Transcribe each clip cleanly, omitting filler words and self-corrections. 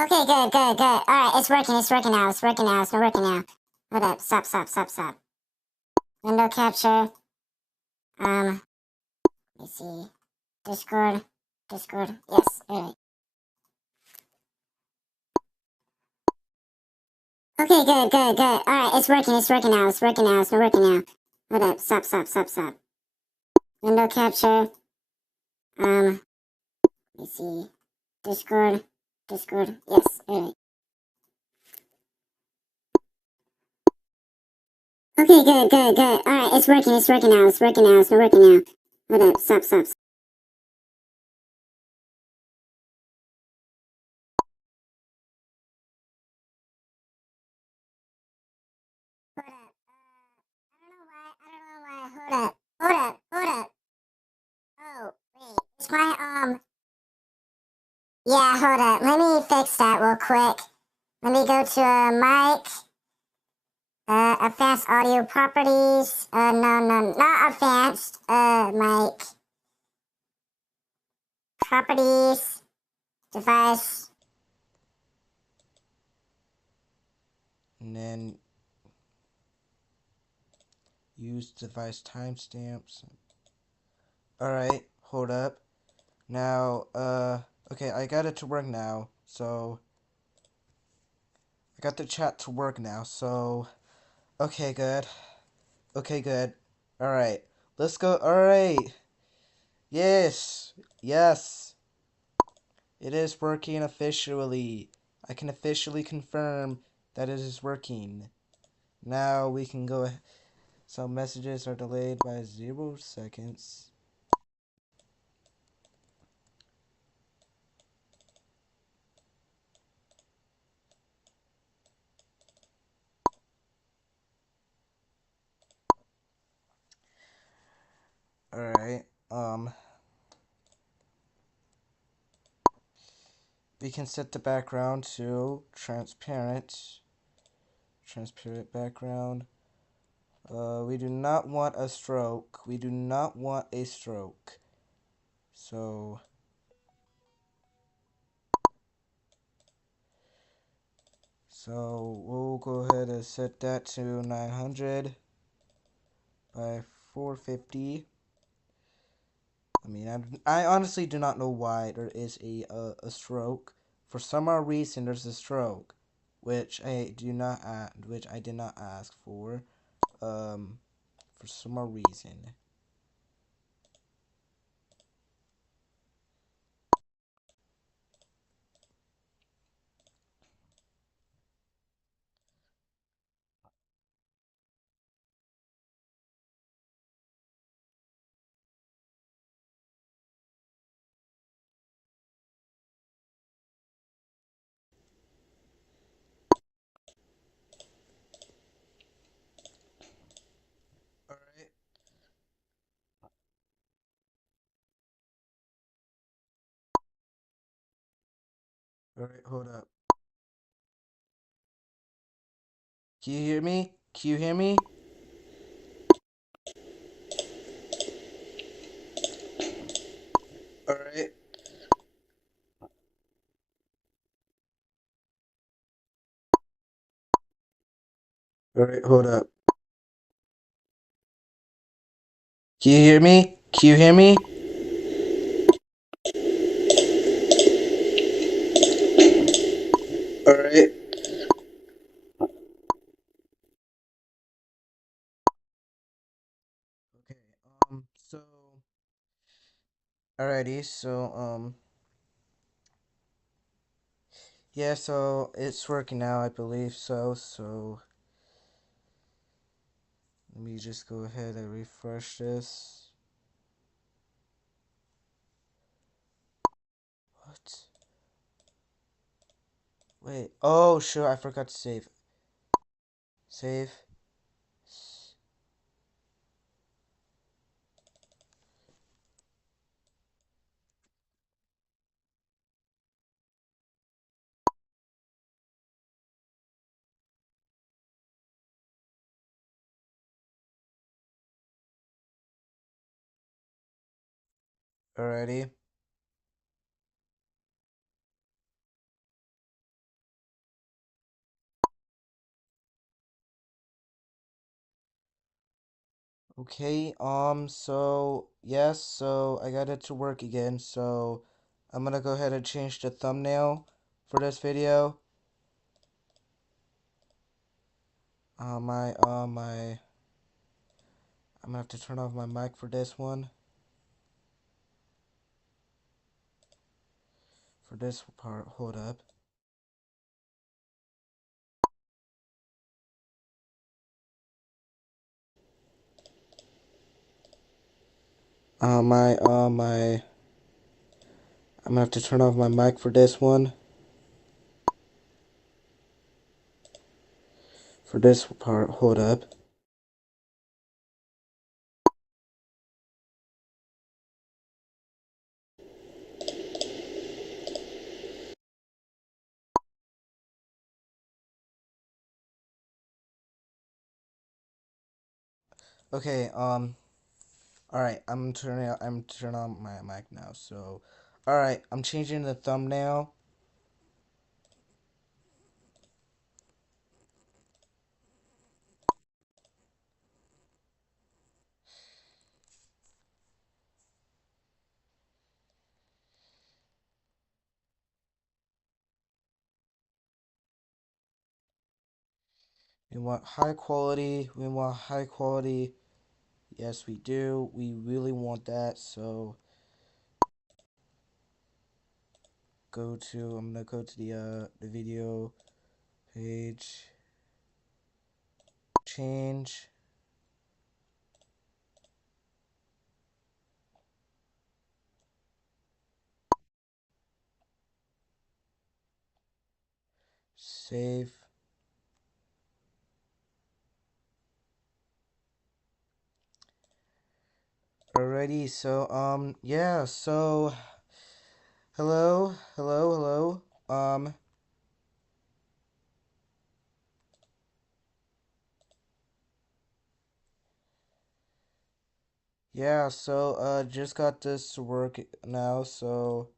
Okay, good. Alright, it's working now, it's working now. Hold up, stop. Window capture. Let me see. Discord. Yes, alright. Okay, good. Alright, it's working now. Hold up, stop. Window capture. Let me see. Discord. Yes, alright. Okay, good. Alright, it's working now. Hold up, stop. Hold up. I don't know why. Hold up. Oh, wait. Is my yeah, hold up. Let me fix that real quick. Let me go to mic, advanced audio properties. No, not advanced. Mic properties, device. And then use device timestamps. Alright, hold up. Now, okay, I got it to work now. So, I got the chat to work now. So, okay, good. Alright, let's go. Alright. Yes. It is working officially. I can officially confirm that it is working. Now we can go. Some messages are delayed by 0 seconds. Alright, we can set the background to transparent background. We do not want a stroke. So we'll go ahead and set that to 900 by 450. I mean, I honestly do not know why there is a stroke. For some odd reason, there's a stroke, which I did not ask for. For some odd reason. All right. All right. Hold up. Can you hear me? All right. All right. Hold up. Can you hear me? All right. Okay. So. Alrighty. Yeah. So it's working now, I believe so. So let me just go ahead and refresh this. What? Wait. Oh, sure. I forgot to save. Save. Alrighty. Okay, so yes, so I got it to work again, so I'm gonna go ahead and change the thumbnail for this video. I'm gonna have to turn off my mic for this one. For this part, hold up. I'm gonna have to turn off my mic for this one. For this part, hold up. Okay, alright, I'm turning on my mic now, so, alright, I'm changing the thumbnail. We want high quality, yes we do, we really want that, so, I'm gonna go to the video page, change, save. Alrighty, so, yeah, so, hello, yeah, so, just got this to work now, so,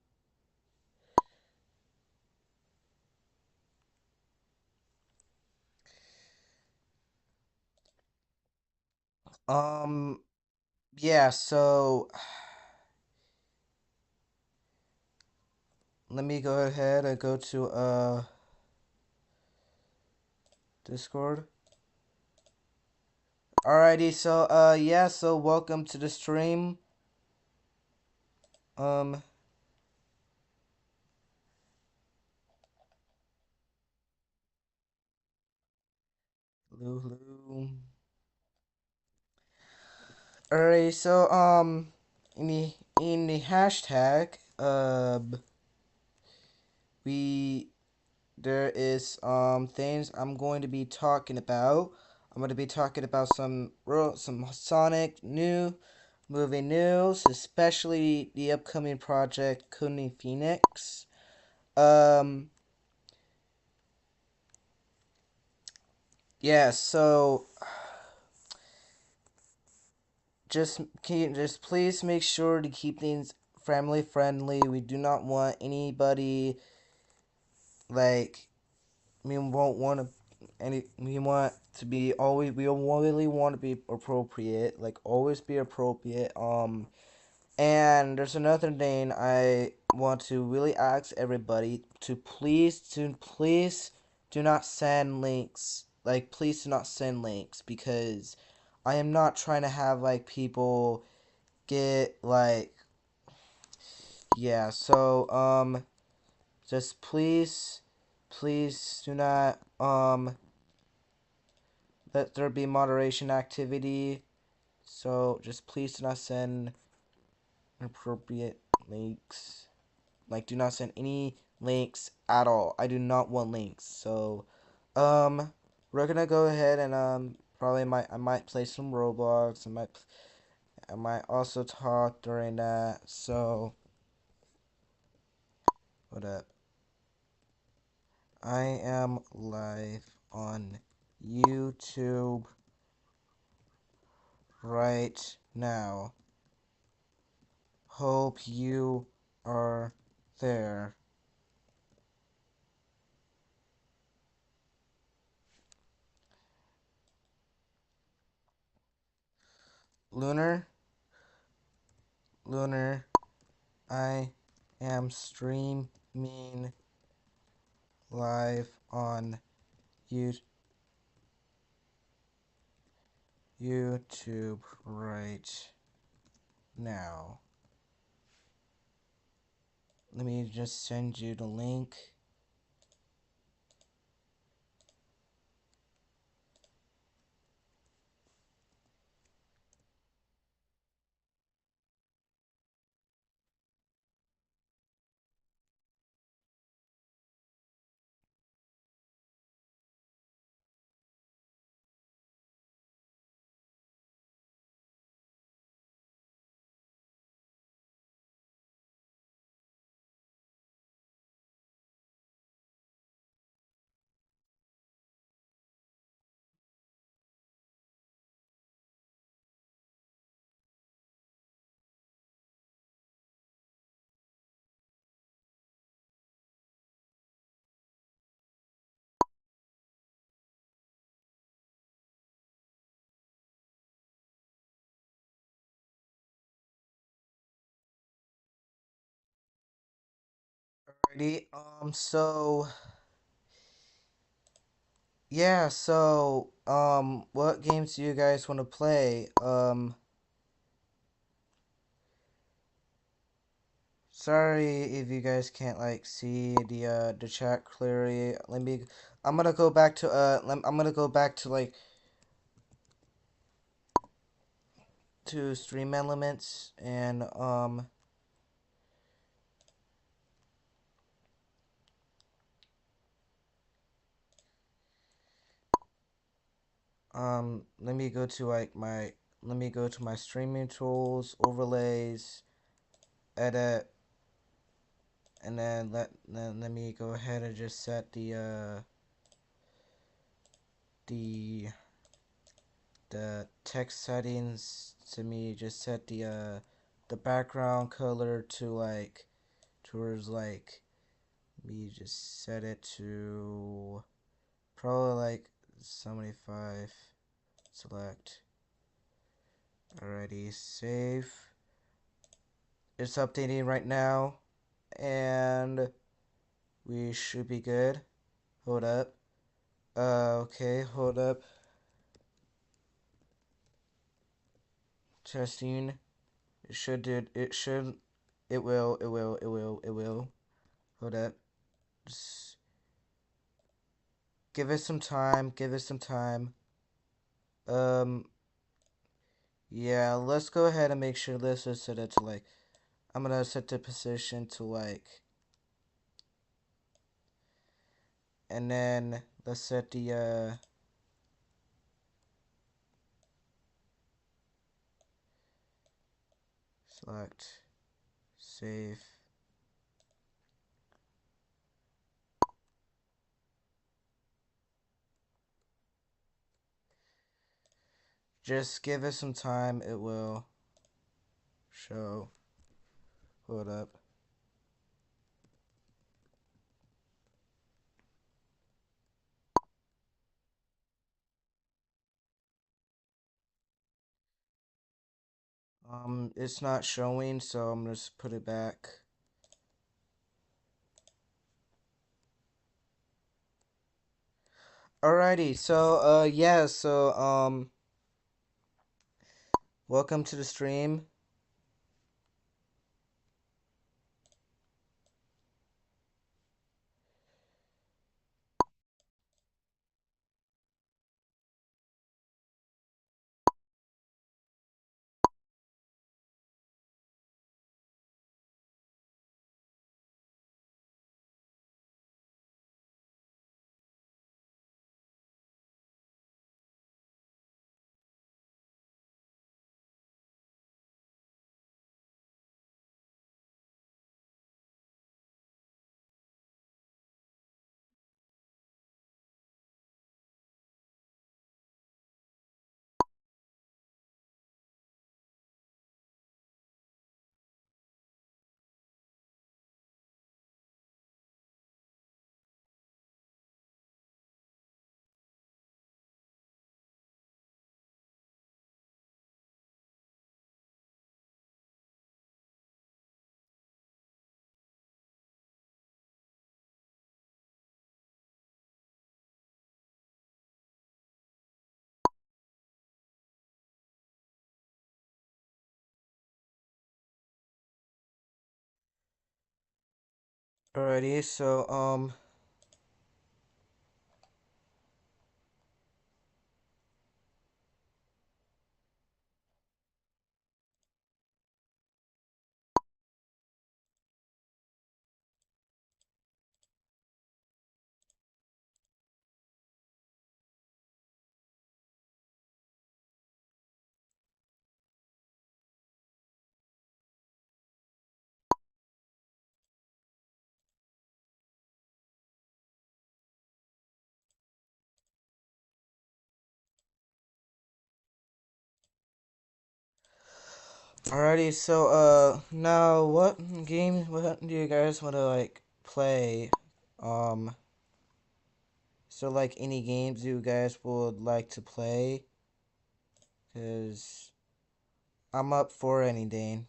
um, yeah, so, let me go ahead and go to, Discord. Alrighty, so, yeah, so welcome to the stream. Um, hello. Alright, so, in the hashtag, we, there is, things I'm going to be talking about. I'm going to be talking about some Sonic movie news, especially the upcoming project Codename Phoenix. Um, yeah, so just please make sure to keep things family friendly. We do not want anybody like we won't want to we want to be always we really want to be appropriate, like always be appropriate. And there's another thing I want to really ask everybody to please do not send links. Like please do not send links because I am not trying to have like people get like yeah, so just please do not let there be moderation activity. So just please do not send inappropriate links. Like, do not send any links at all. I do not want links. So, we're gonna go ahead and probably I might play some Roblox. I might also talk during that. So, what up? I am live on YouTube right now. Hope you are there. Lunar, I am streaming live on YouTube right now. Let me just send you the link. Alrighty, so yeah, what games do you guys want to play? Sorry if you guys can't like see the chat clearly. I'm gonna go back to I'm gonna go back to like to stream elements and let me go to my streaming tools, overlays, edit, and then let me go ahead and just set the text settings. To me, just set the background color to like towards like me just set it to probably like 75. Select. Alrighty, save. It's updating right now, and we should be good. Hold up. Okay, hold up. Testing. It should do. It should. It will. It will. It will. It will. Hold up. Just give it some time. Give it some time. Um. Yeah. Let's go ahead and make sure this is set it to like. I'm gonna set the position to like. And then let's set the select. Save. Just give it some time. It will show. Hold up. It's not showing, so I'm gonna just put it back. Alrighty, yeah, welcome to the stream. Alrighty, so alrighty, so now what do you guys want to like play? So like any games you guys would like to play? Cause I'm up for anything.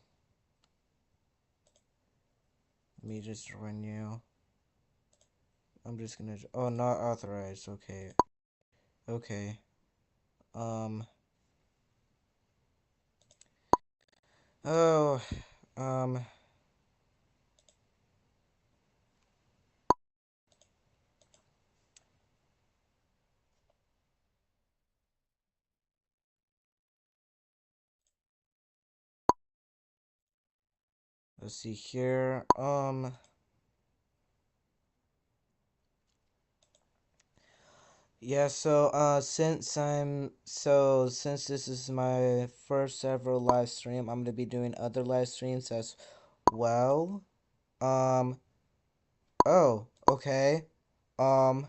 Let me just join you. I'm just gonna. Oh, not authorized. Okay. Okay. Um. Oh. Um. Let's see here. Yeah. So since this is my first ever live stream, I'm gonna be doing other live streams as well. Um. Oh. Okay. Um.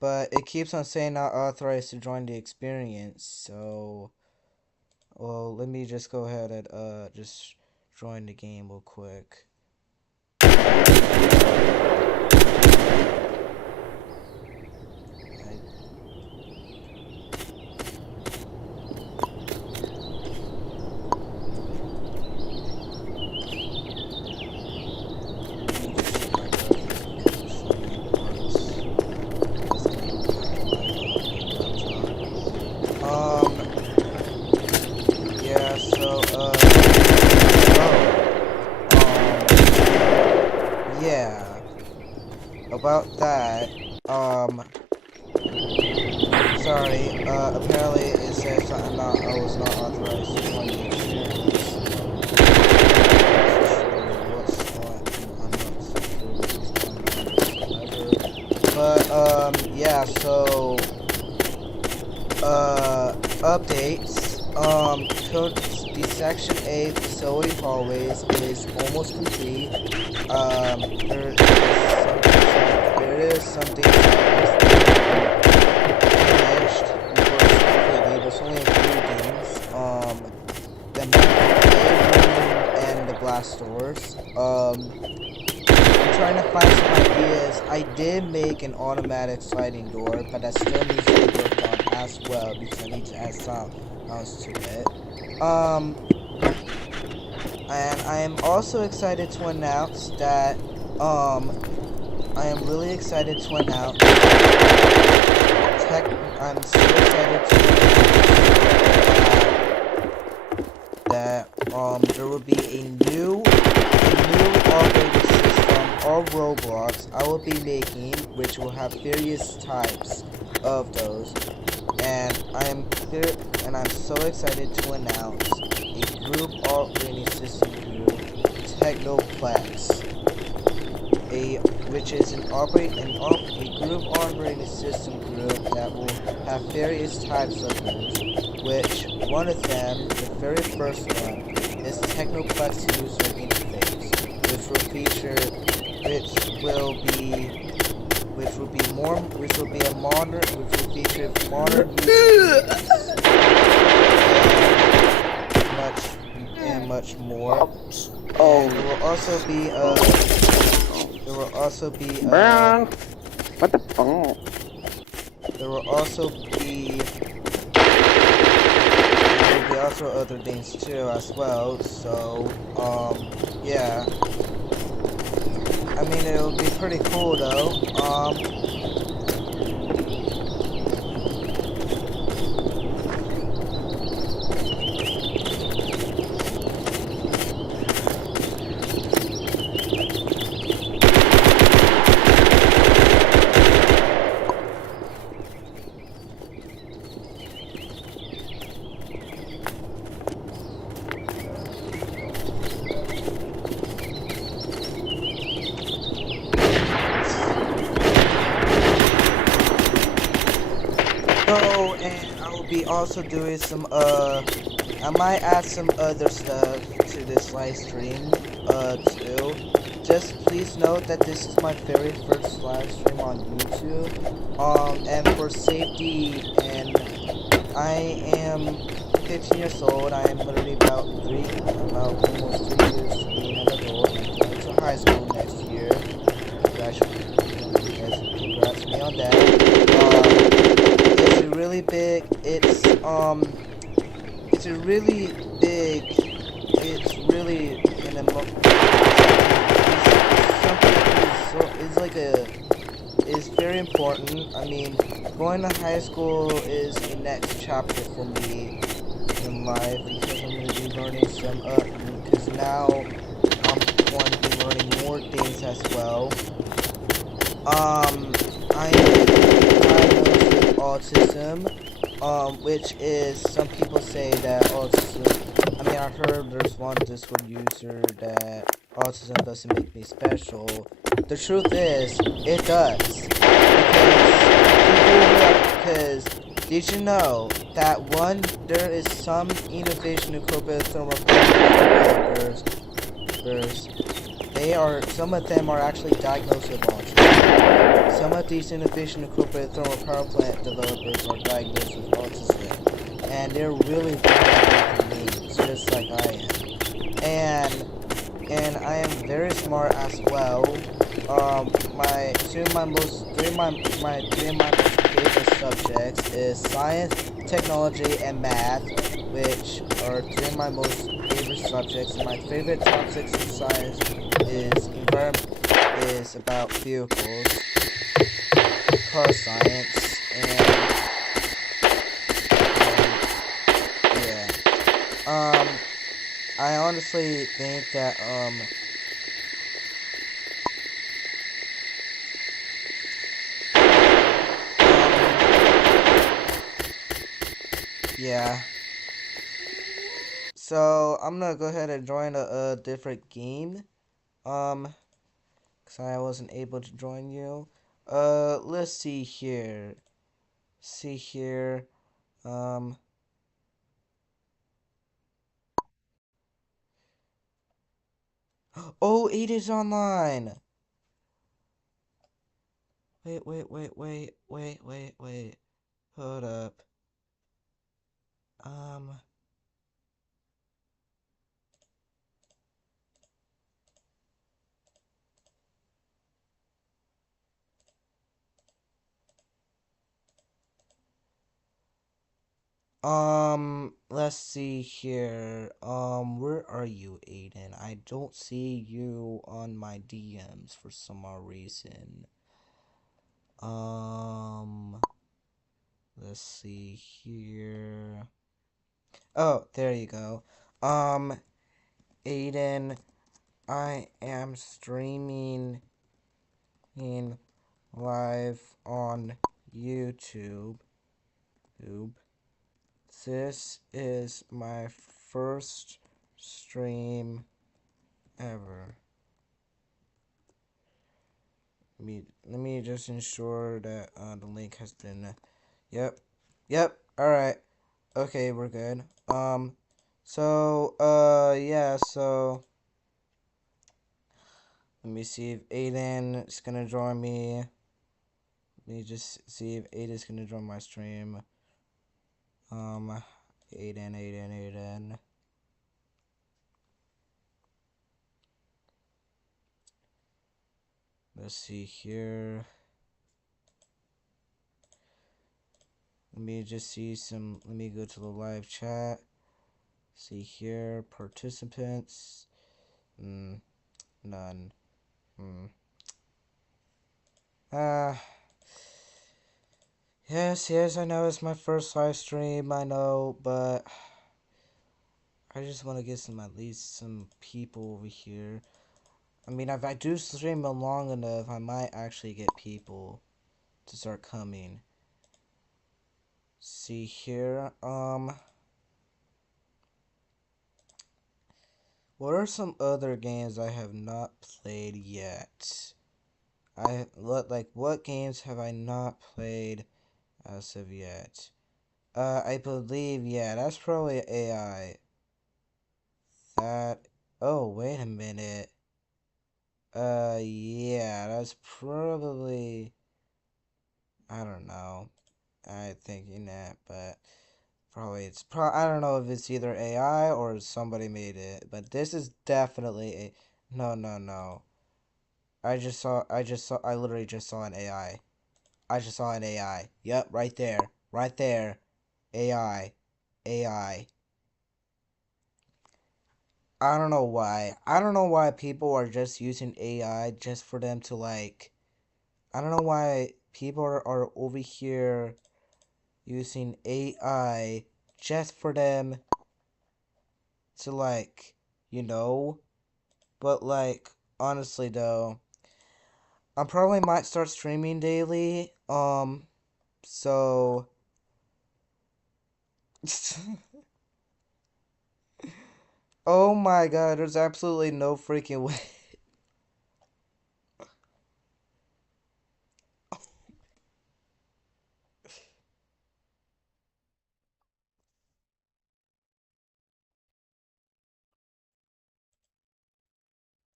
But it keeps on saying not authorized to join the experience. So. Well, let me just go ahead and just join the game real quick. Yeah, so, yeah, about that, sorry, apparently it says I was not authorized to join the experience. But, yeah, so, updates, the Section 8 facility hallways is almost complete. There is something that was finished before it's completely. There's only a few things. The map and the glass doors. I'm trying to find some ideas. I did make an automatic sliding door, but that still needs to be worked on as well because I need to add sounds to it. And I am also excited to announce that, I am really excited to announce I'm so excited to announce that, there will be a new operating system of Roblox I will be making, which will have various types of those. And I'm so excited to announce a group operating system group, Technoplex, which is a group operating system group that will have various types of groups. Which one of them, the very first one, is Technoplex user interface, which will feature, which will feature modern much more. And there will also be what the fuck? There will be also other things too as well. So yeah. I mean, it'll be pretty cool though. And I will be also doing some I might add some other stuff to this live stream too. Just please note that this is my very first live stream on YouTube. And for safety, and I am 15 years old. I am literally about almost 3 years being an adult. I'm going to high school next year. Congrats me on that. It's a really big. It's a really big. It's really an something is like a is very important. I mean, going to high school is the next chapter for me in life because I'm going to be learning because now I'm going to be learning more things as well. I am diagnosed with autism, which is, some people say that autism, I mean, I heard there's one Discord user that autism doesn't make me special. The truth is, it does. Because did you know that there is some innovation incorporated thermal developers, some of them are actually diagnosed with autism. Some of these innovation incorporated thermal power plant developers are diagnosed with autism, and they're really good, just like I am. And I am very smart as well. Three of my most favorite subjects is science, technology, and math, which are three of my most favorite subjects. And my favorite topics in science is about vehicles, car science, and yeah. I honestly think that yeah. So I'm gonna go ahead and join a different game. Cause I wasn't able to join you. Let's see here. See here. Um. Oh, it is online. Wait. Hold up. Um. Let's see here. Where are you, Aiden? I don't see you on my DMs for some odd reason. Um, let's see here. Oh, there you go. Um, Aiden, I am streaming in live on YouTube. This is my first stream ever. Let me just ensure that the link has been. Yep. All right. Okay, we're good. Yeah. So let me see if Aiden is gonna join me. Let me just see if Aiden's gonna join my stream. Aiden. Let's see here. Let me just see some. Let me go to the live chat. See here, participants. None. Ah. Yes, I know it's my first live stream, I know, but I just want to get at least some people over here. I mean, if I do stream long enough, I might actually get people to start coming. See here, what are some other games I have not played yet? What games have I not played as of yet? I believe, yeah, that's probably AI. That, oh, wait a minute. Yeah, that's probably, I don't know. I thinking that, but probably I don't know if it's either AI or somebody made it, but this is definitely a, no, no, no. I literally just saw an AI. I just saw an AI. Yep, right there. Right there. AI. AI. I don't know why. I don't know why people are just using AI just for them to like. I don't know why people are over here using AI just for them to like, you know. But like, honestly though, I probably might start streaming daily. So. Oh my god, there's absolutely no freaking way.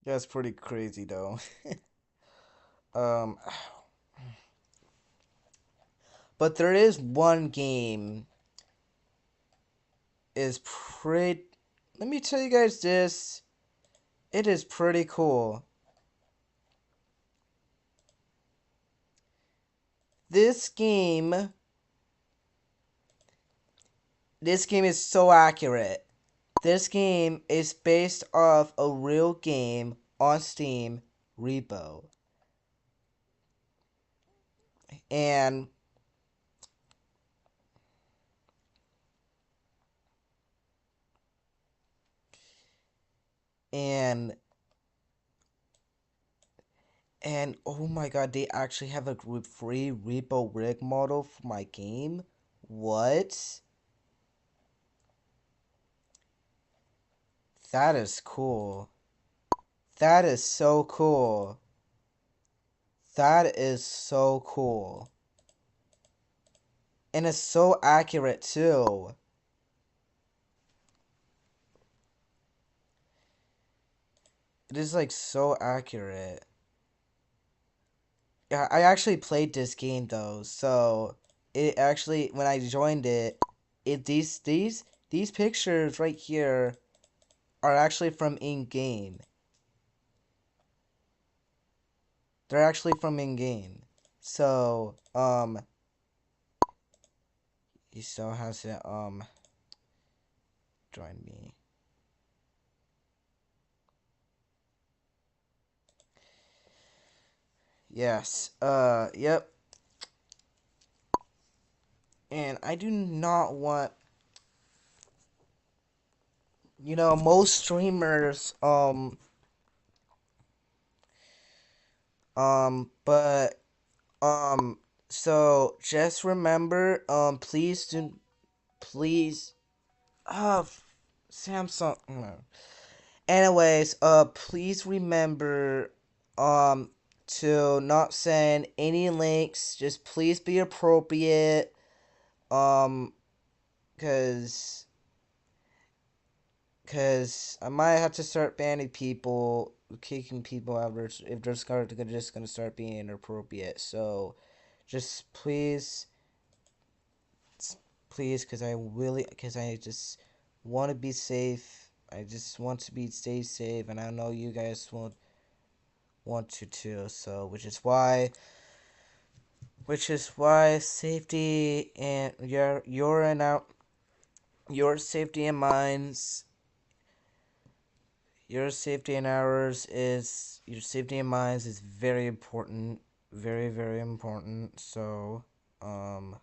That's pretty crazy though. Um, but there is one game is pretty. Let me tell you guys this. It is pretty cool. This game, this game is so accurate. This game is based off a real game on Steam repo. And and and oh my god, they actually have a free repo rig model for my game. What? That is cool. That is so cool. That is so cool. And it's so accurate too. It is like so accurate. Yeah, I actually played this game though, so it actually when I joined it, these pictures right here are actually from in game. They're actually from in game. So, he still has to join me. Yes. Yep. And I do not want, most streamers but so just remember, please, uh, Samsung. No. Anyways, please remember, to not send any links. Just please be appropriate. Um, cause, cause I might have to start banning people, kicking people out if they're just gonna start being inappropriate. So, just please, cause I just want to be safe. I just want to stay safe, and I know you guys want to too. So, which is why safety and your safety and mine's your safety and mine's is very important, very very important. So, um,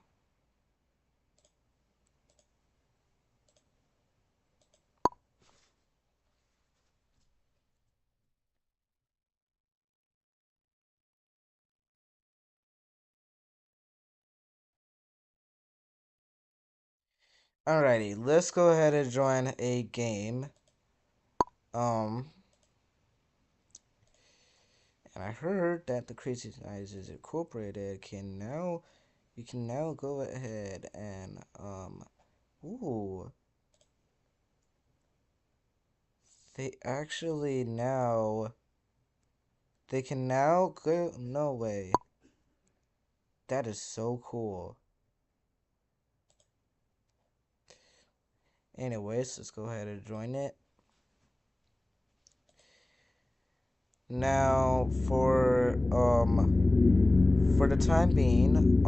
alrighty, let's go ahead and join a game. Um, and I heard that the Crazy Eyes is Incorporated can now you can now go ahead and ooh, they actually now they can now go. No way. That is so cool. Anyways, let's go ahead and join it. Now for the time being,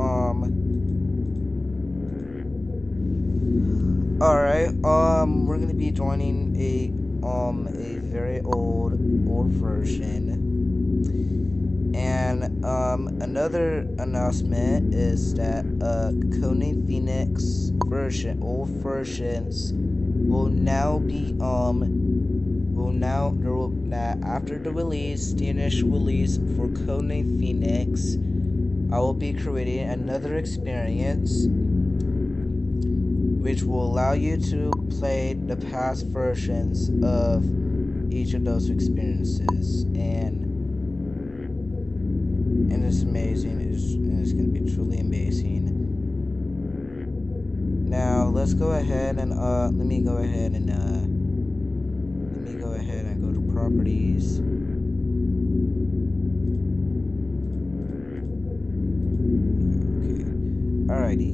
alright, we're gonna be joining a very old version. And another announcement is that Codename Phoenix old versions will now be after the initial release for Codename Phoenix, I will be creating another experience which will allow you to play the past versions of each of those experiences, and it's amazing. It's going to be truly amazing. Now let's go ahead and let me go ahead and go to properties. Okay. Alrighty.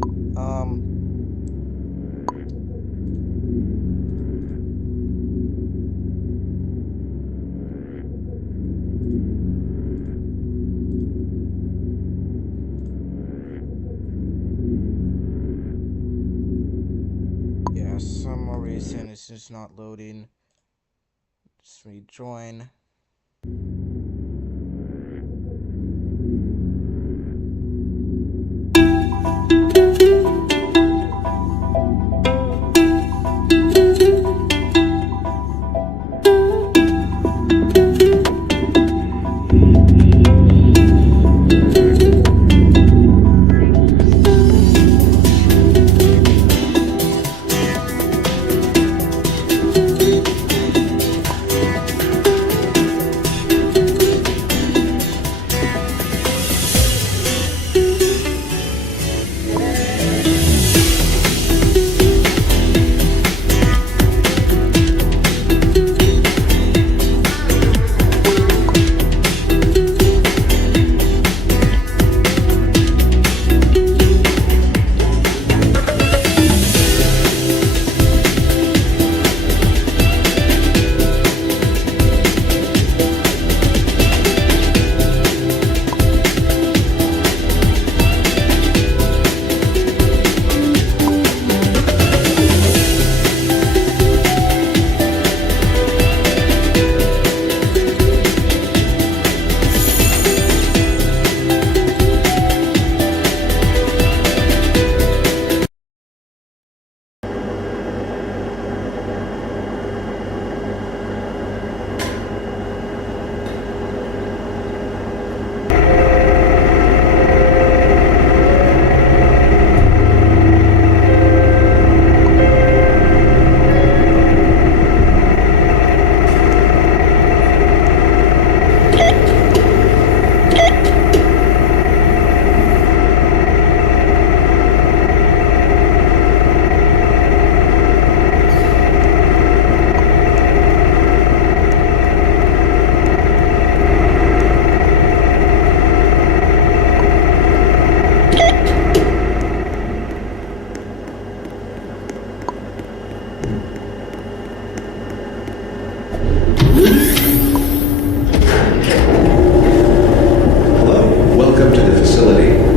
Some more reason it's just not loading. Just rejoin.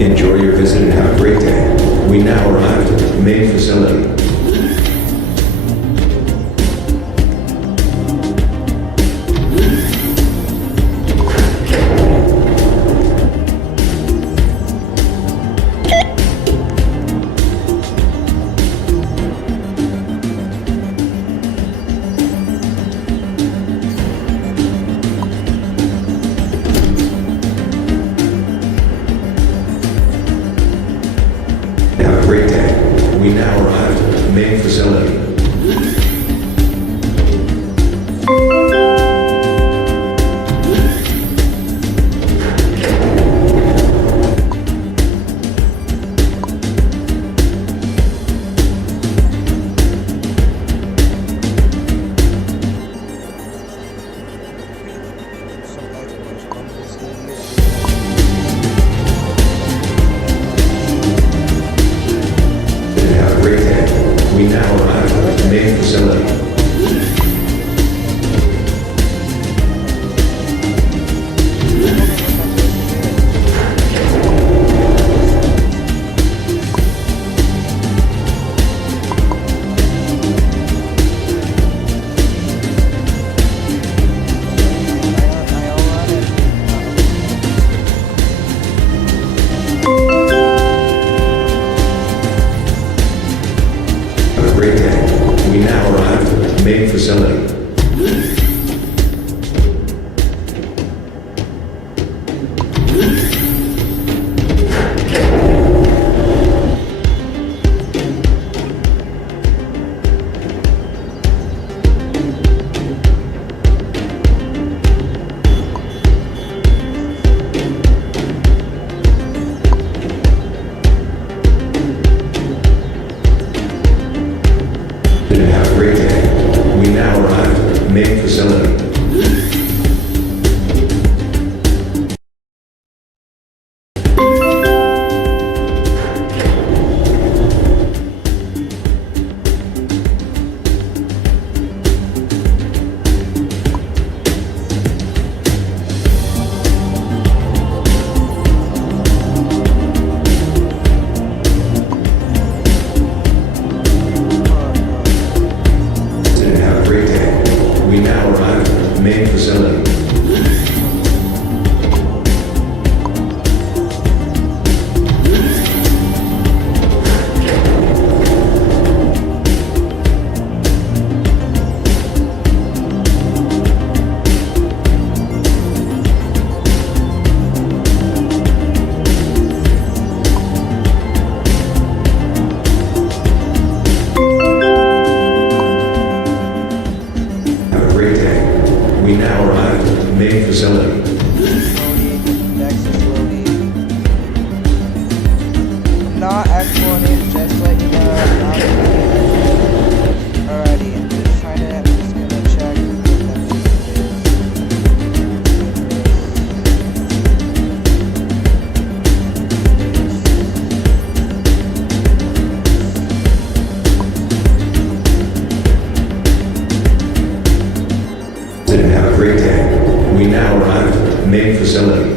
Enjoy your visit and have a great day. We now arrived at the main facility. Have a great day. We now arrived at the main facility. now arrived at the main facility. Have a great day. We now arrived at the main facility. Have a great day. We now arrived at the main facility. Have a great day. We now arrived at the main facility. Have a great day. We now arrived at the main facility. Next is loading. Not exported, just let you know. Alrighty, I'm just trying to, I'm just gonna check what that Have a great day. We now arrived at the main facility.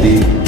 the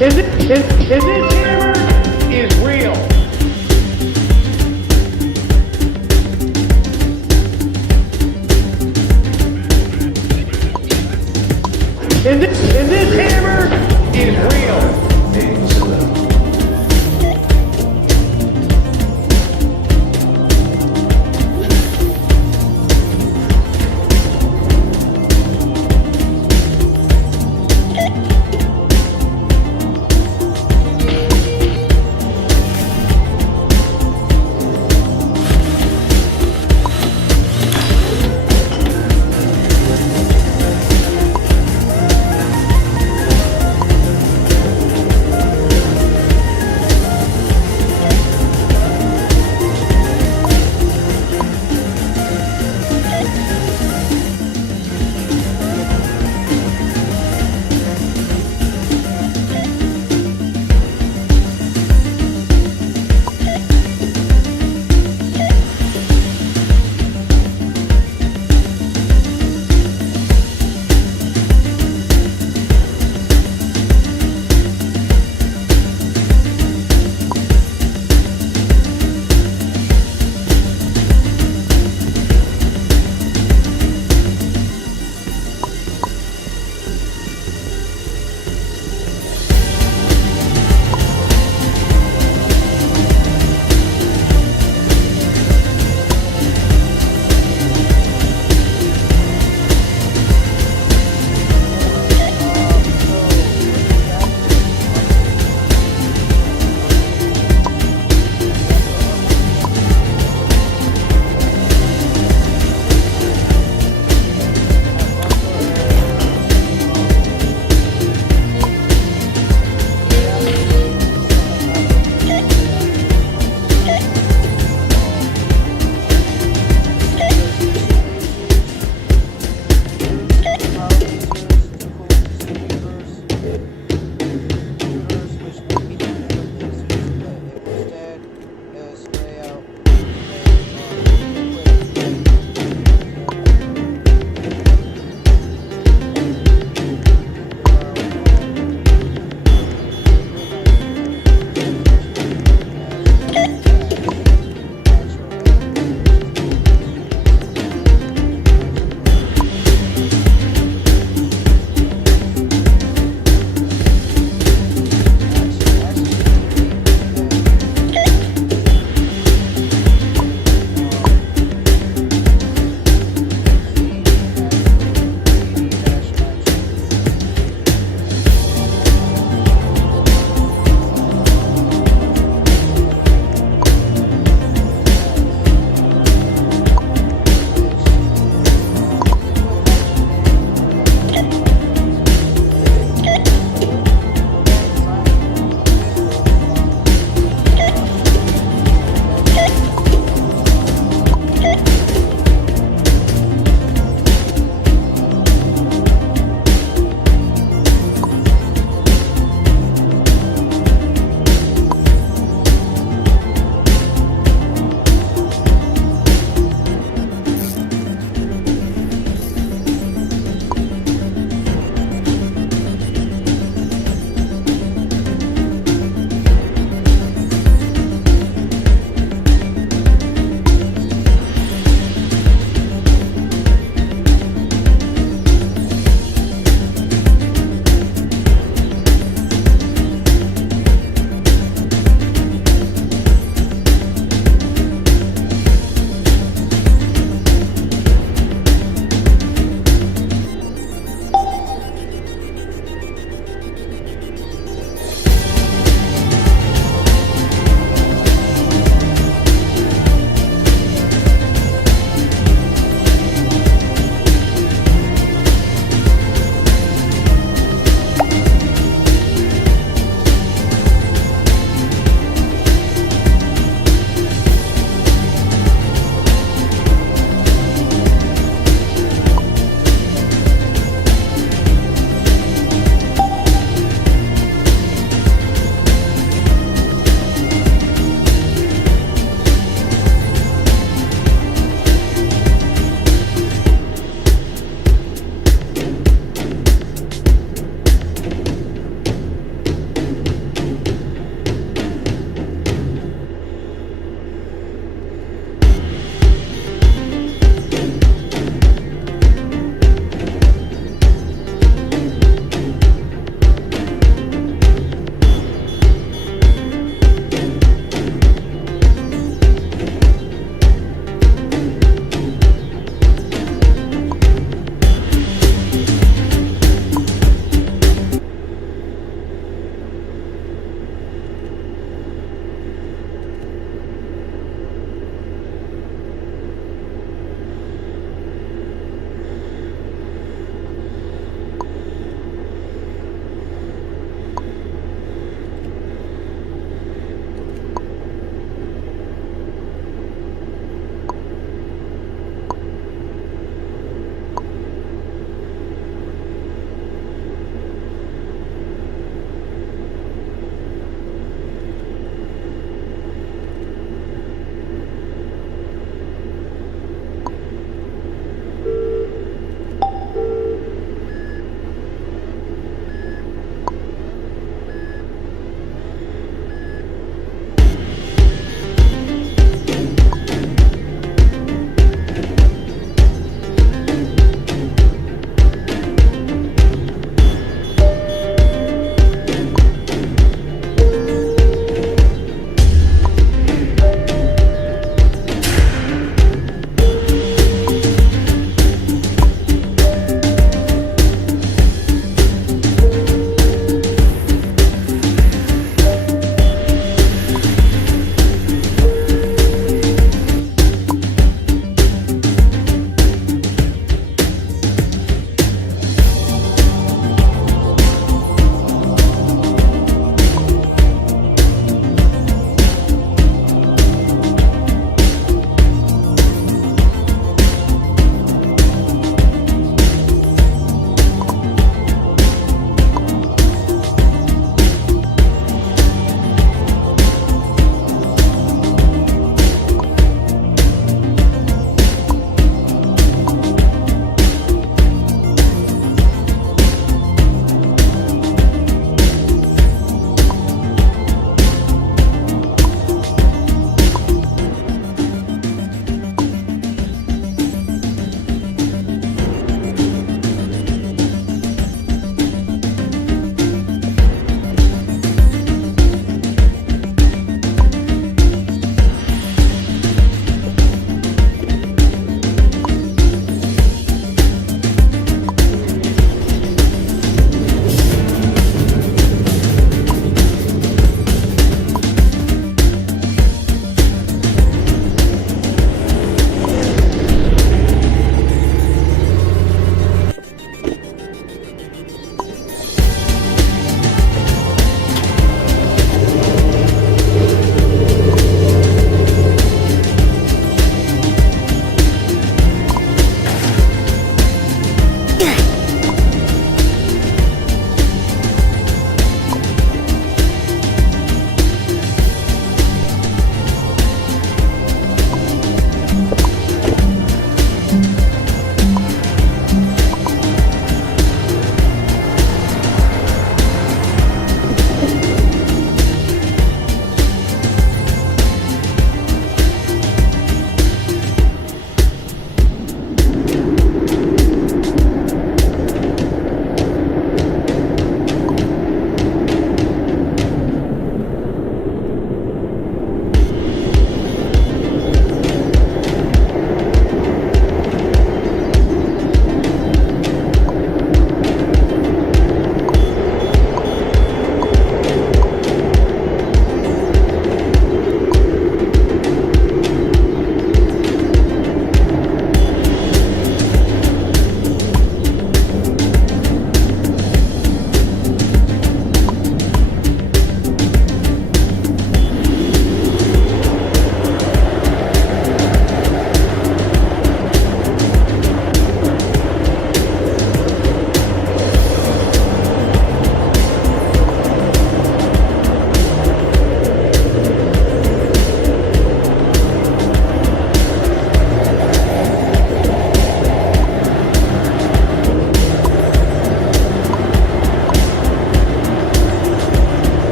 Is this hammer is real? Is this hammer is real? Main facility.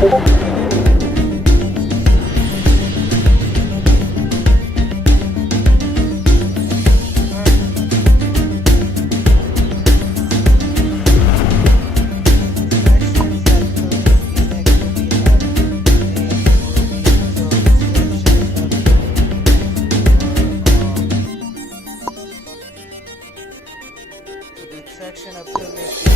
Section of permit.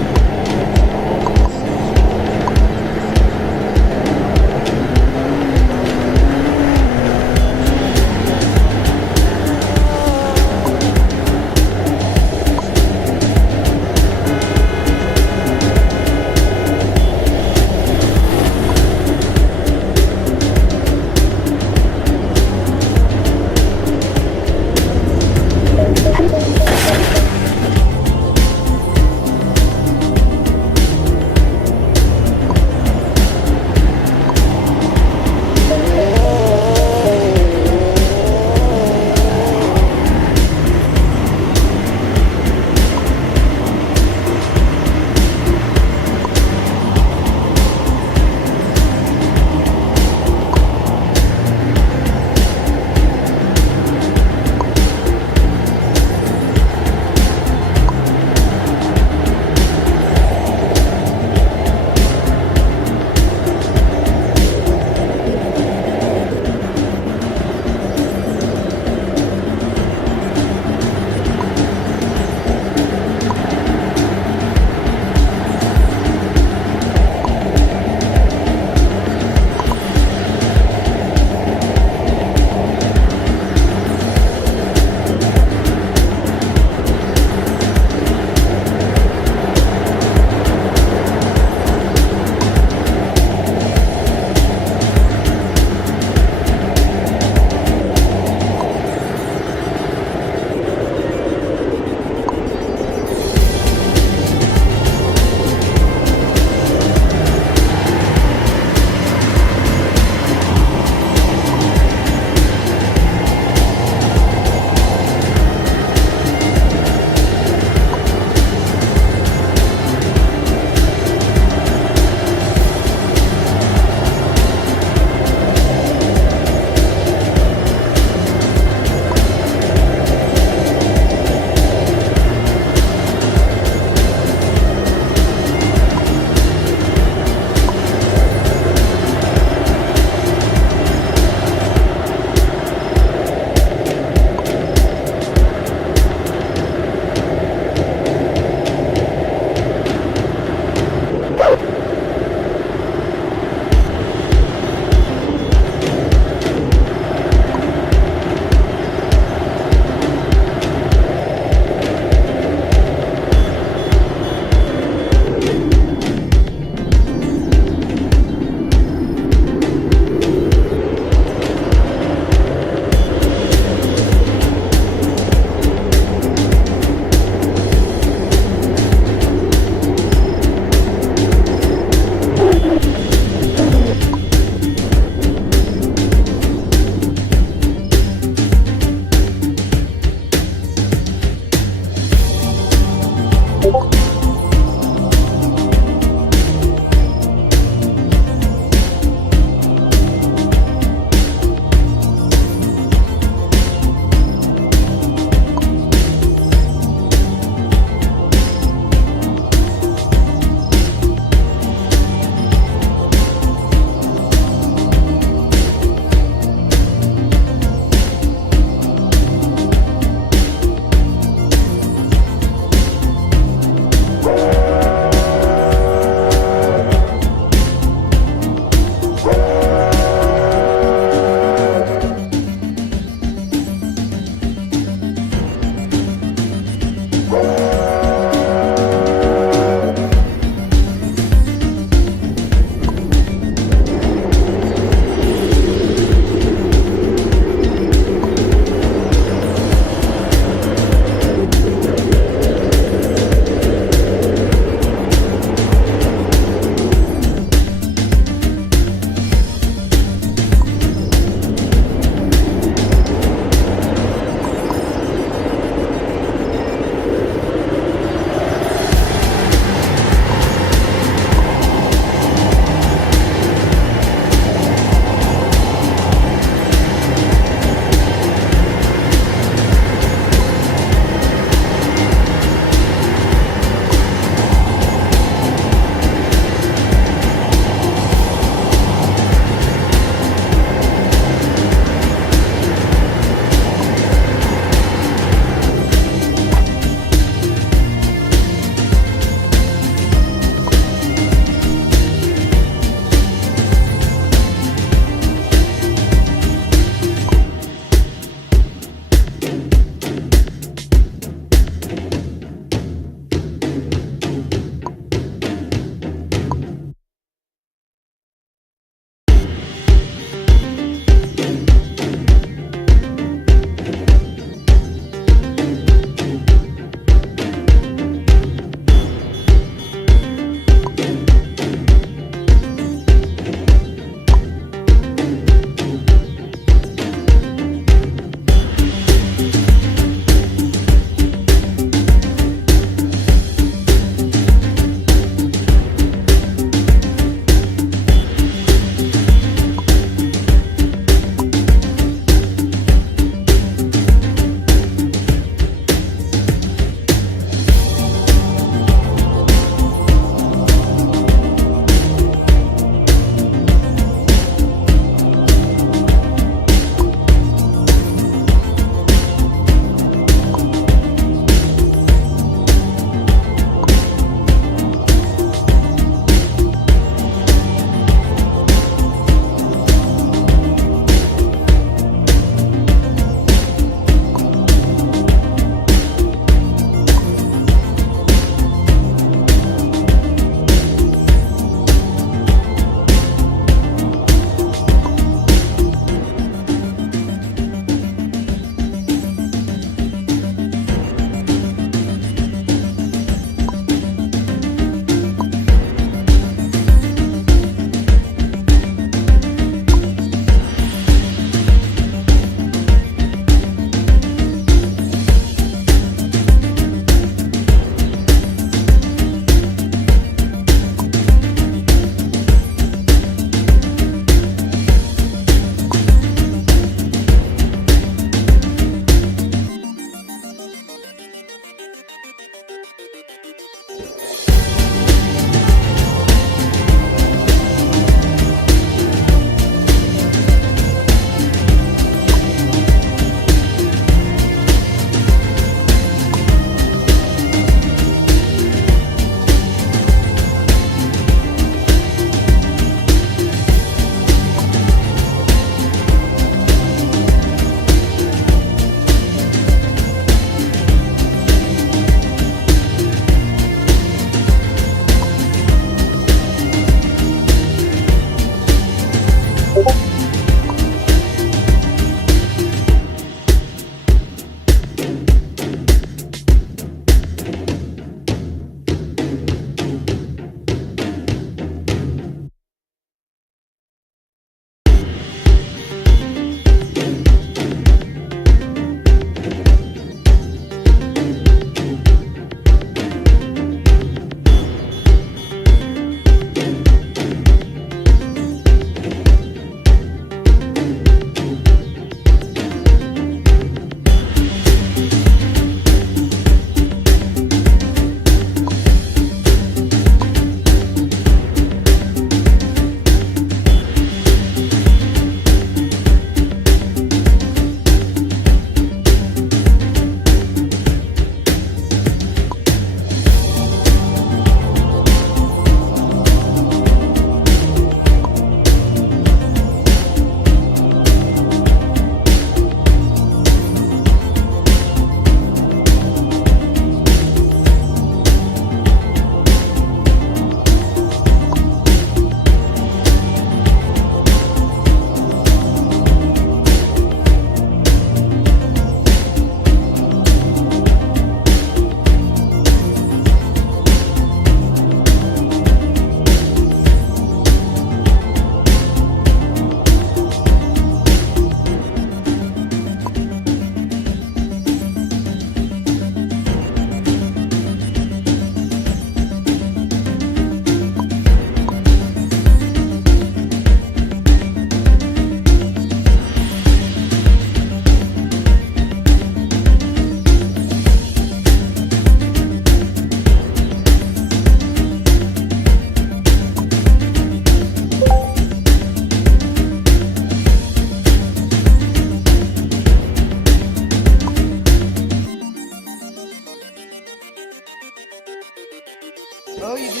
Oh, you do?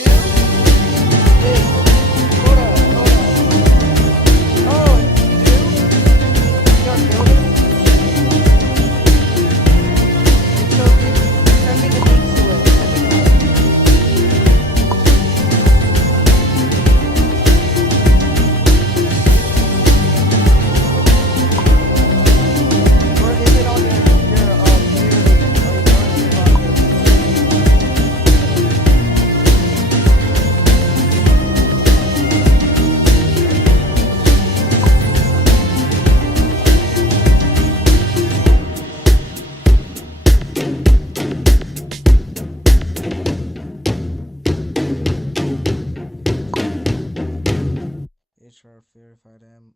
Wait, hold up, hold up. Oh, you do? You're building? It's okay. Send me the links to it. Send me the links. Or is it on your community? Or is it on your HR verified M?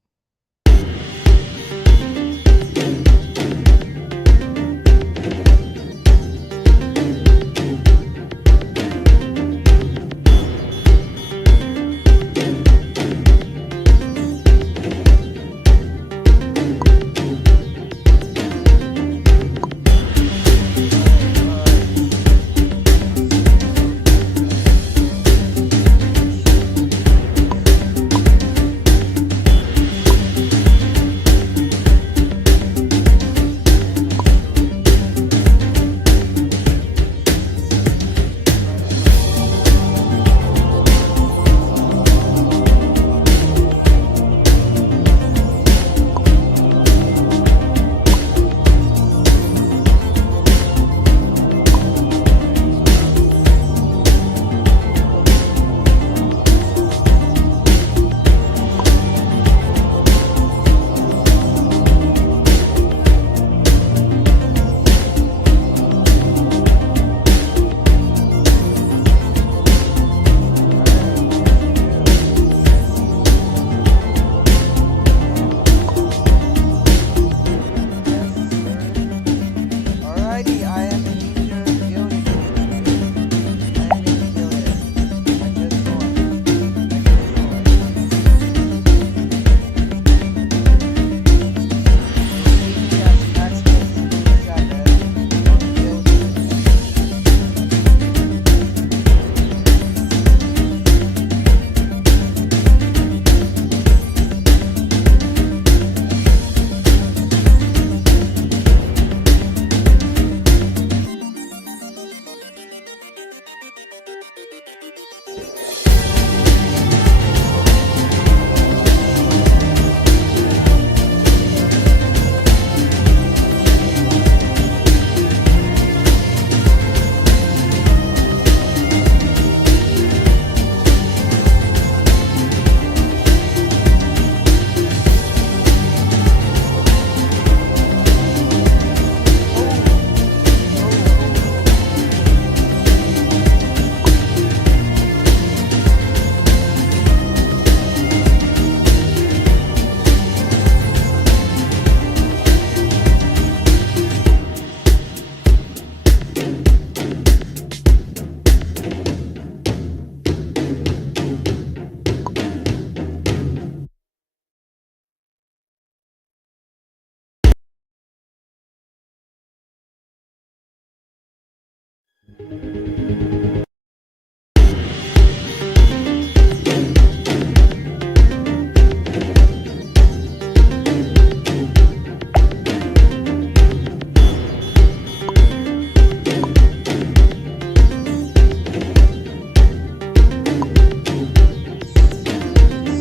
Alrighty, I am in your building. I am in the building. I just joined. You have access to the chat on the building.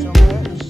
So much.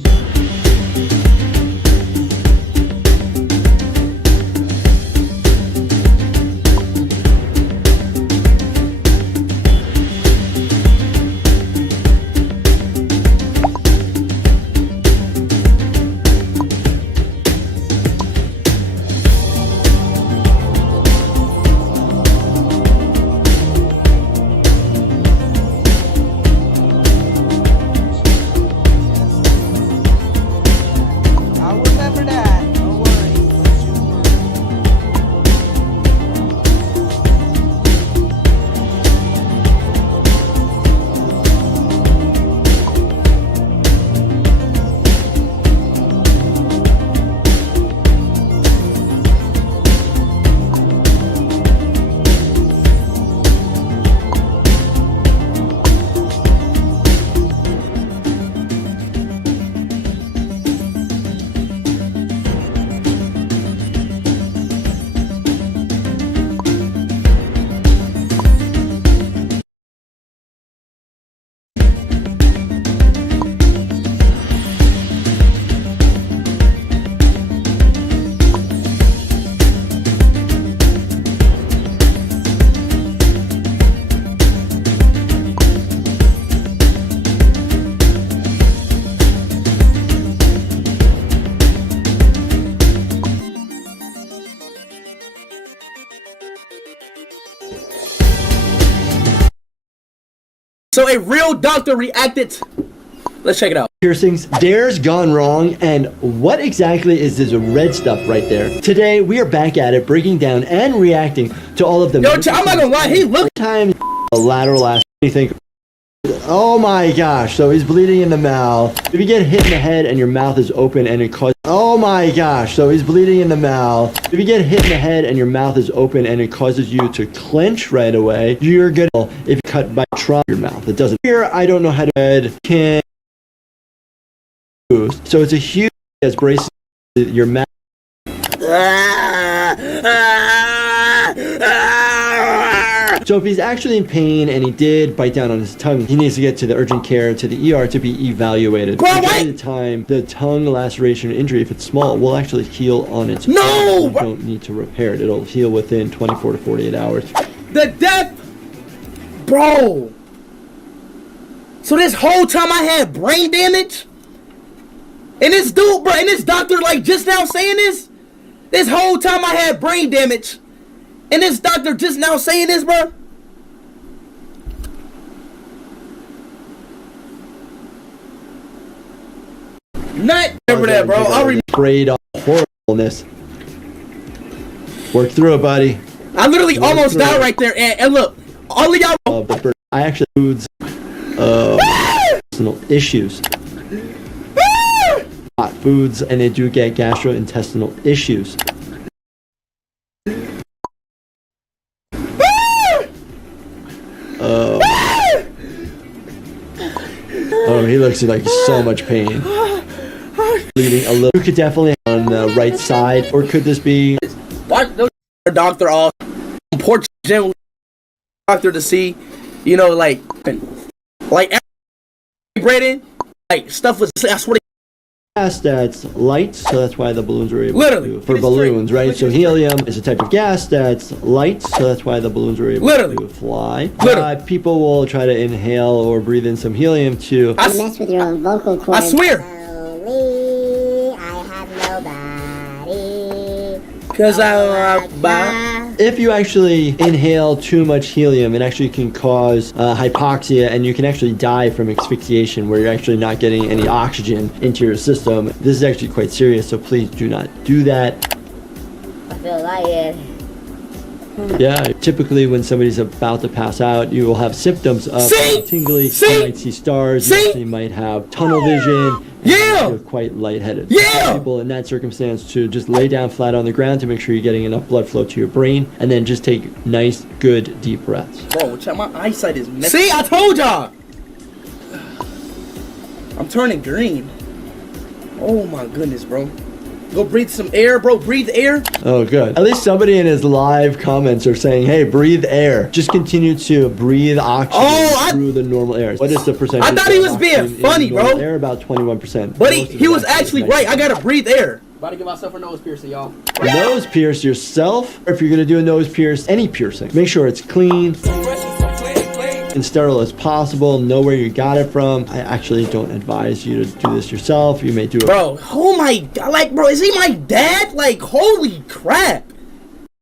So a real doctor reacted. Let's check it out. Piercings, dares gone wrong, and what exactly is this red stuff right there? Today, we are back at it, breaking down and reacting to all of them. Yo, I'm not gonna lie, he looked. Time a lateral ass. You think, oh my gosh, so he's bleeding in the mouth. If you get hit in the head and your mouth is open and it causes, oh my gosh, so he's bleeding in the mouth. If you get hit in the head and your mouth is open and it causes you to clench right away, you're gonna, if you cut by trauma your mouth, it doesn't. Here, I don't know how to can. So it's a huge as braces your mouth. So if he's actually in pain and he did bite down on his tongue, he needs to get to the urgent care, to the ER to be evaluated. By the time the tongue laceration injury, if it's small, will actually heal on its own. No! You don't need to repair it. It'll heal within 24 to 48 hours. The death! Bro! So this whole time I had brain damage? And this dude, bro, and this doctor, like, just now saying this whole time I had brain damage, and this doctor just now saying this, bro. Not remember that, bro. I'll remember. Sprayed on horribleness. Work through it, buddy. I literally almost died right there, and look, all of y'all. I actually foods, personal issues. Hot foods, and they do get gastrointestinal issues. Oh, he looks like so much pain. Bleeding a little. You could definitely on the right side, or could this be? What? No, doctor off. Poor general doctor to see, you know, like bread like stuff was. I swear. Gas that's light, so that's why the balloons were able to, for balloons, right? So helium is a type of gas that's light, so that's why the balloons were able to fly. People will try to inhale or breathe in some helium to mess with your own vocal cords. I swear. Slowly, I have nobody. Cause I if you actually inhale too much helium, it actually can cause hypoxia, and you can actually die from asphyxiation, where you're actually not getting any oxygen into your system. This is actually quite serious, so please do not do that. I feel lightheaded. Yeah, typically when somebody's about to pass out, you will have symptoms of tingly. You might see stars. You actually might have tunnel vision. Yeah! You're quite lightheaded. Yeah! People in that circumstance to just lay down flat on the ground to make sure you're getting enough blood flow to your brain, and then just take nice, good, deep breaths. Bro, check, my eyesight is messed. See, I told y'all! I'm turning green. Oh my goodness, bro. Go breathe some air, bro. Breathe air. Oh, good. At least somebody in his live comments are saying, hey, breathe air. Just continue to breathe oxygen through the normal air. What is the percentage? I thought he was being funny, bro. Air about 21%. But he was actually right. I gotta breathe air. About to give myself a nose piercing, y'all. Nose pierce yourself. Or if you're gonna do a nose pierce, any piercing, make sure it's clean and sterile as possible. Know where you got it from. I actually don't advise you to do this yourself. You may do it. Bro, oh my god, like, bro, is he my dad? Like, holy crap.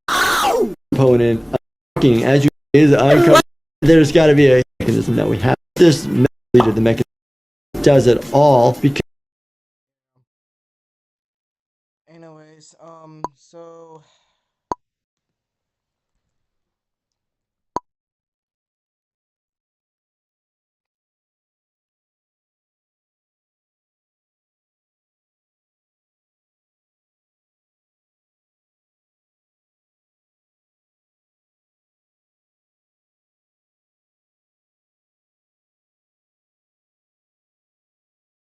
Ow! Component as you is uncomfortable. There's got to be a mechanism that we have. This leader, the mechanism does it all because. Anyways, so.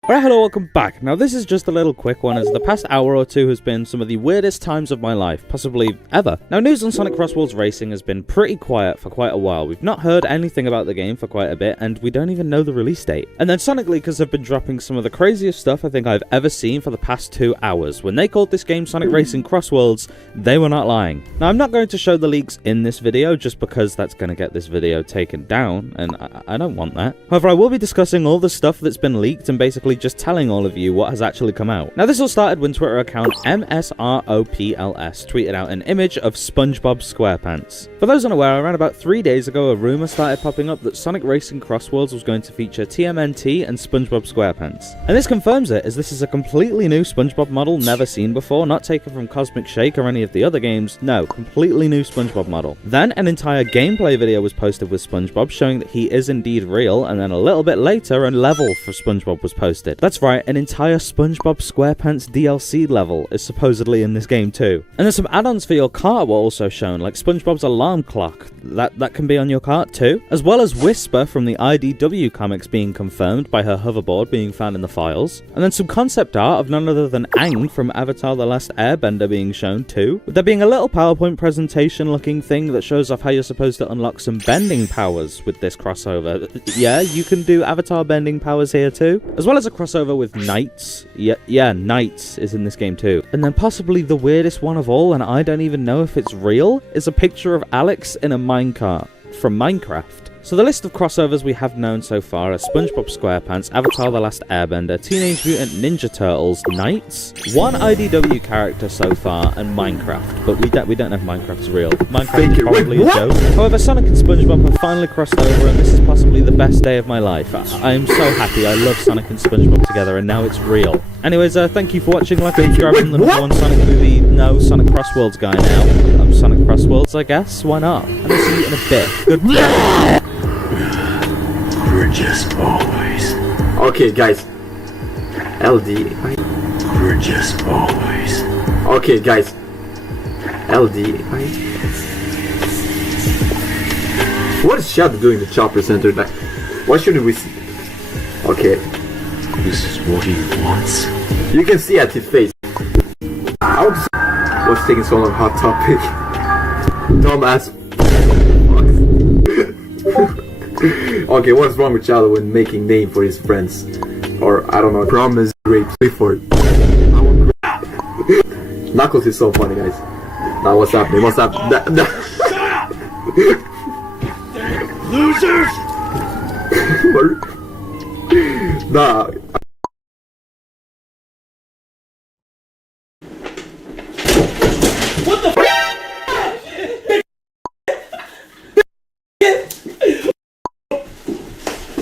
Alright, hello, welcome back. Now this is just a little quick one, as the past hour or two has been some of the weirdest times of my life, possibly ever. Now news on Sonic Cross Worlds Racing has been pretty quiet for quite a while. We've not heard anything about the game for quite a bit, and we don't even know the release date. And then Sonic leakers have been dropping some of the craziest stuff I think I've ever seen for the past 2 hours. When they called this game Sonic Racing Cross Worlds, they were not lying. Now I'm not going to show the leaks in this video, just because that's going to get this video taken down, and I don't want that. However, I will be discussing all the stuff that's been leaked and basically just telling all of you what has actually come out. Now, this all started when Twitter account MSROPLS tweeted out an image of SpongeBob SquarePants. For those unaware, around about 3 days ago, a rumor started popping up that Sonic Racing Cross Worlds was going to feature TMNT and SpongeBob SquarePants. And this confirms it, as this is a completely new SpongeBob model never seen before, not taken from Cosmic Shake or any of the other games. No, completely new SpongeBob model. Then an entire gameplay video was posted with SpongeBob showing that he is indeed real, and then a little bit later a level for SpongeBob was posted. That's right, an entire SpongeBob SquarePants DLC level is supposedly in this game too. And then some add-ons for your cart were also shown, like SpongeBob's alarm clock, that can be on your cart too, as well as Whisper from the IDW comics being confirmed by her hoverboard being found in the files, and then some concept art of none other than Aang from Avatar The Last Airbender being shown too, with there being a little PowerPoint presentation looking thing that shows off how you're supposed to unlock some bending powers with this crossover. Yeah, you can do Avatar bending powers here too, as well as a crossover with Knights. Yeah, Knights is in this game too. And then possibly the weirdest one of all, and I don't even know if it's real, is a picture of Alex in a minecart from Minecraft. So the list of crossovers we have known so far are SpongeBob SquarePants, Avatar The Last Airbender, Teenage Mutant Ninja Turtles, Knights, one IDW character so far, and Minecraft. But we don't know if Minecraft's real. Minecraft is probably a joke. However, Sonic and SpongeBob have finally crossed over, and this is possibly the best day of my life. I am so happy. I love Sonic and SpongeBob together, and now it's real. Anyways, thank you for watching. Like and subscribe from the #1 Sonic movie. No, Sonic Crossworlds guy now. I'm Sonic Crossworlds, I guess. Why not? And I'll see you in a bit. Goodbye. We're just boys. Okay, guys. LD. We're just boys. Okay, guys. LD. What is Shadow doing in the Chopper Center? Like, why shouldn't we see? Okay. This is what he wants. You can see at his face. What's taking so long? Hot topic. Dumbass. Okay, what's wrong with Shadow when making name for his friends? Or, I don't know, promise rape. Wait for it. Knuckles is so funny, guys. Now, what's happening? What's happening? Losers! Nah. What the f***?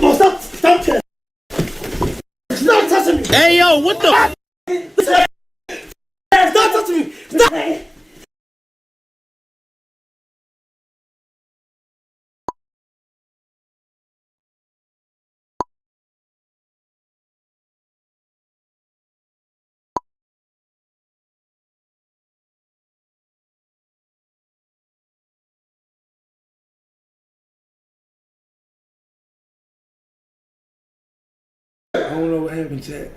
Oh, stop touching me! Hey, yo, what the f***? Stop touching me! Stop! I don't know what happened, chat.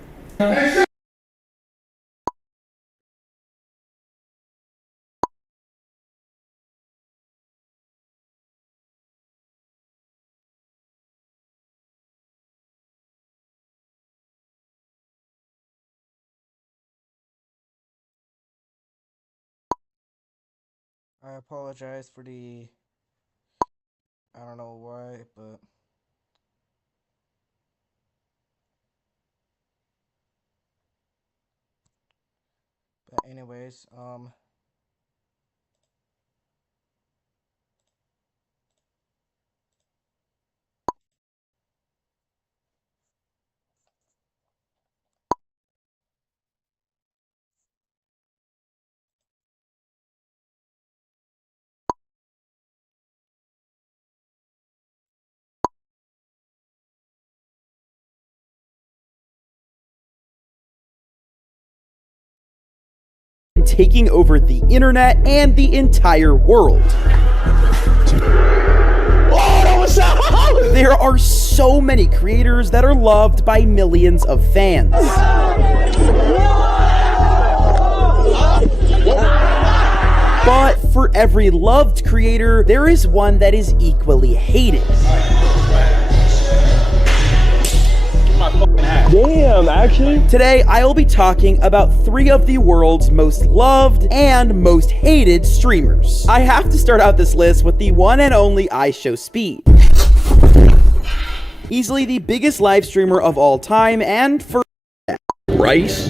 I apologize for the... I don't know why, but... But anyways, taking over the internet and the entire world. There are so many creators that are loved by millions of fans. But for every loved creator, there is one that is equally hated. Damn, actually. Today, I will be talking about 3 of the world's most loved and most hated streamers. I have to start out this list with the one and only IShowSpeed. Easily the biggest live streamer of all time, and for rice?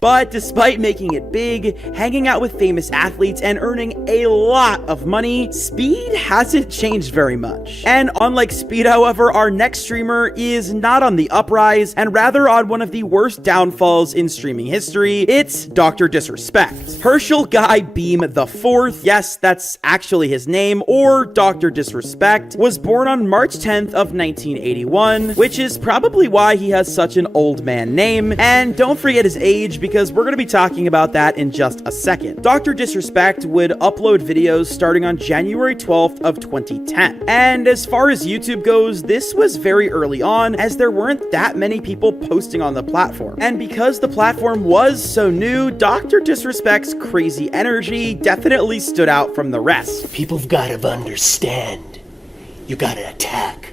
But despite making it big, hanging out with famous athletes, and earning a lot of money, Speed hasn't changed very much. And unlike Speed, however, our next streamer is not on the uprise, and rather on one of the worst downfalls in streaming history. It's Dr. Disrespect. Herschel Guy Beam IV, yes, that's actually his name, or Dr. Disrespect, was born on March 10th of 1981, which is probably why he has such an old man name. And don't forget his age, because we're going to be talking about that in just a second. Dr. Disrespect would upload videos starting on January 12th of 2010. And as far as YouTube goes, this was very early on, as there weren't that many people posting on the platform. And because the platform was so new, Dr. Disrespect's crazy energy definitely stood out from the rest. People've gotta understand. You gotta attack.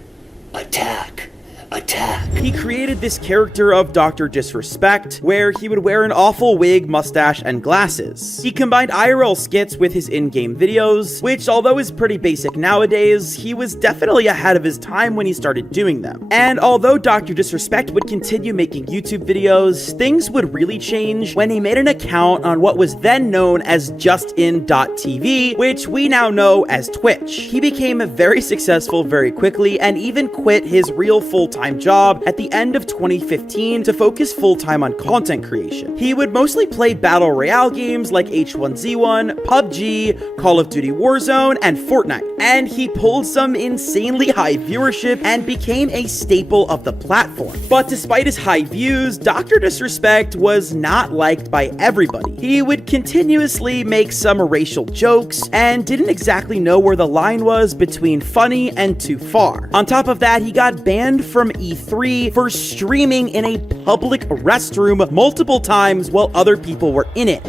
Attack. Attack. He created this character of Dr. Disrespect, where he would wear an awful wig, mustache, and glasses. He combined IRL skits with his in-game videos, which, although is pretty basic nowadays, he was definitely ahead of his time when he started doing them. And although Dr. Disrespect would continue making YouTube videos, things would really change when he made an account on what was then known as justin.tv, which we now know as Twitch. He became very successful very quickly, and even quit his real full-time job at the end of 2015 to focus full-time on content creation. He would mostly play battle royale games like H1Z1, PUBG, Call of Duty Warzone, and Fortnite. And he pulled some insanely high viewership and became a staple of the platform. But despite his high views, Dr. Disrespect was not liked by everybody. He would continuously make some racial jokes and didn't exactly know where the line was between funny and too far. On top of that, he got banned from E3 for streaming in a public restroom multiple times while other people were in it.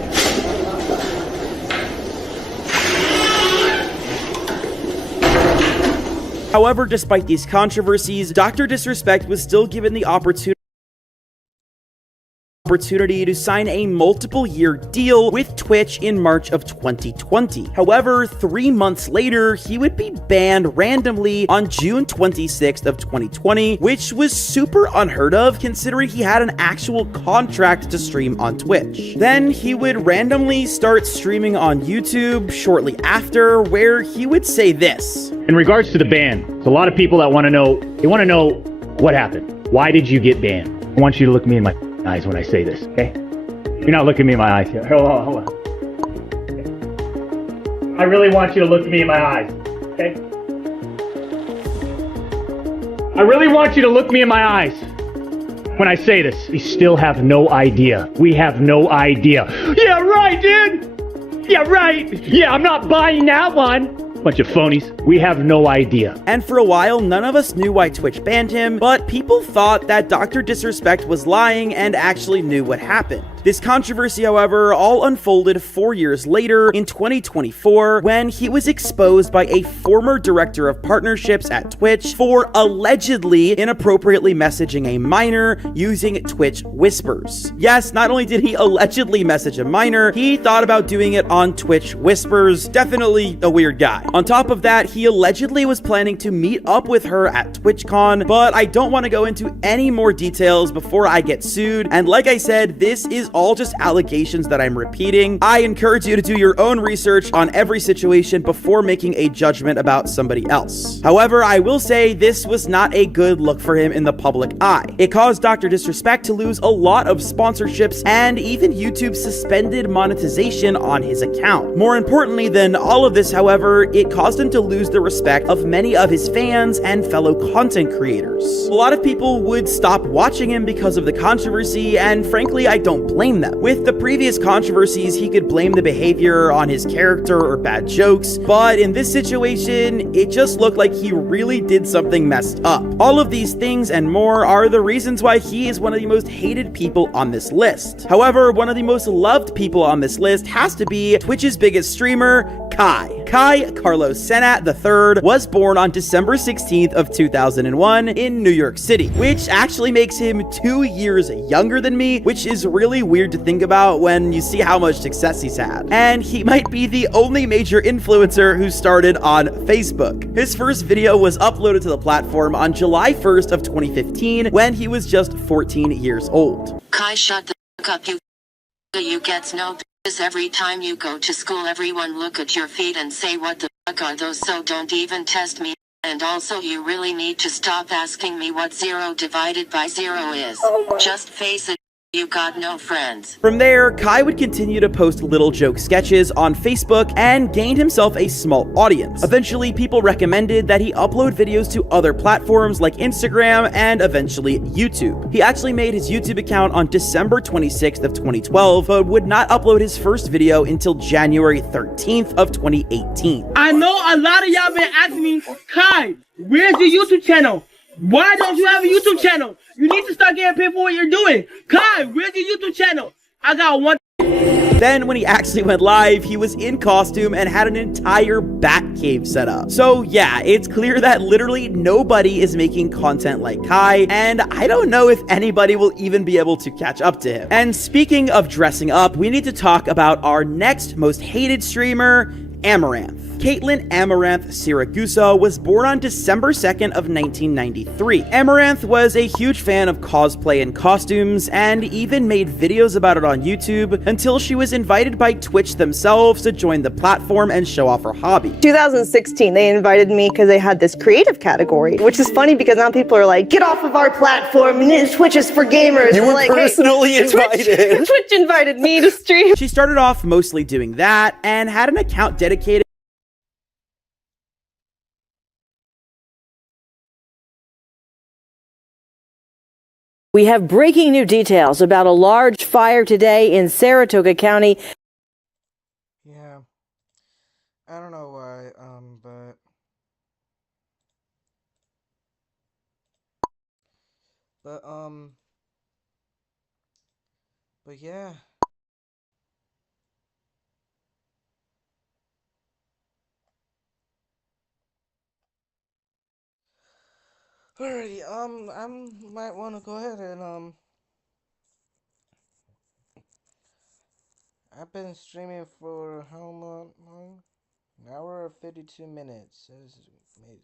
However, despite these controversies, Dr. Disrespect was still given the opportunity to sign a multiple-year deal with Twitch in March of 2020. However, 3 months later, he would be banned randomly on June 26th of 2020, which was super unheard of considering he had an actual contract to stream on Twitch. Then he would randomly start streaming on YouTube shortly after, where he would say this. In regards to the ban, there's a lot of people that want to know, what happened. Why did you get banned? I want you to look me in my eyes when I say this, okay? You're not looking me in my eyes here. Hold on. Okay. I really want you to look me in my eyes, okay? I really want you to look me in my eyes when I say this. We still have no idea. We have no idea. Yeah, right, dude! Yeah, right! Yeah, I'm not buying that one! Bunch of phonies. We have no idea. And for a while, none of us knew why Twitch banned him, but people thought that Dr. Disrespect was lying and actually knew what happened. This controversy, however, all unfolded 4 years later in 2024 when he was exposed by a former director of partnerships at Twitch for allegedly inappropriately messaging a minor using Twitch Whispers. Yes, not only did he allegedly message a minor, he thought about doing it on Twitch Whispers. Definitely a weird guy. On top of that, he allegedly was planning to meet up with her at TwitchCon, but I don't want to go into any more details before I get sued. And like I said, this is all just allegations that I'm repeating. I encourage you to do your own research on every situation before making a judgment about somebody else. However, I will say this was not a good look for him in the public eye. It caused Dr. Disrespect to lose a lot of sponsorships, and even YouTube suspended monetization on his account. More importantly than all of this, however, it caused him to lose the respect of many of his fans and fellow content creators. A lot of people would stop watching him because of the controversy, and frankly, I don't blame them. With the previous controversies, he could blame the behavior on his character or bad jokes, but in this situation, it just looked like he really did something messed up. All of these things and more are the reasons why he is one of the most hated people on this list. However, one of the most loved people on this list has to be Twitch's biggest streamer, Kai. Kai Carlos Senat III was born on December 16th of 2001 in New York City, which actually makes him 2 years younger than me, which is really weird to think about when you see how much success he's had. And he might be the only major influencer who started on Facebook. His first video was uploaded to the platform on July 1st of 2015 when he was just 14 years old. Kai, shut the fuck up, you gets no business. Every time you go to school, everyone look at your feet and say, what the fuck are those? So don't even test me. And also, you really need to stop asking me what 0 divided by 0 is. Just face it, you got no friends. From there, Kai would continue to post little joke sketches on Facebook and gained himself a small audience. Eventually, people recommended that he upload videos to other platforms like Instagram and eventually YouTube. He actually made his YouTube account on December 26th of 2012, but would not upload his first video until January 13th of 2018. I know a lot of y'all been asking me, Kai, where's your YouTube channel? Why don't you have a YouTube channel? You need to start getting paid for what you're doing. Kai, where's your YouTube channel? I got one. Then when he actually went live, he was in costume and had an entire bat cave set up. So yeah, it's clear that literally nobody is making content like Kai, and I don't know if anybody will even be able to catch up to him. And speaking of dressing up, we need to talk about our next most hated streamer, Amaranth. Caitlin Amaranth Siragusa was born on December 2nd of 1993. Amaranth was a huge fan of cosplay and costumes, and even made videos about it on YouTube until she was invited by Twitch themselves to join the platform and show off her hobby. 2016, they invited me because they had this creative category, which is funny because now people are like, get off of our platform, Twitch is for gamers. You were like, personally invited. Twitch invited me to stream. She started off mostly doing that and had an account dedicated We have breaking new details about a large fire today in Saratoga County. Yeah. I don't know why, but yeah. Alrighty, I might want to go ahead and, I've been streaming for how long? An hour or 52 minutes. This is amazing.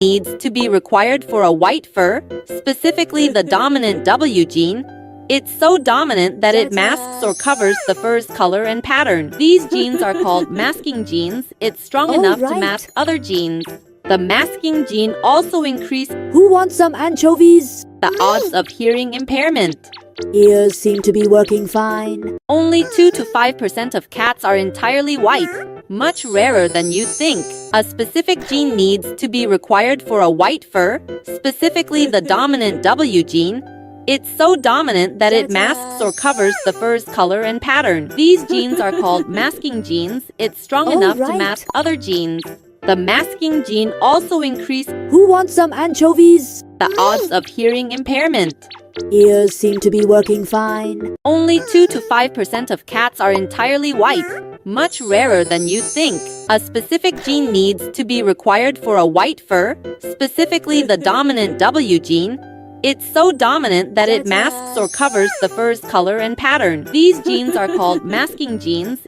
needs to be required for a white fur, specifically the dominant W gene. It's so dominant that it masks or covers the fur's color and pattern. These genes are called masking genes. It's strong enough to mask other genes. The masking gene also increases Who wants some anchovies? the odds of hearing impairment. Ears seem to be working fine. Only 2 to 5% of cats are entirely white, much rarer than you think. A specific gene needs to be required for a white fur, specifically the dominant W gene. It's so dominant that it masks or covers the fur's color and pattern. These genes are called masking genes. It's strong enough to mask other genes. The masking gene also increases Who wants some anchovies? the odds of hearing impairment. Ears seem to be working fine. Only 2 to 5% of cats are entirely white, much rarer than you think. A specific gene needs to be required for a white fur, specifically the dominant W gene. It's so dominant that it masks or covers the fur's color and pattern. These genes are called masking genes.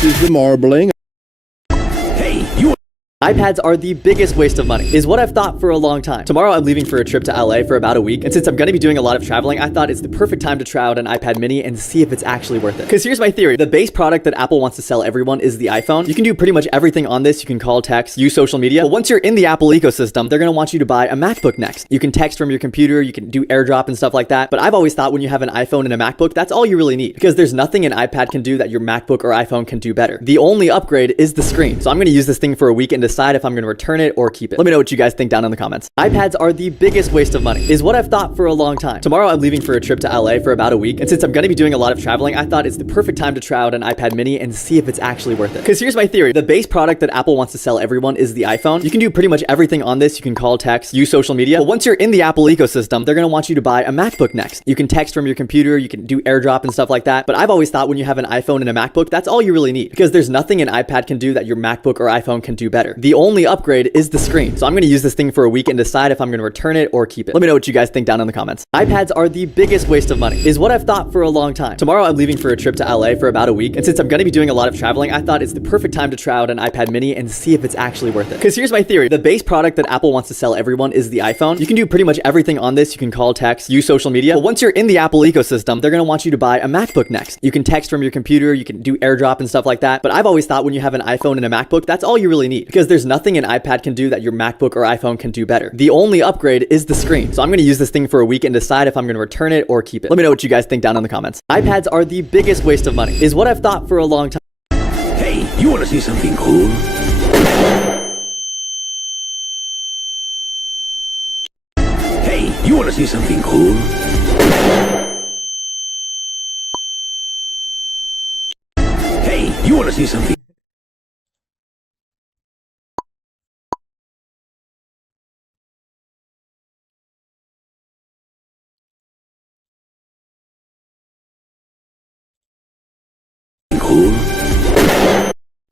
This is the marbling. iPads are the biggest waste of money, is what I've thought for a long time. Tomorrow I'm leaving for a trip to LA for about a week, and since I'm gonna be doing a lot of traveling, I thought it's the perfect time to try out an iPad mini and see if it's actually worth it. Because here's my theory. The base product that Apple wants to sell everyone is the iPhone. You can do pretty much everything on this. You can call, text, use social media. But once you're in the Apple ecosystem, they're gonna want you to buy a MacBook next. You can text from your computer, you can do AirDrop and stuff like that. But I've always thought when you have an iPhone and a MacBook, that's all you really need. Because there's nothing an iPad can do that your MacBook or iPhone can do better. The only upgrade is the screen. So I'm gonna use this thing for a week and decide if I'm gonna return it or keep it. Let me know what you guys think down in the comments. iPads are the biggest waste of money, is what I've thought for a long time. Tomorrow I'm leaving for a trip to LA for about a week, and since I'm gonna be doing a lot of traveling, I thought it's the perfect time to try out an iPad mini and see if it's actually worth it. Because here's my theory. The base product that Apple wants to sell everyone is the iPhone. You can do pretty much everything on this. You can call, text, use social media. But once you're in the Apple ecosystem, they're gonna want you to buy a MacBook next. You can text from your computer, you can do AirDrop and stuff like that. But I've always thought when you have an iPhone and a MacBook, that's all you really need. Because there's nothing an iPad can do that your MacBook or iPhone can do better. The only upgrade is the screen. So I'm gonna use this thing for a week and decide if I'm gonna return it or keep it. Let me know what you guys think down in the comments. iPads are the biggest waste of money, is what I've thought for a long time. Tomorrow I'm leaving for a trip to LA for about a week, and since I'm gonna be doing a lot of traveling, I thought it's the perfect time to try out an iPad mini and see if it's actually worth it. Because here's my theory. The base product that Apple wants to sell everyone is the iPhone. You can do pretty much everything on this. You can call, text, use social media. But once you're in the Apple ecosystem, they're gonna want you to buy a MacBook next. You can text from your computer, you can do AirDrop and stuff like that. But I've always thought when you have an iPhone and a MacBook, that's all you really need. Because there's nothing an iPad can do that your MacBook or iPhone can do better. The only upgrade is the screen. So I'm gonna use this thing for a week and decide if I'm gonna return it or keep it. Let me know what you guys think down in the comments. iPads are the biggest waste of money, is what I've thought for a long time. Hey, you wanna see something cool? Hey, you wanna see something cool? Hey, you wanna see something? Cool.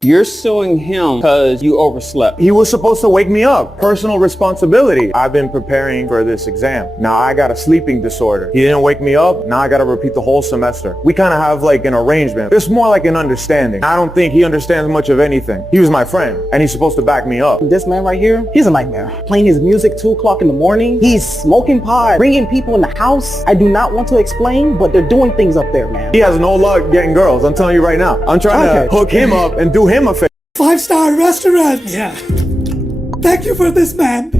You're suing him because you overslept. He was supposed to wake me up. Personal responsibility. I've been preparing for this exam. Now I got a sleeping disorder. He didn't wake me up. Now I got to repeat the whole semester. We kind of have like an arrangement. It's more like an understanding. I don't think he understands much of anything. He was my friend and he's supposed to back me up. This man right here, he's a nightmare. Playing his music 2 o'clock in the morning. He's smoking pot, bringing people in the house. I do not want to explain, but they're doing things up there, man. He has no luck getting girls. I'm telling you right now. I'm trying to hook him up and do him a favor. 5-star restaurant. Yeah. Thank you for this, man.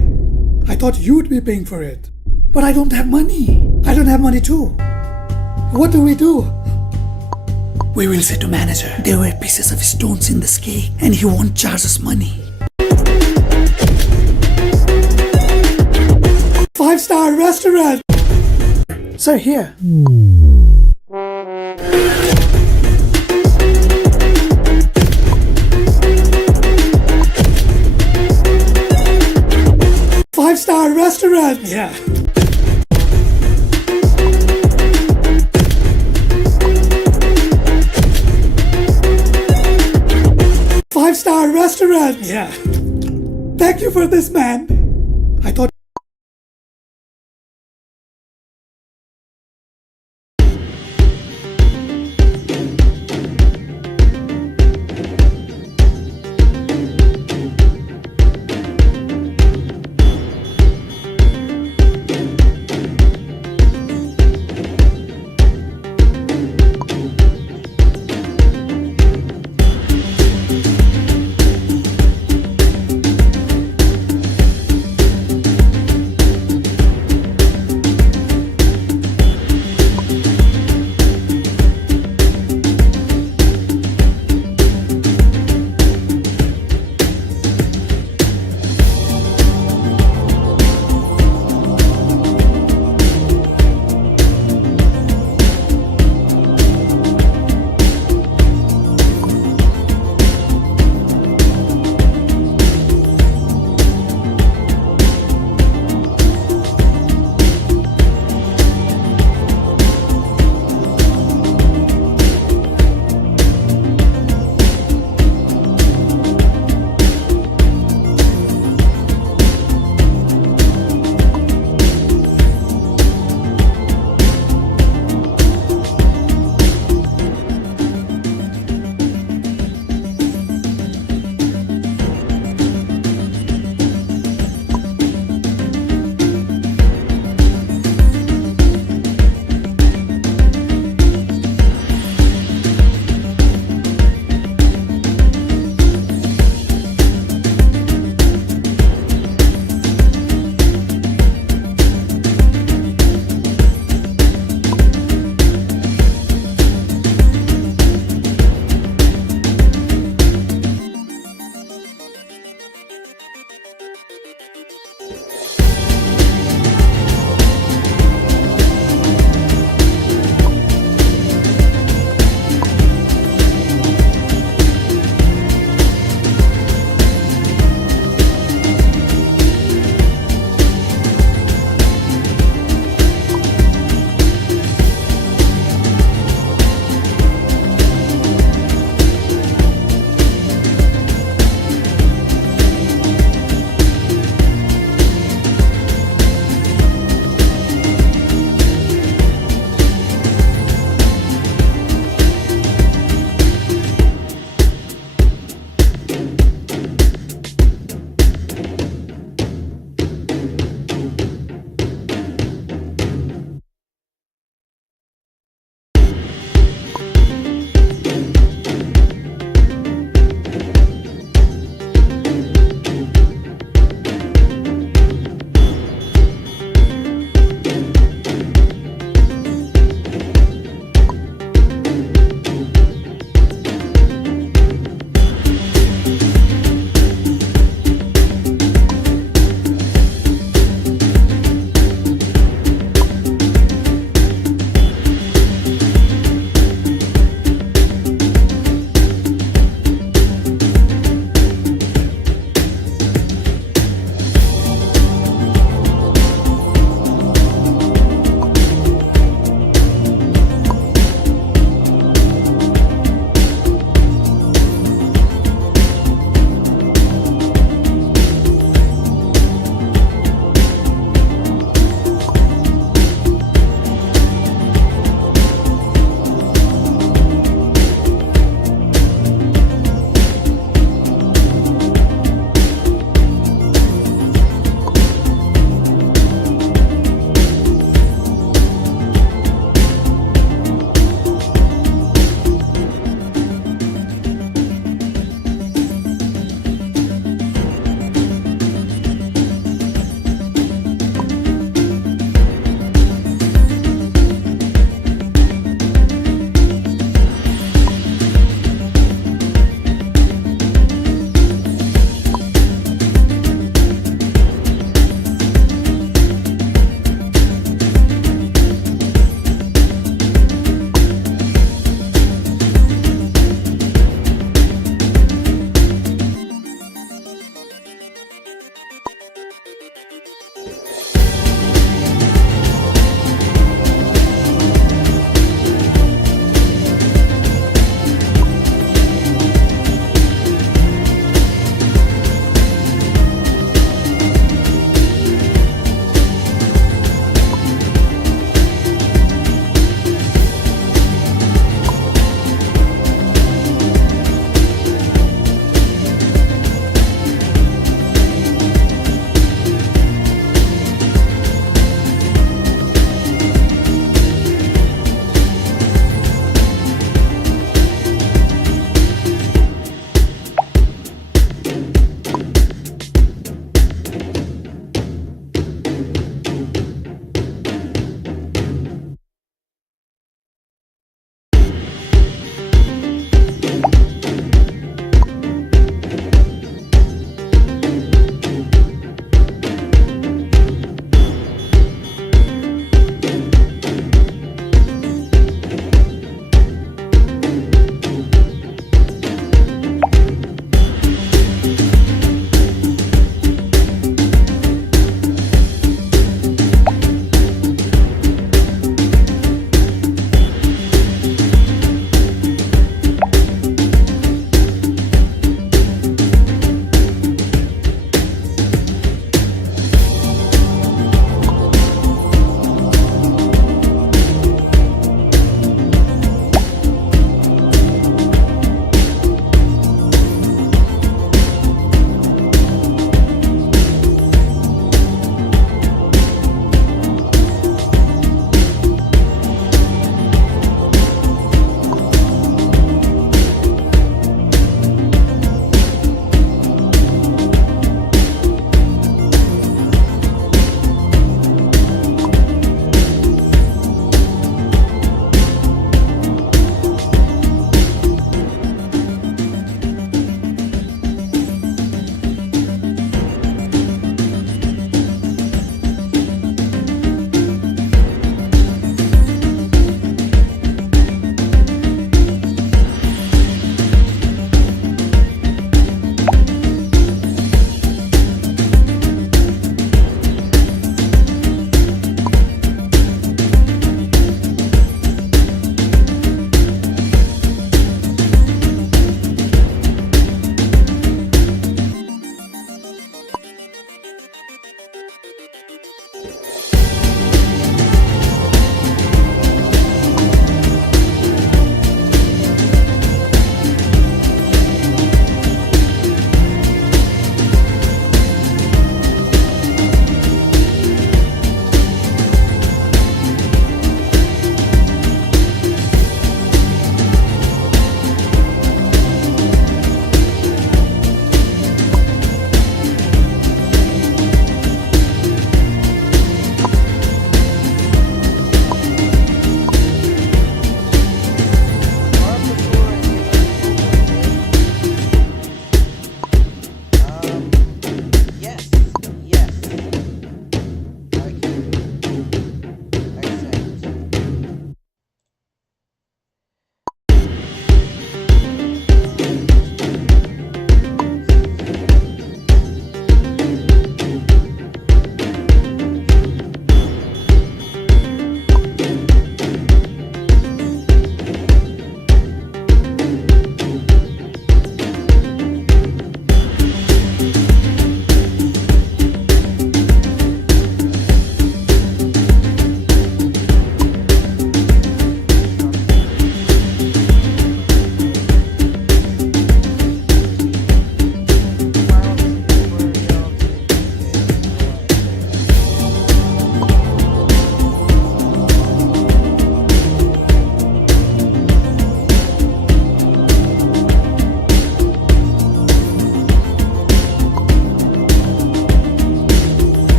I thought you would be paying for it. But I don't have money. I don't have money too. What do? We will say to manager, there were pieces of stones in this cake and he won't charge us money. 5-star restaurant. Sir, here. 5-star restaurant. Yeah. Five-star restaurant. Yeah. Thank you for this, man. I thought.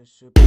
This should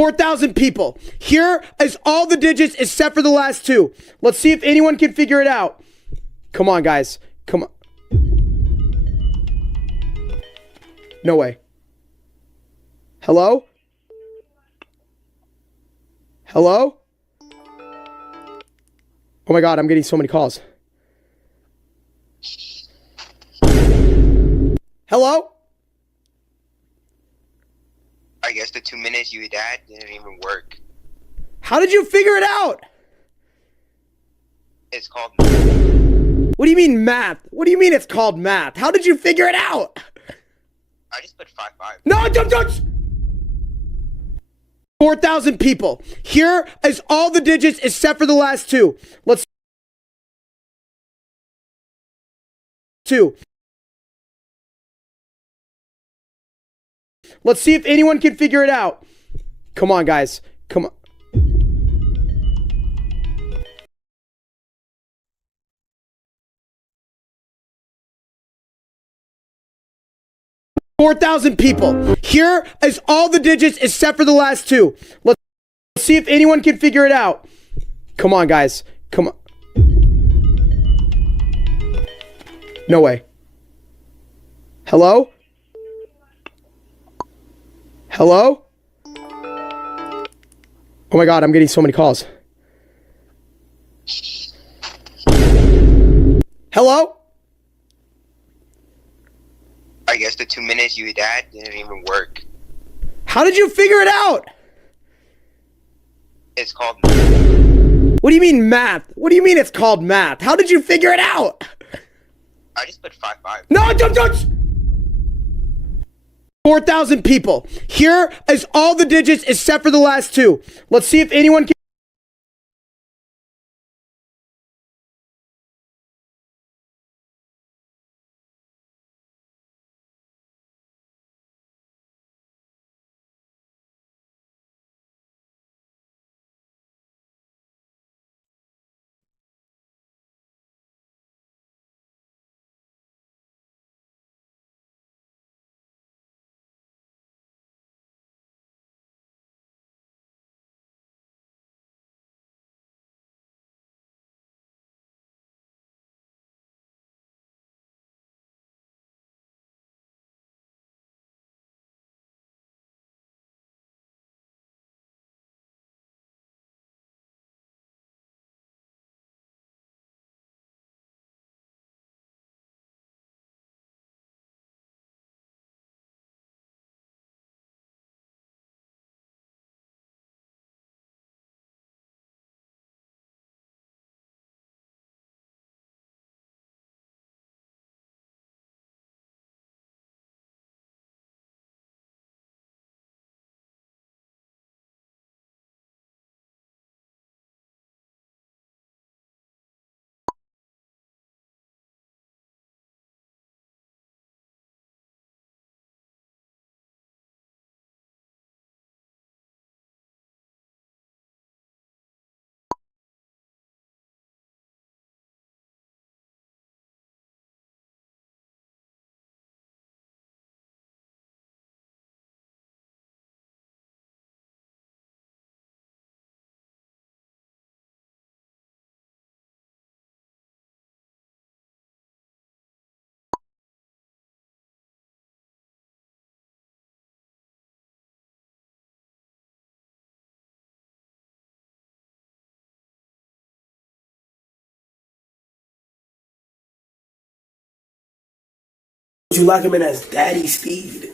4,000 people. Here is all the digits except for the last two. Let's see if anyone can figure it out. Come on, guys. Come on. No way. Hello? Hello? Oh my God, I'm getting so many calls. Hello? I guess the 2 minutes you had didn't even work. How did you figure it out? It's called... What do you mean math? What do you mean it's called math? How did you figure it out? I just put 5-5. No, don't. 4,000 people. Here is all the digits except for the last two. Let's... Let's see if anyone can figure it out. Come on, guys. Come on. $4,000 people. Here is all the digits except for the last two. Let's see if anyone can figure it out. Come on, guys. Come on. No way. Hello? Hello? Oh my God, I'm getting so many calls. Hello? I guess the 2 minutes you had didn't even work. How did you figure it out? It's called... What do you mean math? What do you mean it's called math? How did you figure it out? I just put 5-5. No, don't. 4,000 people. Here is all the digits except for the last two. Let's see if anyone can... You lock him in as Daddy Speed.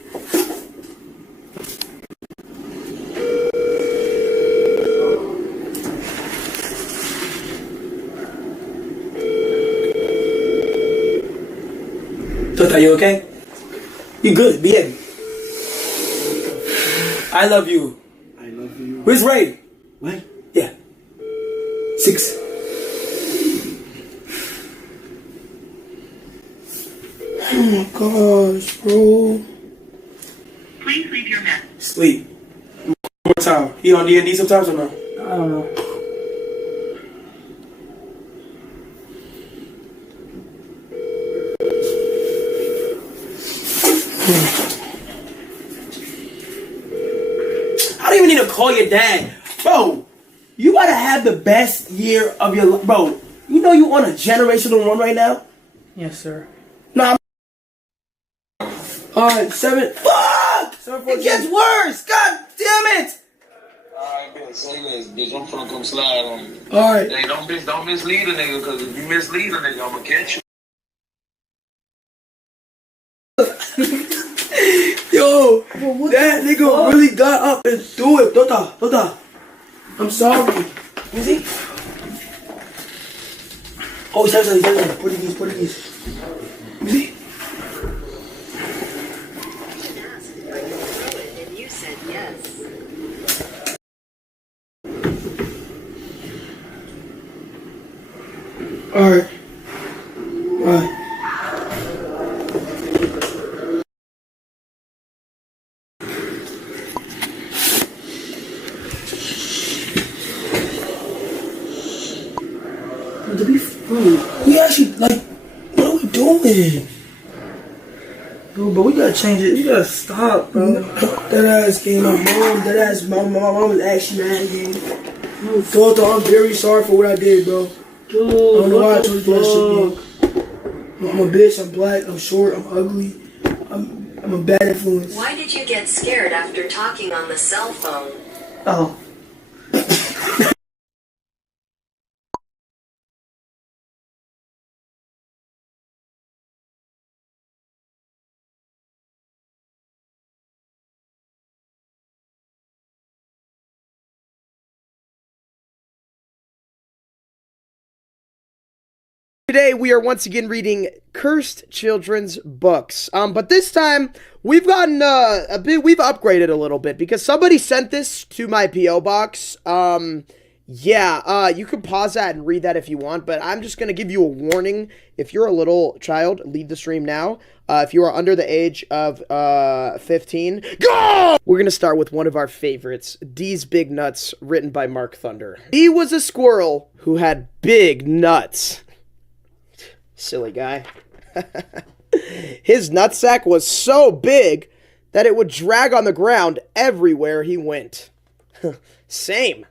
Tota, you okay? You good? Bien. I love you. I love you. Where's Ray? What? Yeah. 6. Oh my gosh, bro. Please leave your message. Sleep. One more time. He on D&D sometimes or no? I don't know. How do you even need to call your dad. Bro, you gotta have the best year of your life. Bro, you know you on a generational run right now? Yes, sir. Nah, alright, 7. Fuck! It gets worse! God damn it! Alright, bitch, say this, bitch. I'm finna come slide on you. Alright. Hey, don't mislead a nigga, cause if you mislead a nigga, I'ma catch you. Yo, that nigga really got up and do it. Dota. I'm sorry. Is he? Oh, sorry. Portuguese. Is he? You said yes. Alright. To be food. We actually, like, what are we doing? Yo, but we gotta change it. We gotta stop, bro. That ass game, my mom was actually mad game. Daughter, I'm very sorry for what I did, bro. Dude, I don't know why I told you that shit, bro. I'm a bitch, I'm black, I'm short, I'm ugly. I'm a bad influence. Why did you get scared after talking on the cell phone? Oh. Today we are once again reading cursed children's books. But this time we've gotten we've upgraded a little bit because somebody sent this to my PO box. You can pause that and read that if you want, but I'm just gonna give you a warning. If you're a little child, leave the stream now. If you are under the age of 15, go! We're gonna start with one of our favorites, D's Big Nuts, written by Mark Thunder. D was a squirrel who had big nuts. Silly guy. His nutsack was so big that it would drag on the ground everywhere he went. Same.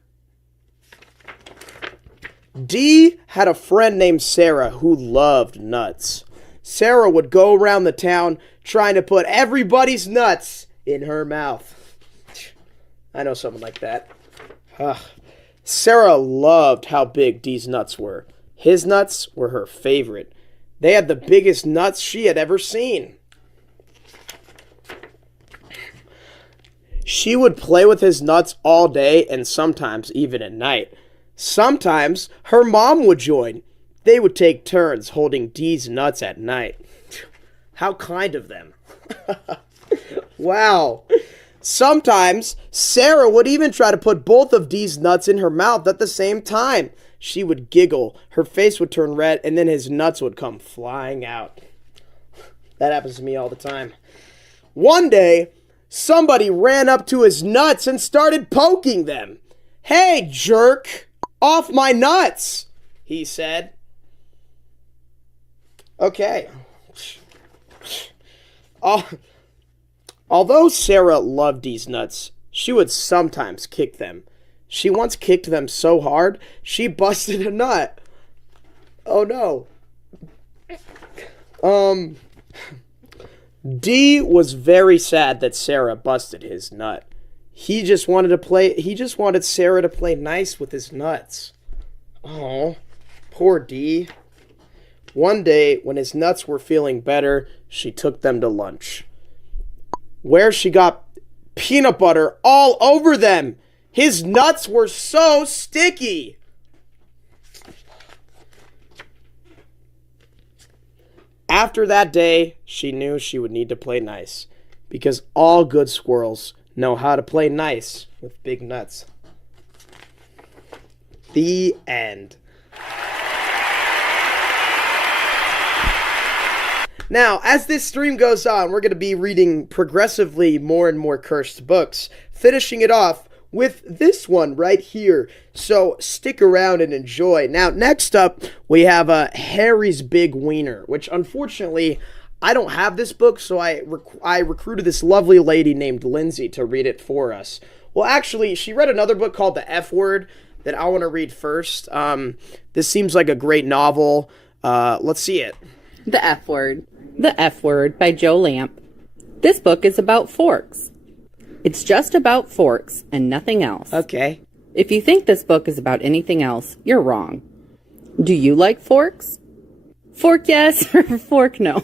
D had a friend named Sarah who loved nuts. Sarah would go around the town trying to put everybody's nuts in her mouth. I know someone like that. Sarah loved how big D's nuts were. His nuts were her favorite. They had the biggest nuts she had ever seen. She would play with his nuts all day and sometimes even at night. Sometimes her mom would join. They would take turns holding D's nuts at night. How kind of them. Wow. Sometimes Sarah would even try to put both of D's nuts in her mouth at the same time. She would giggle, her face would turn red, and then his nuts would come flying out. That happens to me all the time. One day, somebody ran up to his nuts and started poking them. "Hey, jerk, off my nuts," he said. Okay. Although Sarah loved these nuts, she would sometimes kick them. She once kicked them so hard, she busted a nut. Oh no. D was very sad that Sarah busted his nut. He just wanted Sarah to play nice with his nuts. Oh, poor D. One day, when his nuts were feeling better, she took them to lunch, where she got peanut butter all over them. His nuts were so sticky. After that day, she knew she would need to play nice, because all good squirrels know how to play nice with big nuts. The end. Now, as this stream goes on, we're going to be reading progressively more and more cursed books, finishing it off with this one right here. So stick around and enjoy. Now, next up, we have Harry's Big Wiener, which unfortunately, I don't have this book, so I recruited this lovely lady named Lindsay to read it for us. Well, actually, she read another book called The F Word that I want to read first. This seems like a great novel. Let's see it. The F Word. The F Word by Joe Lamp. This book is about forks. It's just about forks and nothing else. Okay. If you think this book is about anything else, you're wrong. Do you like forks? Fork yes or fork no?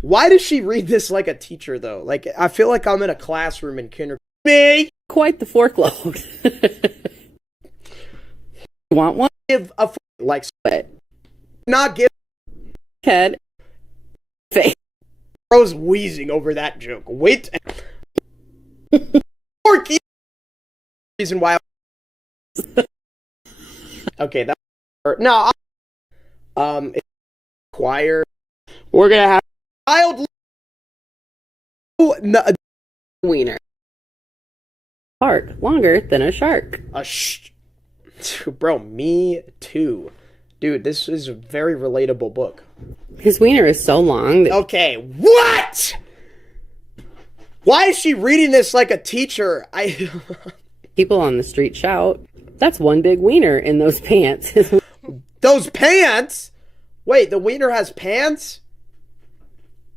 Why does she read this like a teacher, though? Like, I feel like I'm in a classroom in kindergarten. Me? Quite the fork load. You want one? Give a like it. Not give head face. Bro's wheezing over that joke. Wait. Forky. Reason why. Okay, that. No. Choir. We're gonna have child. No, Wiener. Part longer than a shark. Bro, me too. Dude, this is a very relatable book. His wiener is so long that... Okay, what? Why is she reading this like a teacher? People on the street shout, "That's one big wiener in those pants." Those pants? Wait, the wiener has pants?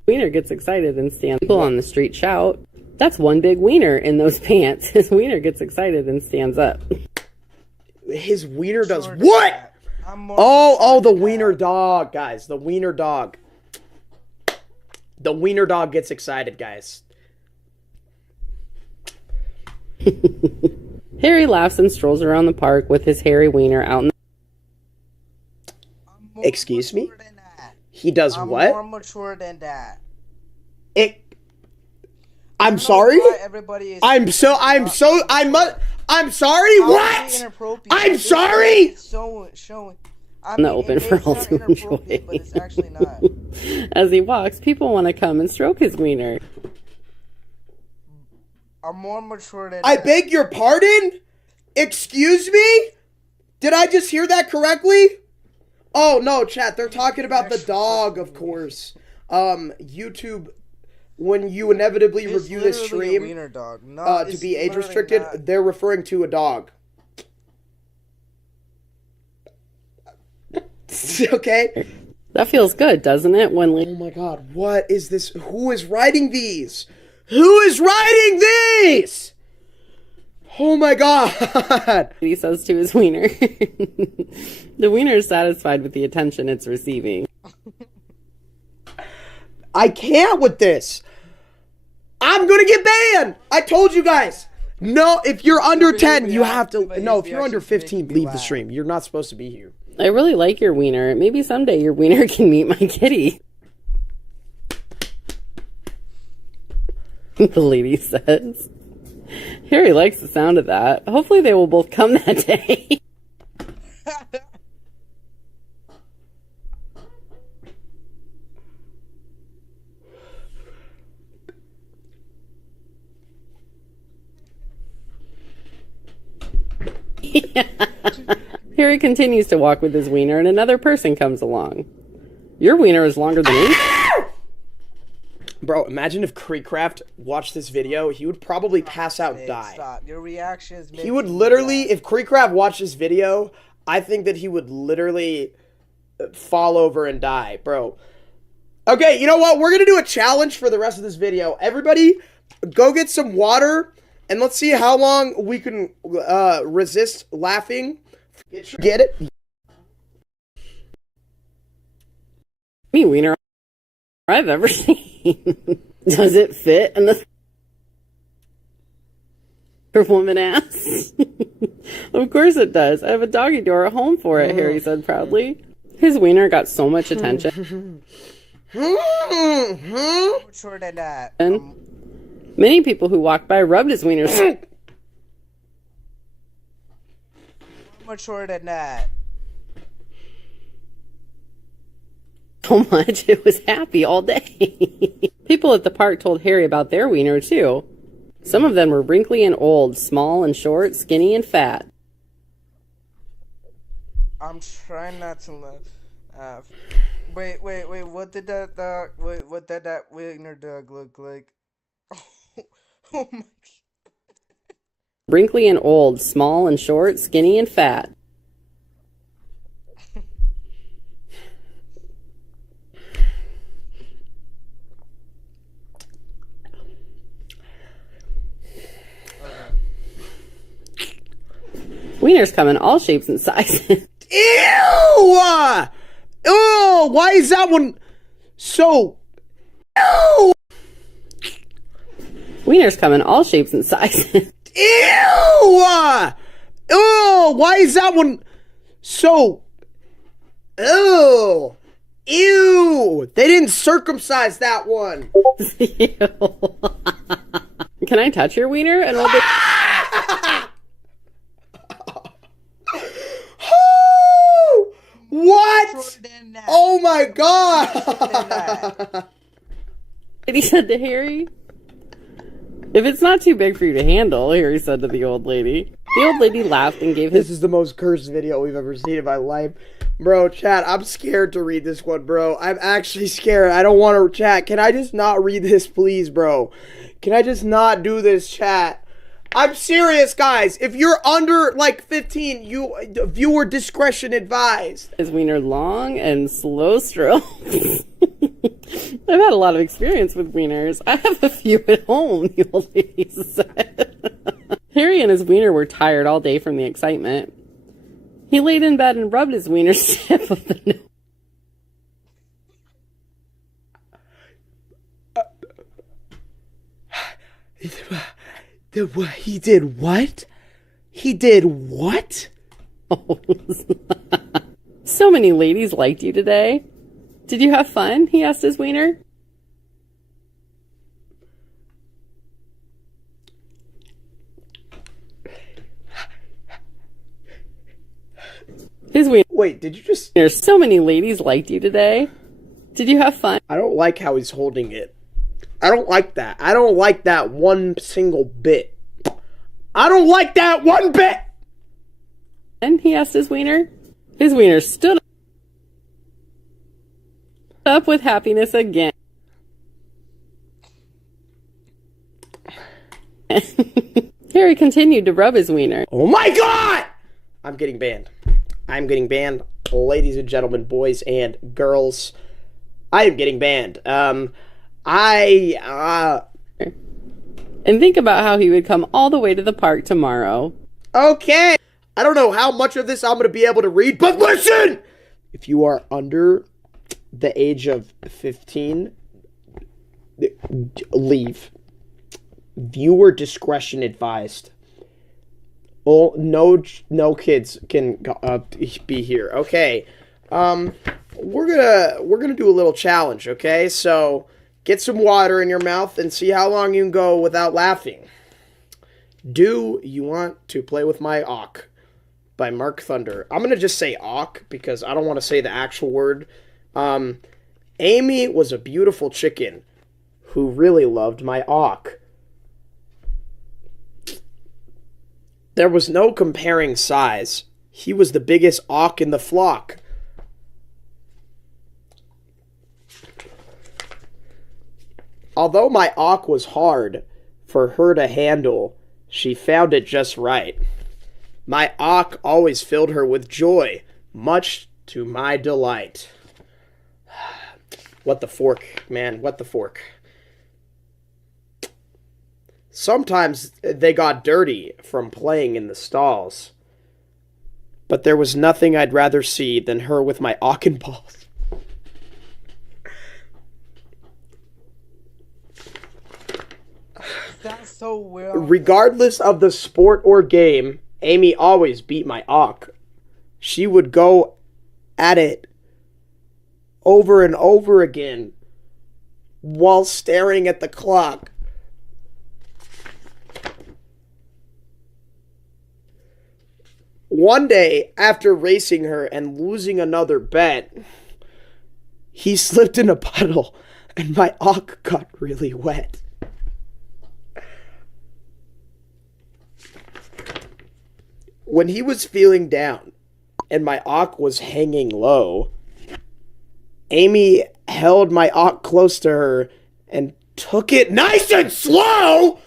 Wiener gets excited and stands. People on the street shout, "That's one big wiener in those pants." His wiener gets excited and stands up. His wiener does what? Oh, the wiener dog, guys. The wiener dog. The wiener dog gets excited, guys. Harry laughs and strolls around the park with his hairy wiener out in the... Excuse me? He does what? I'm more mature than that. I'm sorry? I'm sorry? What? I'm sorry? I'm not open for all to enjoy. But it's actually not. As he walks, people want to come and stroke his wiener. I'm more mature than I that. beg your pardon? Excuse me? Did I just hear that correctly? Oh, no, chat. They're talking about the dog, of course. YouTube, when you inevitably review this stream to be age restricted, they're referring to a dog. Okay. That feels good, doesn't it? When oh my god, what is this? Who is writing these? Who is writing these? Oh my god. He says to his wiener. The wiener is satisfied with the attention it's receiving. I can't with this. I'm gonna get banned. I told you guys. No, if you're under 10, you have to. No, if you're under 15, leave the stream. You're not supposed to be here. I really like your wiener. Maybe someday your wiener can meet my kitty. The lady says. Harry likes the sound of that. Hopefully they will both come that day. Harry continues to walk with his wiener and another person comes along. Your wiener is longer than me. Bro, imagine if Creekcraft watched this video. He would probably pass out and die. Stop. Your reaction is he would literally, if Creekcraft watched this video, I think that he would literally fall over and die, bro. Okay, you know what? We're going to do a challenge for the rest of this video. Everybody, go get some water, and let's see how long we can resist laughing. Get it? Me wiener I've ever seen. Does it fit in the woman ass? Of course it does. I have a doggy door at home for it, Harry said proudly. His wiener got so much attention. Mature than that. And many people who walked by rubbed his wiener. Mature than that. So much it was happy all day. People at the park told Harry about their wiener too. Some of them were wrinkly and old, small and short, skinny and fat. I'm trying not to laugh. Wait. What did that dog? What did that wiener dog look like? Oh my. Wrinkly and old, small and short, skinny and fat. Wieners come in all shapes and sizes. Ew! Oh, why is that one so... Ew! Wieners come in all shapes and sizes. Ew! Oh, why is that one so... Ew! Ew! They didn't circumcise that one. Can I touch your wiener? And we'll be... What? Oh my god! And he said to Harry, if it's not too big for you to handle, Harry said to the old lady. The old lady laughed and gave his... This is the most cursed video we've ever seen in my life. Bro, chat, I'm scared to read this one, bro. I'm actually scared. I don't want to chat. Can I just not read this, please, bro? Can I just not do this, chat? I'm serious, guys. If you're under, like, 15, viewer discretion advised. His wiener long and slow strokes. I've had a lot of experience with wieners. I have a few at home, the old lady said. Harry and his wiener were tired all day from the excitement. He laid in bed and rubbed his wiener tip of the nose. He did what? He did what? So many ladies liked you today. Did you have fun? He asked his wiener. His wiener. Wait, did you just... There's so many ladies liked you today. Did you have fun? I don't like how he's holding it. I don't like that. I don't like that one single bit. I don't like that one bit! And he asked his wiener. His wiener stood up with happiness again. Harry continued to rub his wiener. Oh my god! I'm getting banned. I'm getting banned. Ladies and gentlemen, boys and girls. I am getting banned. And think about how he would come all the way to the park tomorrow. Okay. I don't know how much of this I'm going to be able to read, but listen! If you are under the age of 15, leave. Viewer discretion advised. Oh, no kids can be here. Okay. We're gonna do a little challenge, okay? So get some water in your mouth and see how long you can go without laughing. Do you want to play with my Auk by Mark Thunder? I'm going to just say Auk because I don't want to say the actual word. Amy was a beautiful chicken who really loved my Auk. There was no comparing size. He was the biggest Auk in the flock. Although my Auk was hard for her to handle, she found it just right. My Auk always filled her with joy, much to my delight. What the fork, man, what the fork. Sometimes they got dirty from playing in the stalls. But there was nothing I'd rather see than her with my Auk and balls. That's so weird. Regardless of the sport or game, Amy always beat my Auk. She would go at it over and over again while staring at the clock. One day, after racing her and losing another bet, he slipped in a puddle and my Auk got really wet. When he was feeling down and my Auk was hanging low, Amy held my aunt close to her and took it nice and slow.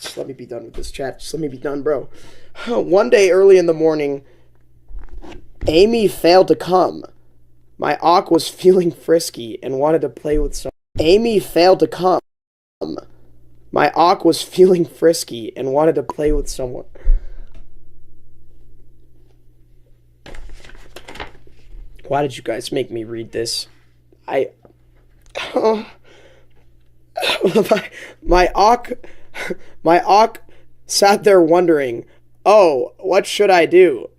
Just let me be done with this chat. Just let me be done, bro. One day early in the morning, Amy failed to come. My aunt was feeling frisky and wanted to play with someone. Amy failed to come. My aunt was feeling frisky and wanted to play with someone. Why did you guys make me read this? My aunt sat there wondering, oh, what should I do?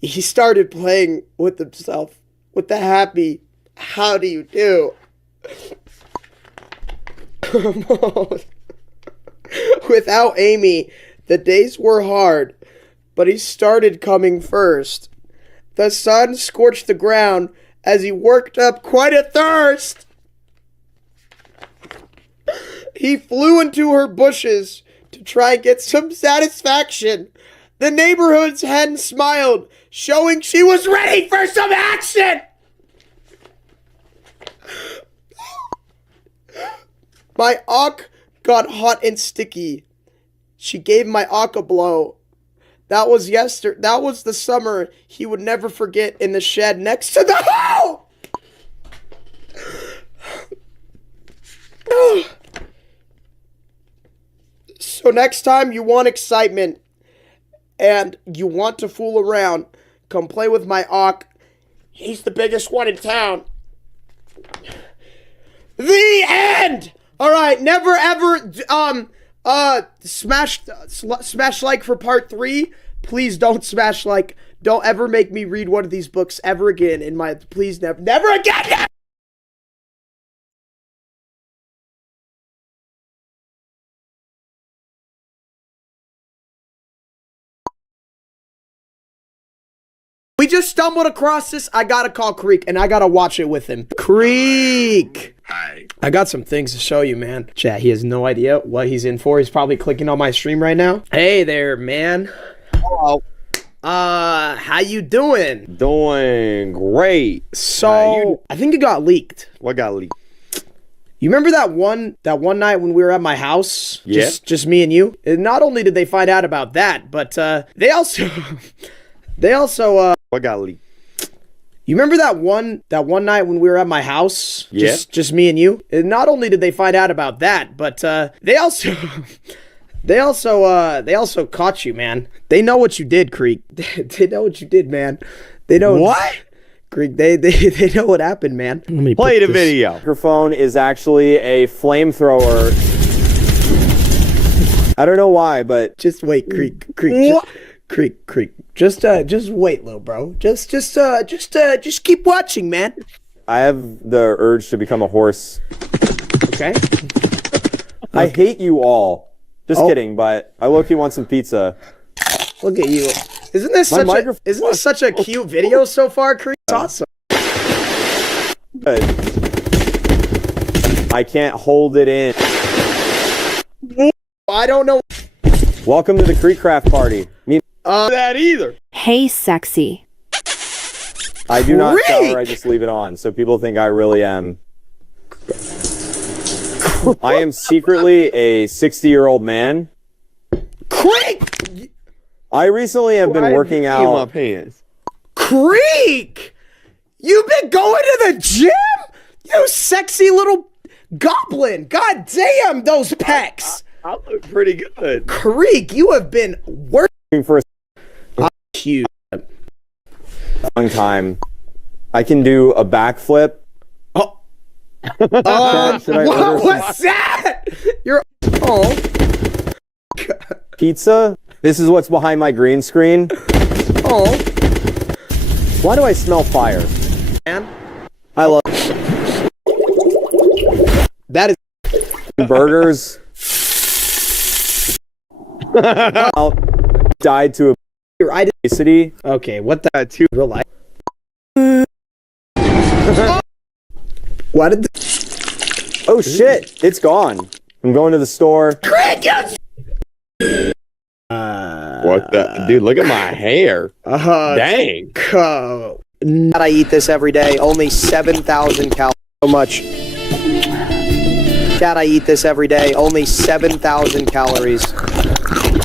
He started playing with himself with the happy, how do you do? Without Amy, the days were hard, but he started coming first. The sun scorched the ground as he worked up quite a thirst. He flew into her bushes to try and get some satisfaction. The neighborhood's hen smiled, showing she was ready for some action. My auk got hot and sticky. She gave my auk a blow. That was the summer he would never forget in the shed next to the hoe. So next time you want excitement and you want to fool around, come play with my auk. He's the biggest one in town. The end. All right, never ever smash like for part 3. Please don't smash like. Don't ever make me read one of these books ever again in my. Please never again. We just stumbled across this. I gotta call Creek and I gotta watch it with him. Creek! Hi. I got some things to show you, man. Chat, he has no idea what he's in for. He's probably clicking on my stream right now. Hey there, man. Hello. How you doing? Doing great. So, I think it got leaked. What got leaked? You remember that one night when we were at my house? Yeah. Just me and you? And not only did they find out about that, but they also what got leaked? You remember that one night when we were at my house? Yeah. Just me and you? And not only did they find out about that, but they also caught you, man. They know what you did, Creek. They know what you did, man. They know what? Creek, they know what happened, man. Let me play the video. Microphone is actually a flamethrower. I don't know why, but just wait, Creek. Creek. Just wait, little bro. Just keep watching, man. I have the urge to become a horse. Okay. I hate you all. Just kidding, but I low-key want some pizza. Look at you. Isn't this such a cute video so far, Creek? It's awesome. Good. I can't hold it in. I don't know. Welcome to the Creek Craft party. That either. Hey, sexy. I do not shower, I just leave it on, so people think I really am. I am secretly a 60-year-old man. Creek! I recently have been working out. My pants. Creek! You've been going to the gym? You sexy little goblin! God damn, those pecs! I look pretty good. Creek, you have been working for a huge long time. I can do a backflip. Oh. What was that? You're pizza? This is what's behind my green screen. Oh. Why do I smell fire? Man. I love that is burgers. Died to obesity. Okay, what the to real life? What did oh shit, it's gone. I'm going to the store. What the dude, look at my hair. Dang. That I eat this every day. Only 7,000 calories. So much. Dad, I eat this every day. Only 7,000 calories.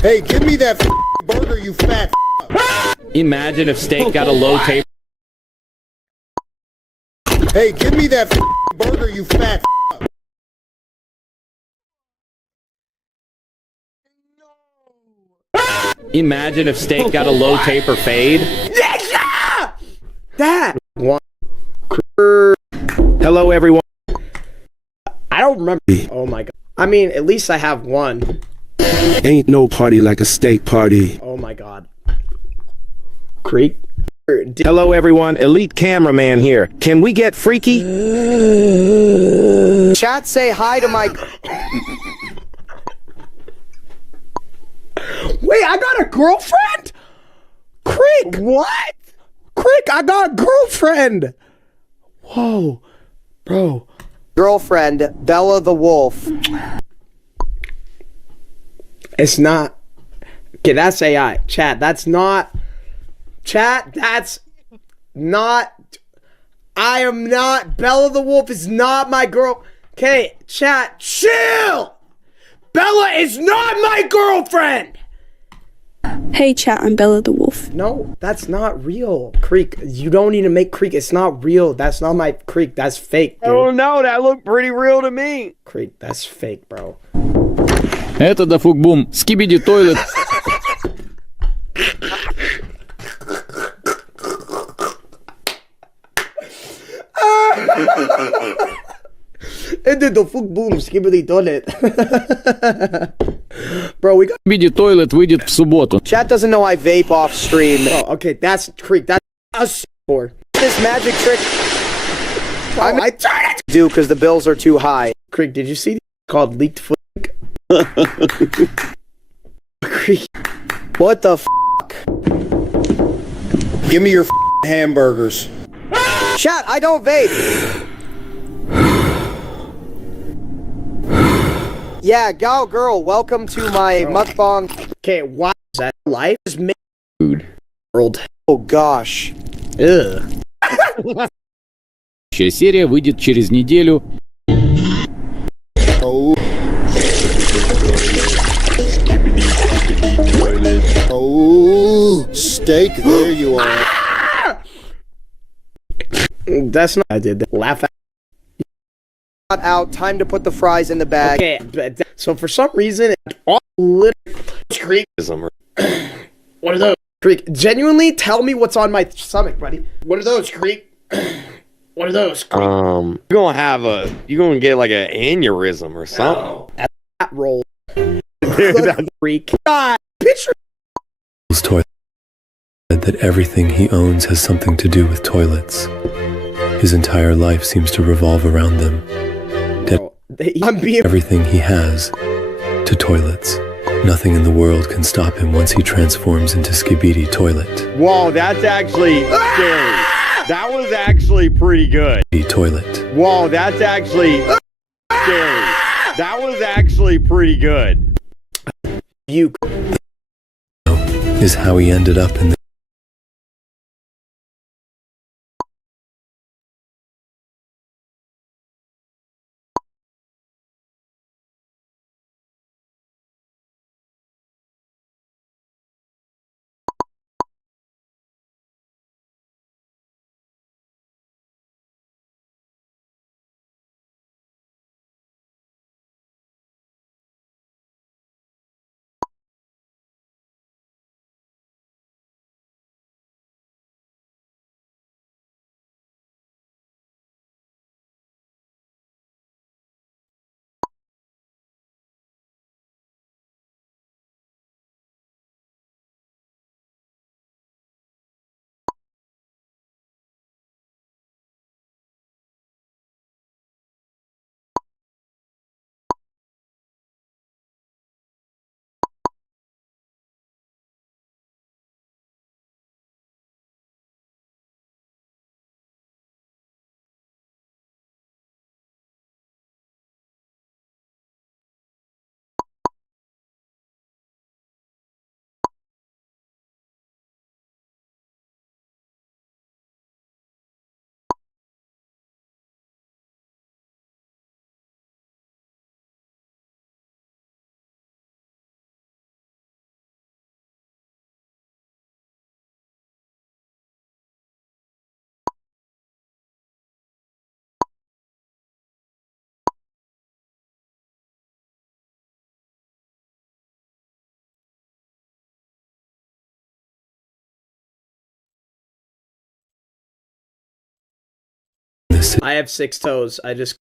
Hey, give me that burger, you fat. Imagine if steak got a low taper. Hey, give me that burger, you fat. Imagine if steak got a low taper fade. That one. Hello, everyone. I don't remember. Oh my god. I mean, at least I have one. Ain't no party like a steak party. Oh my god. Creek. Hello, everyone. Elite cameraman here. Can we get freaky? Chat, say hi to my... Wait, I got a girlfriend? Creek. What? Creek, I got a girlfriend. Whoa. Bro. Girlfriend, Bella the Wolf. It's not. Okay, that's AI. Chat, that's not. Chat, that's not. I am not. Bella the Wolf is not my girl. Okay, chat, chill. Bella is not my girlfriend. Hey chat, I'm Bella the Wolf. No, that's not real. Creek, you don't need to make Creek. It's not real. That's not my Creek. That's fake, dude. Oh no, that looked pretty real to me. Creek, that's fake, bro. Это да фугбум. Skibidi toilet. It did the fuck boom, skibidi toilet. Bro, we got Skibidi toilet выйдет в субботу. Chat doesn't know I vape off stream. Oh, okay, that's Creek. That's us for this magic trick. I tried it. Do because the bills are too high. Creek, did you see called leaked foot? Creek. What the f? Give me your hamburgers. Chat, I don't vape. Yeah, gal girl, welcome to my mukbang. Okay, why is that? Life is made Food. world. Oh gosh. Ugh. Следующая серия выйдет через неделю. Oh. Oh, steak, there you are. That's not. I did that. Laugh at. Not out. Time to put the fries in the bag. Okay, but so for some reason, all little Creek. What are those? Creek, genuinely tell me what's on my stomach, buddy. What are those, Creek? What are those? Creek? You're gonna get like an aneurysm or something. That roll. Dude, that's Creek. God, picture. Toilet said that everything he owns has something to do with toilets. His entire life seems to revolve around them. Everything he has to toilets. Nothing in the world can stop him once he transforms into Skibidi Toilet. Whoa, that's actually scary. That was actually pretty good. Toilet. Whoa, that's actually scary. That was actually pretty good. You is how he ended up in the this I have 6 toes. I just...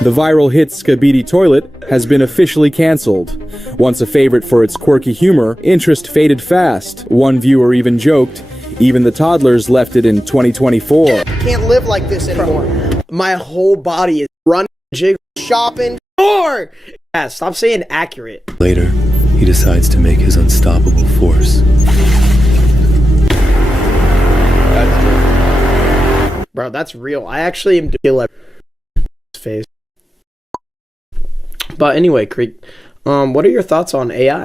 The viral hit Skibidi Toilet has been officially cancelled. Once a favorite for its quirky humor, interest faded fast. One viewer even joked, even the toddlers left it in 2024. I can't live like this anymore. My whole body is running, jiggling, shopping, or... Yeah, stop saying accurate. Later, he decides to make his unstoppable force. Bro, that's real. I actually am kill face. But anyway, Creek, what are your thoughts on AI?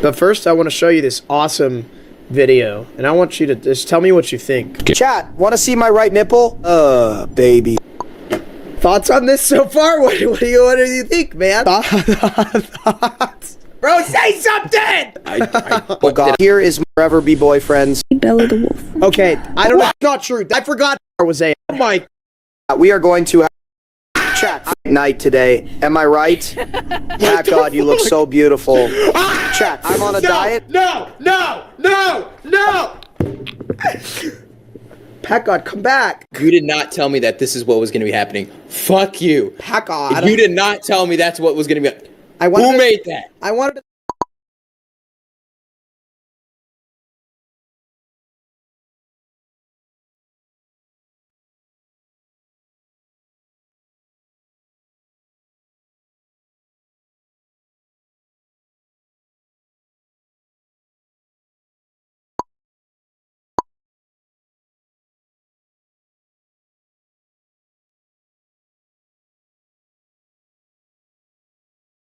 But first, I want to show you this awesome video, and I want you to just tell me what you think. Chat, want to see my right nipple? Baby. Thoughts on this so far? What do you think, man? Thoughts? Bro, say something! Oh God. Here is my forever be boyfriends. Bella the Wolf. Okay, I don't know. It's not true. I forgot it was AI. Oh my. We are going to have chat night today. Am I right? Pat God, you look so beautiful. Chat, I'm on a diet. No! Pat God, come back. You did not tell me that this is what was going to be happening. Fuck you. Pat God. You did not tell me that's what was going to be. Who made that? I wanted to.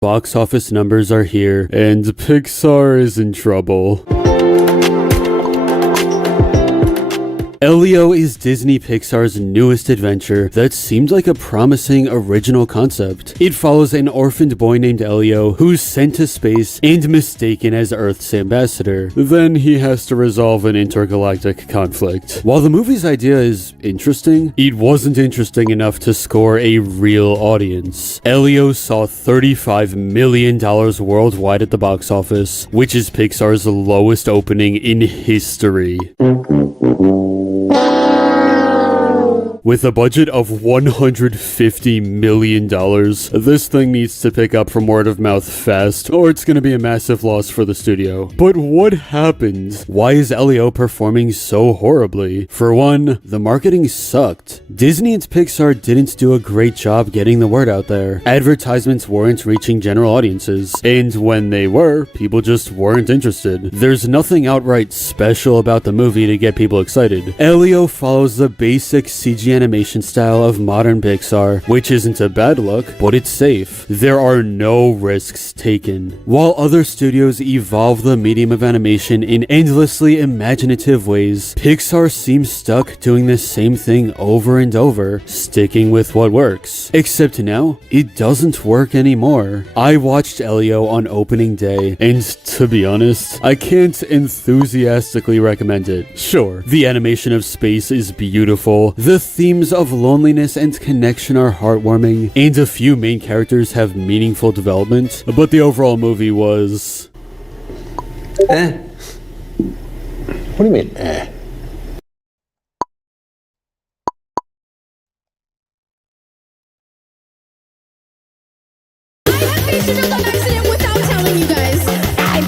Box office numbers are here, and Pixar is in trouble. Elio is Disney Pixar's newest adventure that seemed like a promising original concept. It follows an orphaned boy named Elio who's sent to space and mistaken as Earth's ambassador. Then he has to resolve an intergalactic conflict. While the movie's idea is interesting, it wasn't interesting enough to score a real audience. Elio saw $35 million worldwide at the box office, which is Pixar's lowest opening in history. With a budget of $150 million, this thing needs to pick up from word of mouth fast, or it's gonna be a massive loss for the studio. But what happened? Why is Elio performing so horribly? For one, the marketing sucked. Disney and Pixar didn't do a great job getting the word out there. Advertisements weren't reaching general audiences, and when they were, people just weren't interested. There's nothing outright special about the movie to get people excited. Elio follows the basic CG animation style of modern Pixar, which isn't a bad look, but it's safe. There are no risks taken. While other studios evolve the medium of animation in endlessly imaginative ways, Pixar seems stuck doing the same thing over and over, sticking with what works. Except now, it doesn't work anymore. I watched Elio on opening day, and to be honest, I can't enthusiastically recommend it. Sure, the animation of space is beautiful, the themes of loneliness and connection are heartwarming, and a few main characters have meaningful development, but the overall movie was... What do you mean, I've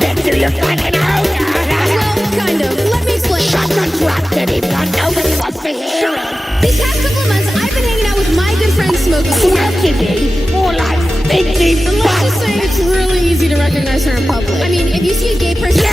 been through your fucking house! Well, kind of. Let me explain. Shut the trap, Diddy! Nobody wants to hear it! These past couple of months, I've been hanging out with my good friend Smokey. Smokey? More like Stinky And let's just say it's really easy to recognize her in public. I mean, if you see a gay person...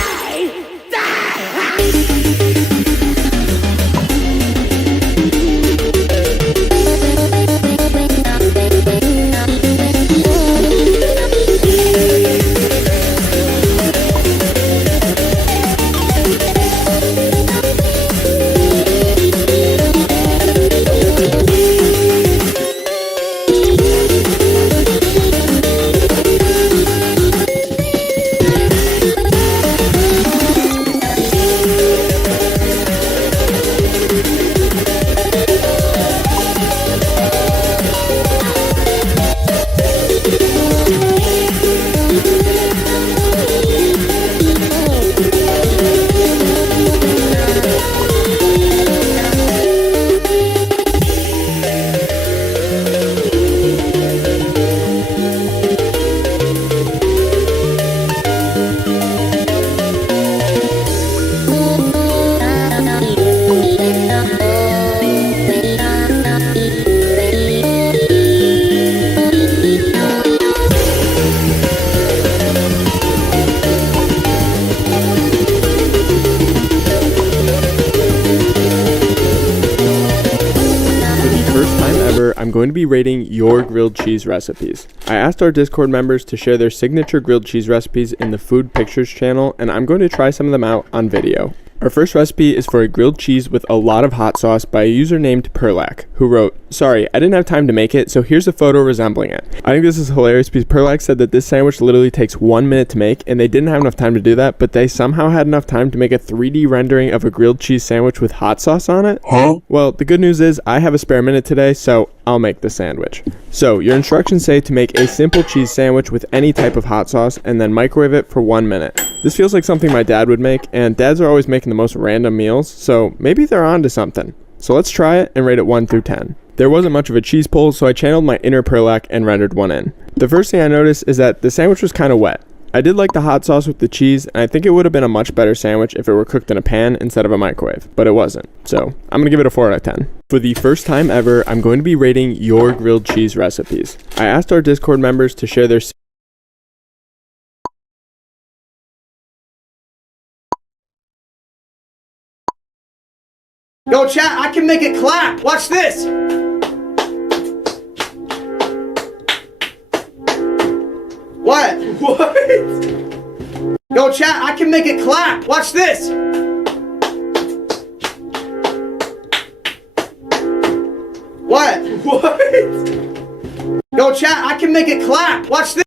going to be rating your grilled cheese recipes. I asked our Discord members to share their signature grilled cheese recipes in the Food Pictures channel, and I'm going to try some of them out on video. Our first recipe is for a grilled cheese with a lot of hot sauce by a user named Perlac, who wrote, "Sorry, I didn't have time to make it, so here's a photo resembling it." I think this is hilarious because Perlac said that this sandwich literally takes 1 minute to make, and they didn't have enough time to do that, but they somehow had enough time to make a 3D rendering of a grilled cheese sandwich with hot sauce on it. Huh? Well, the good news is I have a spare minute today, so I'll make the sandwich. So, your instructions say to make a simple cheese sandwich with any type of hot sauce and then microwave it for 1 minute. This feels like something my dad would make, and dads are always making the most random meals, so maybe they're on to something. So let's try it and rate it 1 through 10. There wasn't much of a cheese pull, so I channeled my inner Perlac and rendered one in. The first thing I noticed is that the sandwich was kind of wet. I did like the hot sauce with the cheese, and I think it would have been a much better sandwich if it were cooked in a pan instead of a microwave, but it wasn't. So I'm going to give it a 4 out of 10. For the first time ever, I'm going to be rating your grilled cheese recipes. I asked our Discord members to share their Yo, chat, I can make it clap. Watch this. What? What? Yo, chat, I can make it clap. Watch this. What? What? Yo, chat, I can make it clap. Watch this.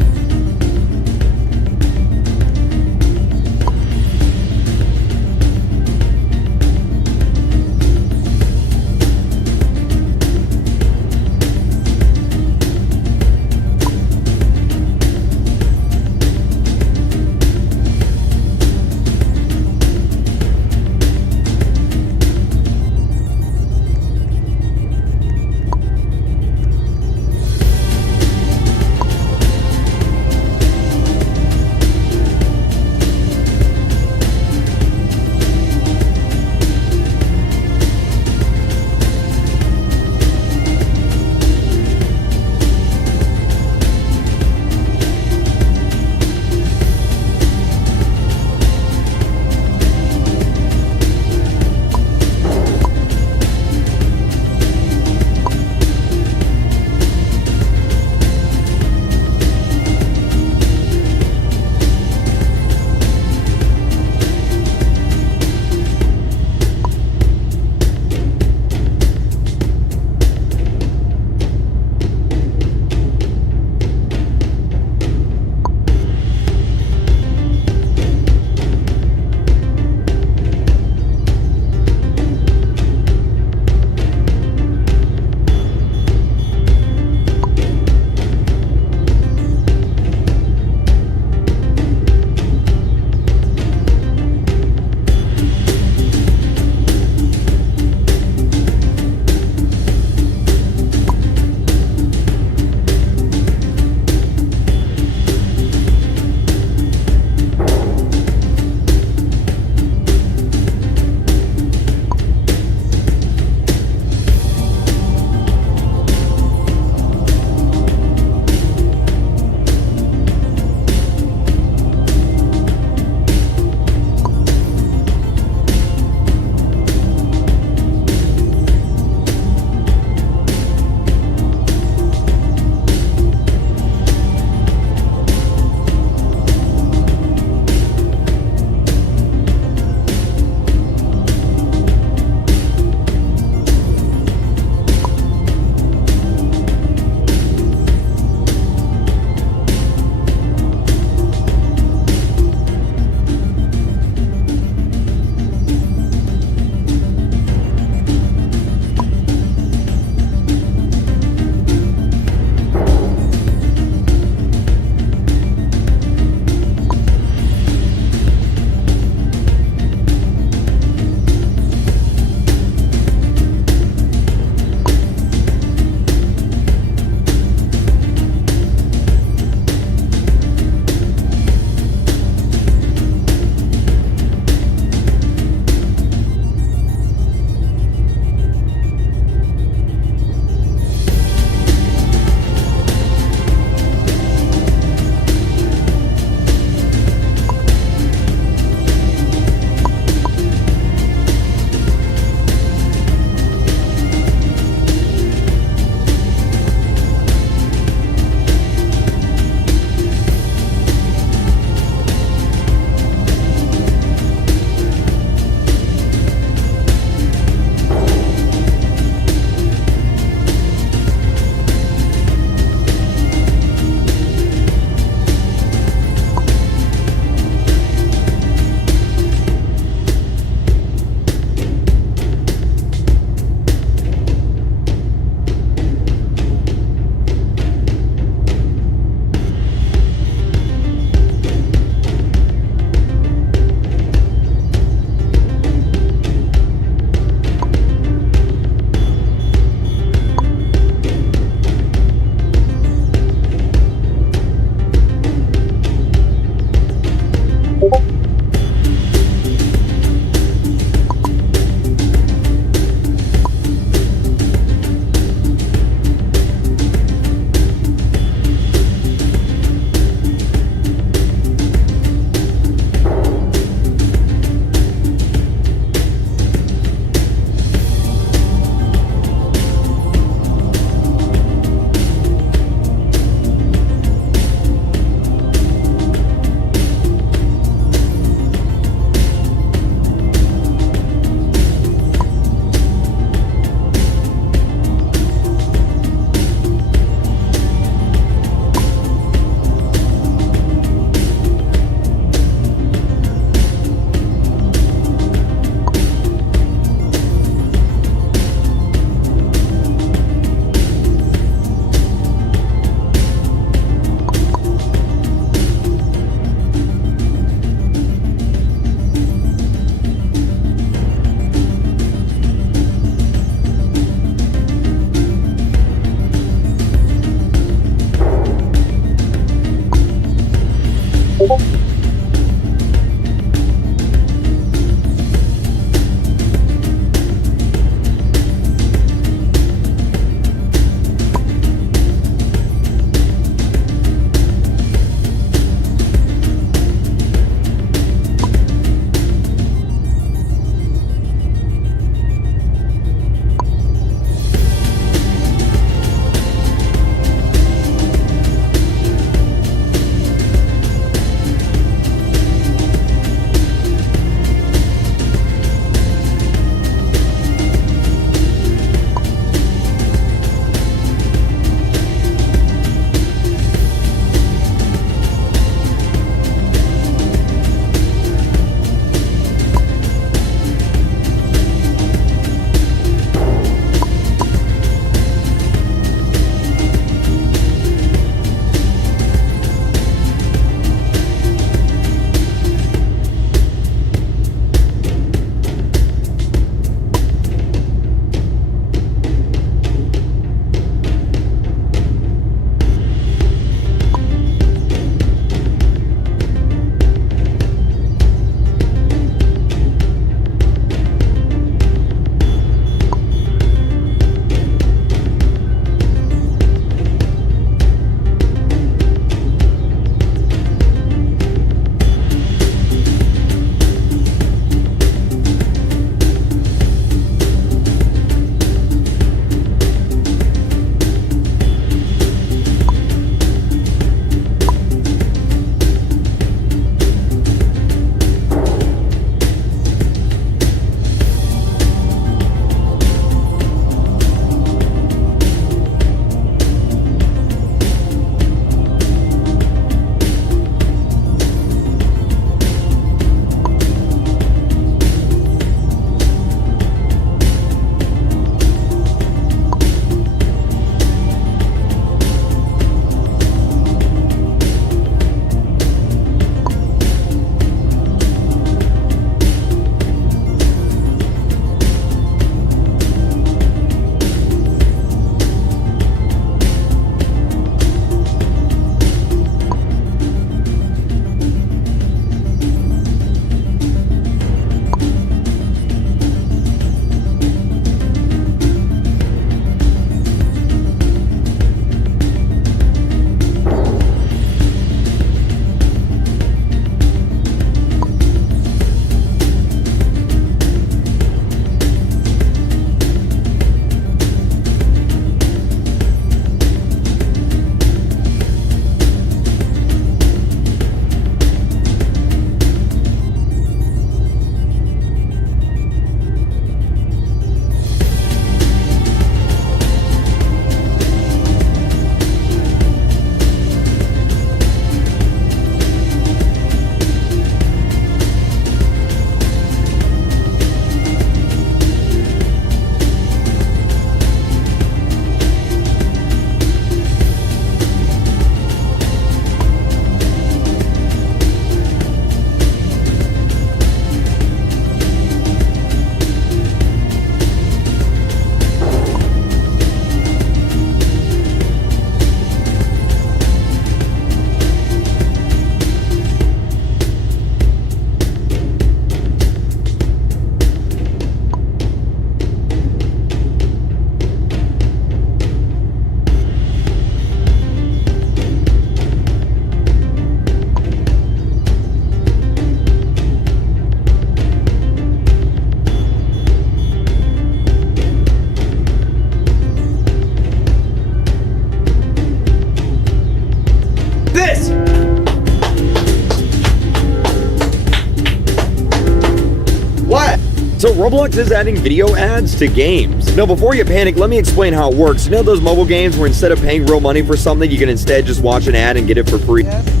So Roblox is adding video ads to games. Now before you panic, let me explain how it works. You know those mobile games where instead of paying real money for something, you can instead just watch an ad and get it for free? Yes.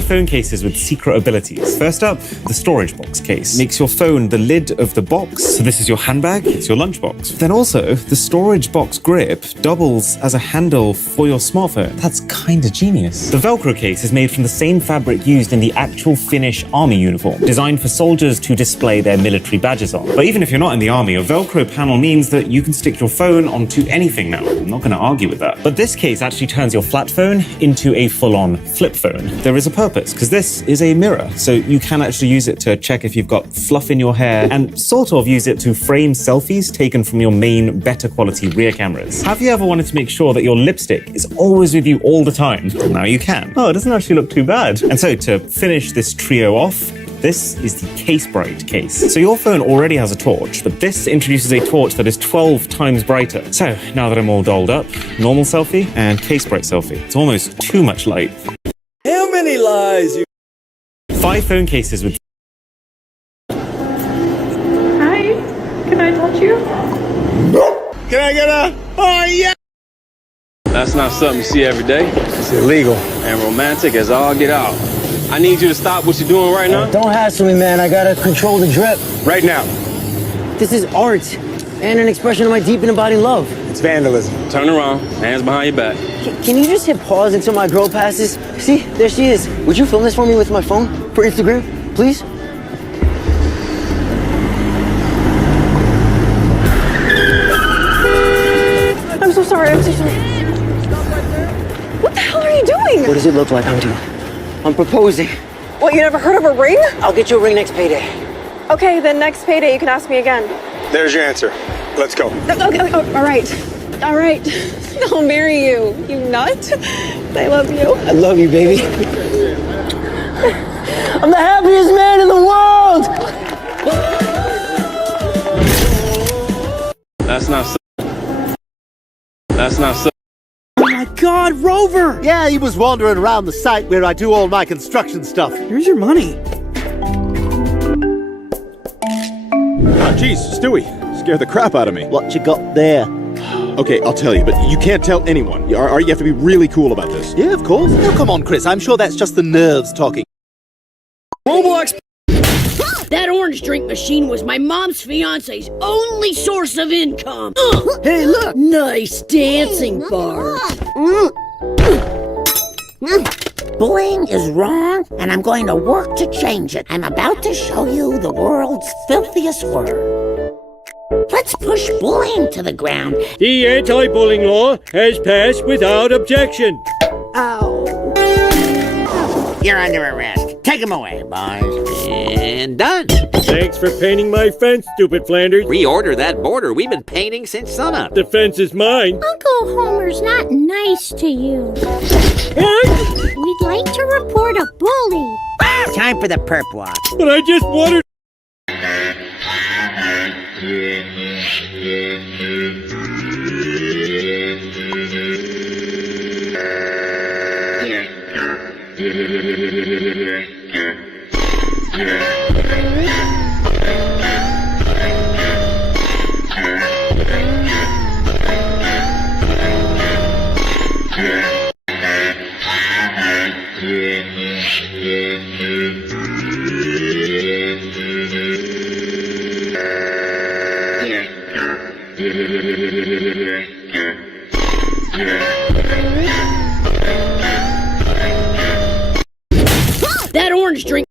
5 phone cases with secret abilities. First up, the storage box case. Makes your phone the lid of the box. So this is your handbag, it's your lunchbox. Then also, the storage box grip doubles as a handle for your smartphone. That's kinda genius. The Velcro case is made from the same fabric used in the actual Finnish army uniform, designed for soldiers to display their military badges on. But even if you're not in the army, a Velcro panel means that you can stick your phone onto anything now. I'm not gonna argue with that. But this case actually turns your flat phone into a full-on flip phone. There is a purpose, because this is a mirror, so you can actually use it to check if you've got fluff in your hair, and sort of use it to frame selfies taken from your main, better quality rear cameras. Have you ever wanted to make sure that your lipstick is always with you all the time? Well, now you can. Oh, it doesn't actually look too bad. And so to finish this trio off, this is the Case Bright case. So your phone already has a torch, but this introduces a torch that is 12 times brighter. So now that I'm all dolled up, normal selfie and Case Bright selfie. It's almost too much light. How many lies you... 5 phone cases with... Hi, can I touch you? Can I get a... Oh, yeah! That's not something you see every day. It's illegal and romantic as all get out. I need you to stop what you're doing right now. Don't hassle me, man. I gotta control the drip. Right now. This is art and an expression of my deep and abiding love. It's vandalism. Turn around, hands behind your back. Can you just hit pause until my girl passes? See, there she is. Would you film this for me with my phone for Instagram, please? I'm so sorry. I'm so sorry. What the hell are you doing? What does it look like I'm doing? I'm proposing. What, you never heard of a ring? I'll get you a ring next payday. Okay, then next payday you can ask me again. There's your answer. Let's go. Okay, all right. All right. I'll marry you, you nut. I love you. I love you, baby. I'm the happiest man in the world! That's not so. That's not so. Oh my God, Rover! Yeah, he was wandering around the site where I do all my construction stuff. Here's your money. Oh, jeez, Stewie. Scared the crap out of me. What you got there? Okay, I'll tell you, but you can't tell anyone. You have to be really cool about this. Yeah, of course. Now, come on, Chris. I'm sure that's just the nerves talking. Roblox. That orange drink machine was my mom's fiance's only source of income. Hey, look! Nice dancing bar. Bullying is wrong, and I'm going to work to change it. I'm about to show you the world's filthiest word. Let's push bullying to the ground. The anti-bullying law has passed without objection. Ow. You're under arrest. Take him away, boys. And done. Thanks for painting my fence, stupid Flanders. Reorder that border. We've been painting since sunup. The fence is mine. Uncle Homer's not nice to you. We'd like to report a bully. Time for the perp walk. But I just wanted... That orange drink.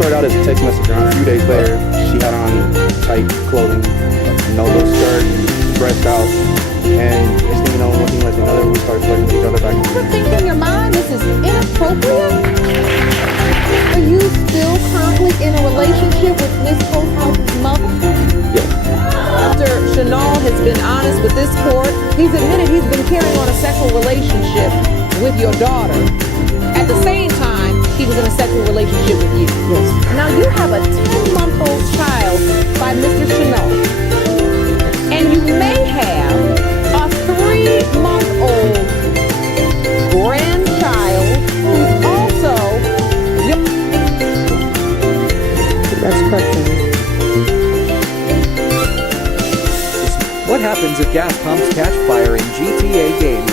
started out as a text message around. A few days later, she had on tight clothing, no-look skirt, breast out, and next thing you know, one thing led to another. We started flirting with each other back and forth. You think in your mind this is inappropriate? Are you still currently in a relationship with Miss Posthouse's mother? Yes. After Chanel has been honest with this court, he's admitted he's been carrying on a sexual relationship with your daughter. At the same time, he was in a sexual relationship with you. Yes. Now you have a 10-month-old child by Mr. Chanel. And you may have a 3-month-old grandchild who's also your... That's correct. What happens if gas pumps catch fire in GTA games?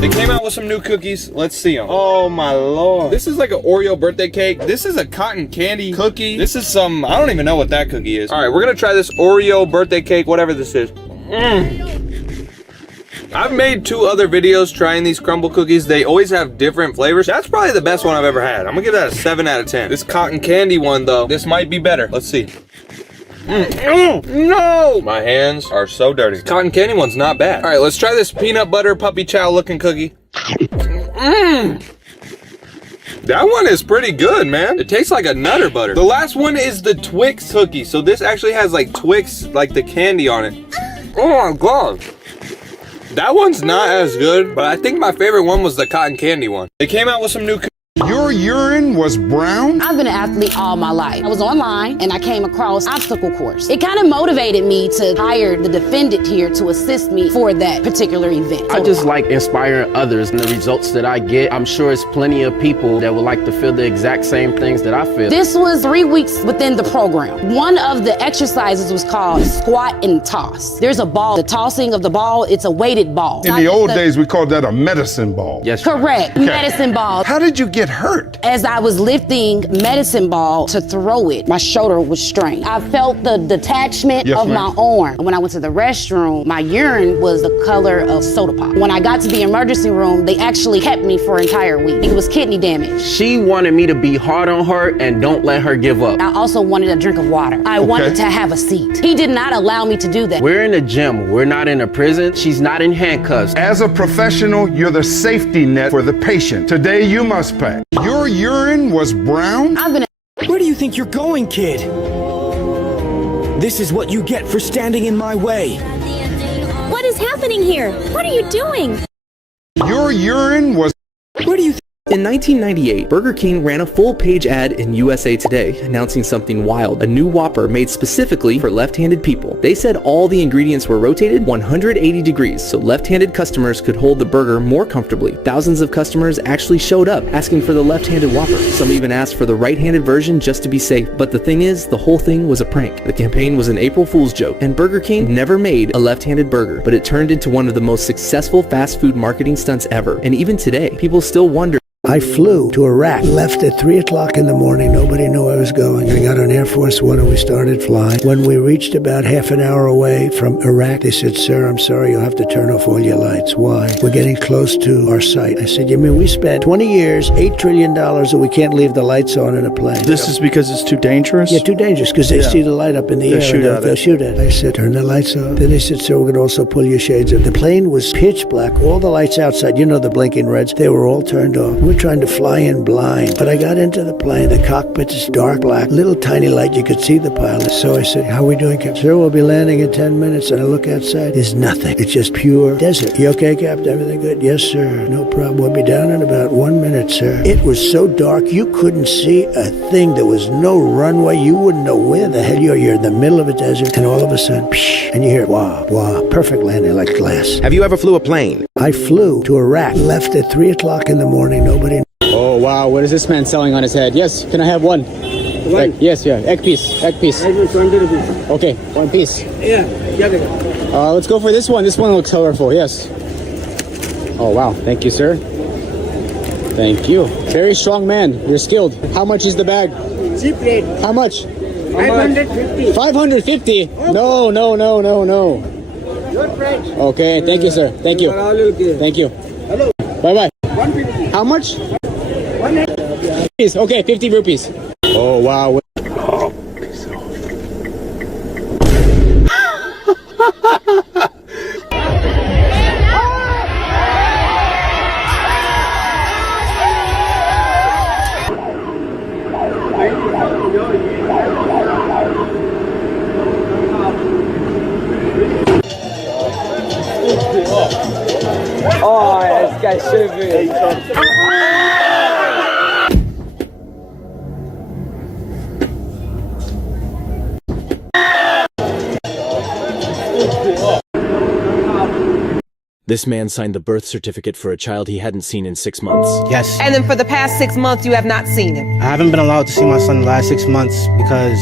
They came out with some new cookies. Let's see them. Oh my lord. This is like an Oreo birthday cake. This is a cotton candy cookie. This is some, I don't even know what that cookie is. All right, we're gonna try this Oreo birthday cake, whatever this is. I've made 2 other videos trying these crumble cookies. They always have different flavors. That's probably the best one I've ever had. I'm gonna give that a 7 out of 10. This cotton candy one though, this might be better. Let's see. No! My hands are so dirty. Cotton candy one's not bad. All right, let's try this peanut butter puppy chow looking cookie. That one is pretty good, man. It tastes like a Nutter Butter. The last one is the Twix cookie. So this actually has like Twix, like the candy on it. Oh my God. That one's not as good, but I think my favorite one was the cotton candy one. They came out with some new Your urine was brown? I've been an athlete all my life. I was online and I came across obstacle course. It kind of motivated me to hire the defendant here to assist me for that particular event. I just like inspiring others and the results that I get. I'm sure it's plenty of people that would like to feel the exact same things that I feel. This was 3 weeks within the program. One of the exercises was called squat and toss. There's a ball, the tossing of the ball, it's a weighted ball. In the old days, we called that a medicine ball. Yes. Correct, Okay. medicine ball. How did you get hurt? As I was lifting medicine ball to throw it, my shoulder was strained. I felt the detachment Yes, of ma'am. my arm. When I went to the restroom, my urine was the color of soda pop. When I got to the emergency room, they actually kept me for an entire week. It was kidney damage. She wanted me to be hard on her and don't let her give up. I also wanted a drink of water. I wanted to have a seat. He did not allow me to do that. We're in a gym. We're not in a prison. She's not in handcuffs. As a professional, you're the safety net for the patient. Today, you must pay. Your urine was brown? Where do you think you're going, kid? This is what you get for standing in my way. What is happening here? What are you doing? Your urine was... Where do you In 1998, Burger King ran a full-page ad in USA Today announcing something wild, a new Whopper made specifically for left-handed people. They said all the ingredients were rotated 180 degrees so left-handed customers could hold the burger more comfortably. Thousands of customers actually showed up asking for the left-handed Whopper. Some even asked for the right-handed version just to be safe. But the thing is, the whole thing was a prank. The campaign was an April Fool's joke, and Burger King never made a left-handed burger, but it turned into one of the most successful fast food marketing stunts ever. And even today, people still wonder. I flew to Iraq, left at 3 o'clock in the morning. Nobody knew I was going. I got on Air Force One and we started flying. When we reached about half an hour away from Iraq, they said, "Sir, I'm sorry, you'll have to turn off all your lights." Why? We're getting close to our site. I said, "You mean we spent 20 years, $8 trillion, and we can't leave the lights on in a plane?" This is because it's too dangerous? Yeah, too dangerous, because they see the light up in the air. Shoot at They'll it. shoot at it. I said, "Turn the lights off." Then they said, "Sir, we're going to also pull your shades up." The plane was pitch black. All the lights outside, you know, the blinking reds, they were all turned off. We're trying to fly in blind. But I got into the plane. The cockpit is dark black. Little tiny light. You could see the pilot. So I said, "How are we doing, Captain?" "Sir, we'll be landing in 10 minutes. And I look outside. There's nothing. It's just pure desert. "You okay, Captain? Everything good?" "Yes, sir. No problem. We'll be down in about 1 minute, sir." It was so dark. You couldn't see a thing. There was no runway. You wouldn't know where the hell you are. You're in the middle of a desert. And all of a sudden, psh, and you hear, wah, wah. Perfect landing like glass. Have you ever flew a plane? I flew to Iraq. Left at 3 o'clock in the morning. Nobody... Oh, wow. What is this man selling on his head? Yes, can I have one? One. Yes, yeah. Egg piece. Egg piece. Egg piece, 20 rupees. Okay, 1 piece. Yeah, got it. Let's go for this one. This one looks colorful. Yes. Oh wow. Thank you, sir. Thank you. Very strong man. You're skilled. How much is the bag? Cheap rate. How much? 550. 550? No, no, no, no, no. Your price. Okay, thank you, sir. Thank you. Thank you. Hello. Bye-bye. 150. How much? 180. Okay, 50 rupees. Oh, wow. Oh, this guy should be. This man signed the birth certificate for a child he hadn't seen in 6 months. Yes. And then for the past 6 months, you have not seen him. I haven't been allowed to see my son the last 6 months because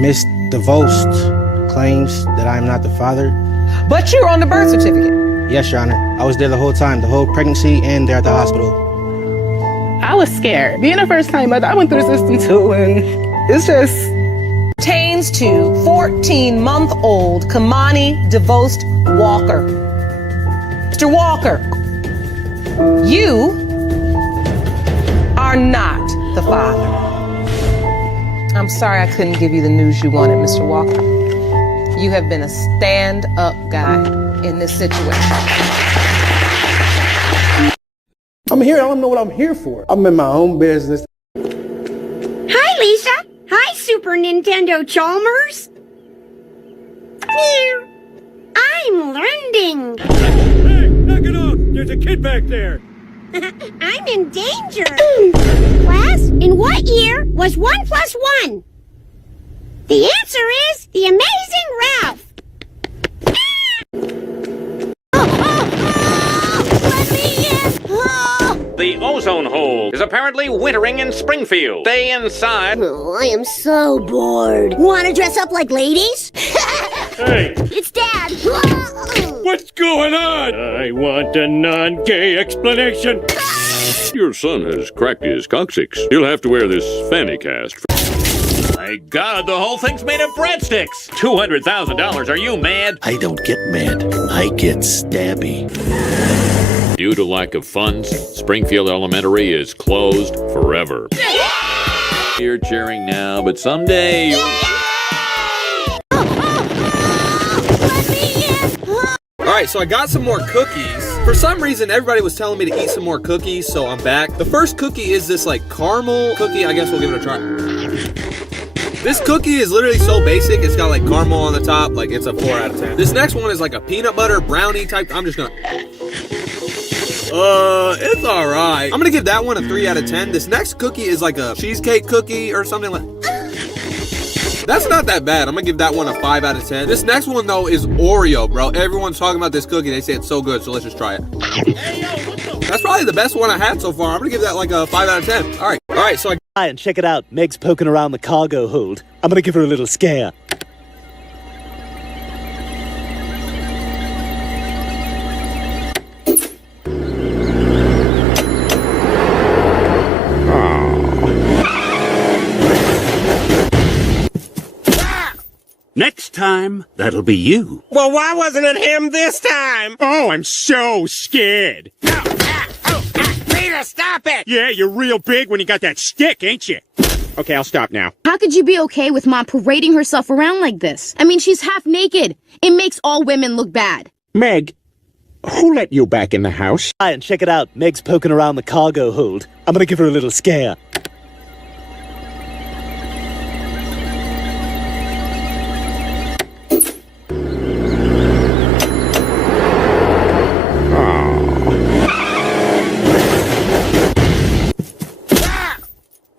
Miss DeVost claims that I'm not the father. But you're on the birth certificate. Yes, Your Honor. I was there the whole time, the whole pregnancy, and there at the hospital. I was scared. Being a first-time mother, I went through the system too, and it's just... Pertains to 14-month-old Kamani DeVost Walker. Mr. Walker, you are not the father. I'm sorry I couldn't give you the news you wanted, Mr. Walker. You have been a stand-up guy in this situation. I'm here. I don't know what I'm here for. I'm in my own business. Hi, Lisa. Hi, Super Nintendo Chalmers. Meow. I'm learning. Hey, knock it off! There's a kid back there! I'm in danger. Class, in what year was 1 plus 1? The answer is the Amazing Ralph. Let me in. The ozone hole is apparently wintering in Springfield. Stay inside. Oh, I am so bored. Want to dress up like ladies? Hey! It's Dad. What's going on? I want a non-gay explanation. Your son has cracked his coccyx. He'll have to wear this fanny cast. My God, the whole thing's made of breadsticks. $200,000. Are you mad? I don't get mad. I get stabby. Due to lack of funds, Springfield Elementary is closed forever. You're cheering now, but someday you'll... Alright, so I got some more cookies. For some reason, everybody was telling me to eat some more cookies, so I'm back. The first cookie is this, like, caramel cookie. I guess we'll give it a try. This cookie is literally so basic. It's got, like, caramel on the top. Like, it's a 4 out of 10. This next one is, like, a peanut butter brownie type. I'm just gonna... it's alright. I'm gonna give that one a 3 out of 10. This next cookie is, like, a cheesecake cookie or something like... That's not that bad. I'm gonna give that one a 5 out of 10. This next one, though, is Oreo, bro. Everyone's talking about this cookie. They say it's so good, so let's just try it. That's probably the best one I had so far. I'm gonna give that like a 5 out of 10. Alright, so I... Hi, and check it out. Meg's poking around the cargo hold. I'm gonna give her a little scare. Next time, that'll be you. Well, why wasn't it him this time? Oh, I'm so scared. Peter, stop it! Yeah, you're real big when you got that stick, ain't you? Okay, I'll stop now. How could you be okay with Mom parading herself around like this? I mean, she's half naked. It makes all women look bad. Meg, who let you back in the house? Hi, and check it out. Meg's poking around the cargo hold. I'm gonna give her a little scare.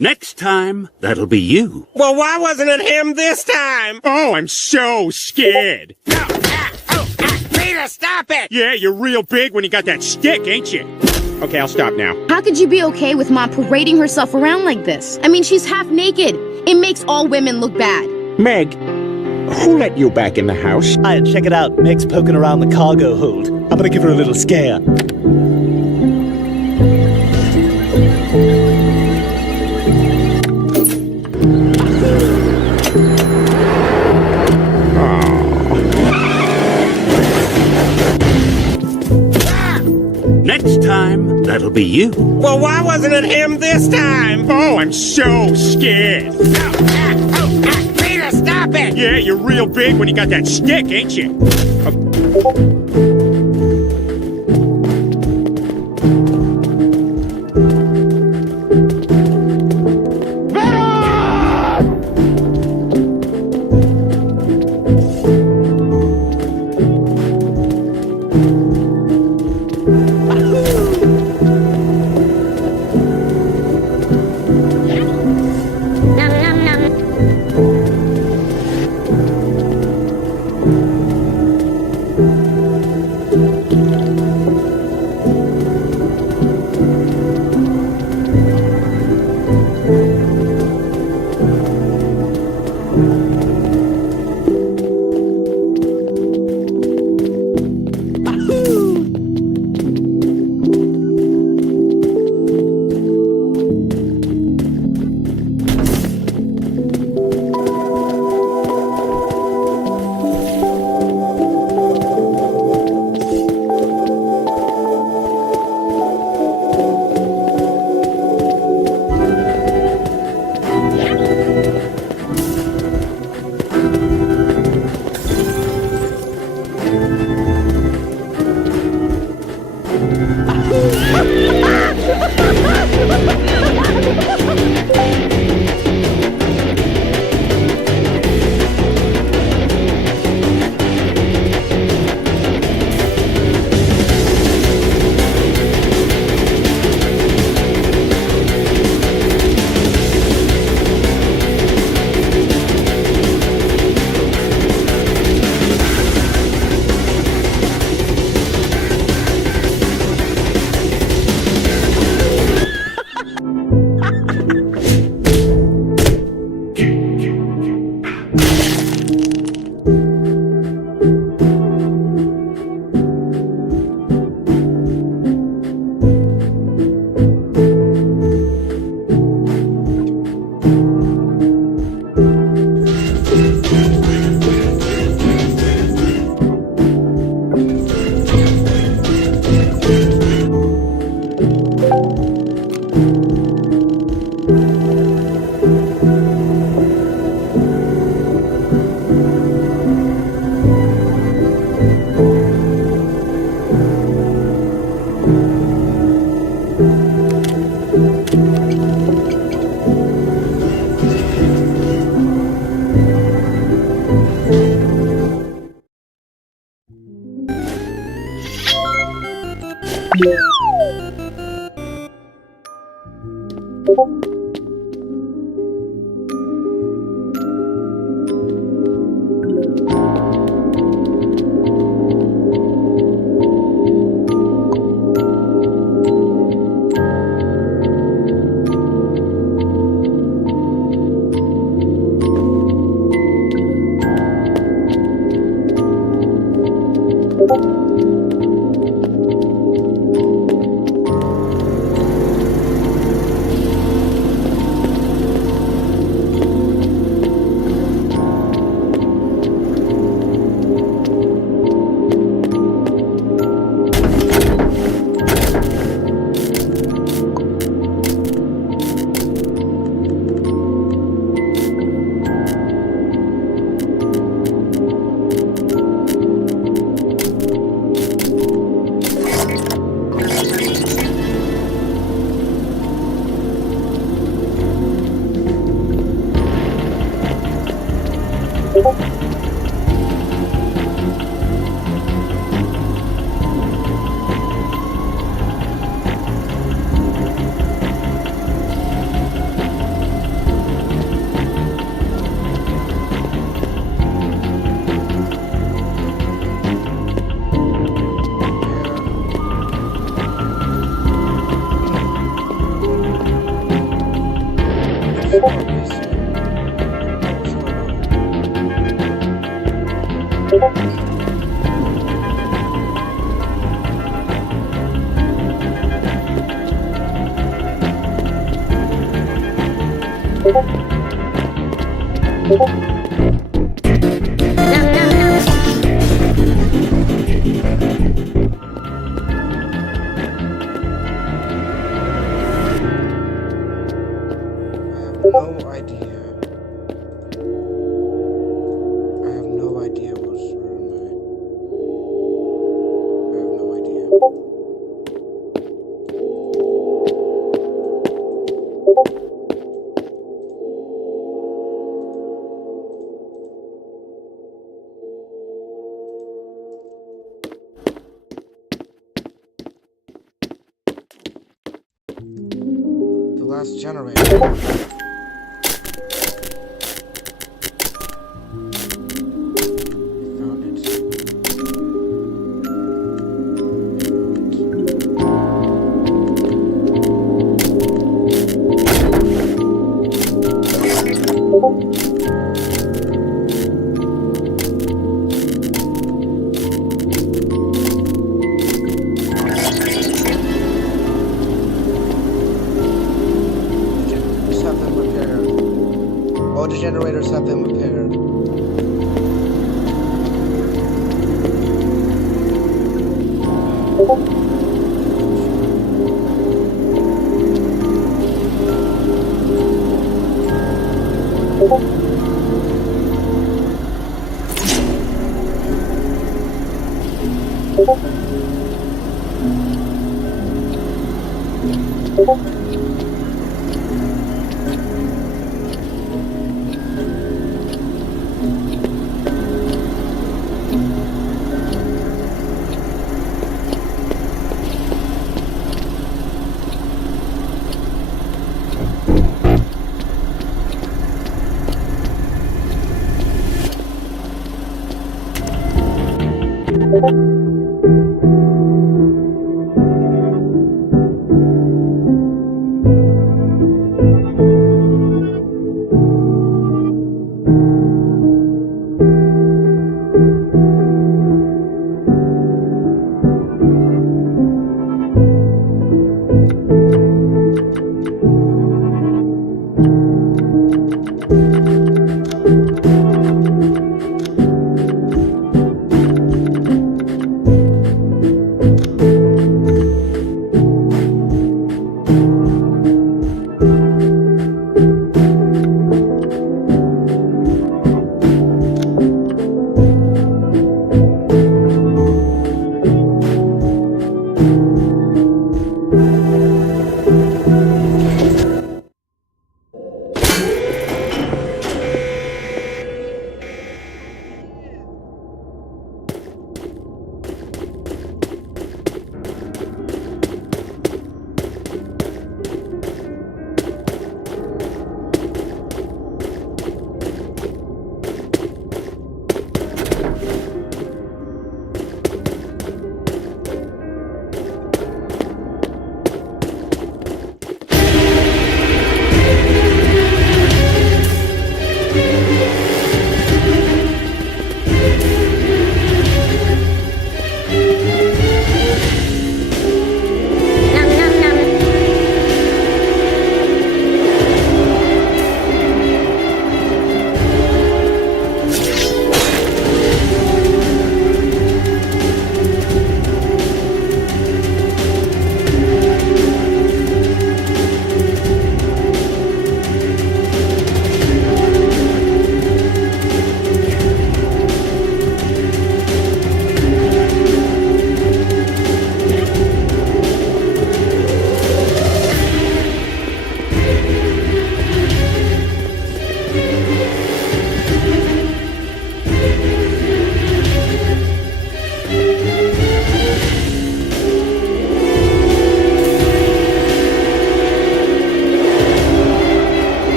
Next time, that'll be you. Well, why wasn't it him this time? Oh, I'm so scared. Peter, stop it! Yeah, you're real big when you got that stick, ain't you? Okay, I'll stop now. How could you be okay with Mom parading herself around like this? I mean, she's half naked. It makes all women look bad. Meg, who let you back in the house? Hi, check it out. Meg's poking around the cargo hold. I'm gonna give her a little scare. Next time, that'll be you. Well, why wasn't it him this time? Oh, I'm so scared. Peter, stop it! Yeah, you're real big when you got that stick, ain't you? No idea. I have no idea what's wrong with it. I have no idea. The last generator. Generators have been repaired.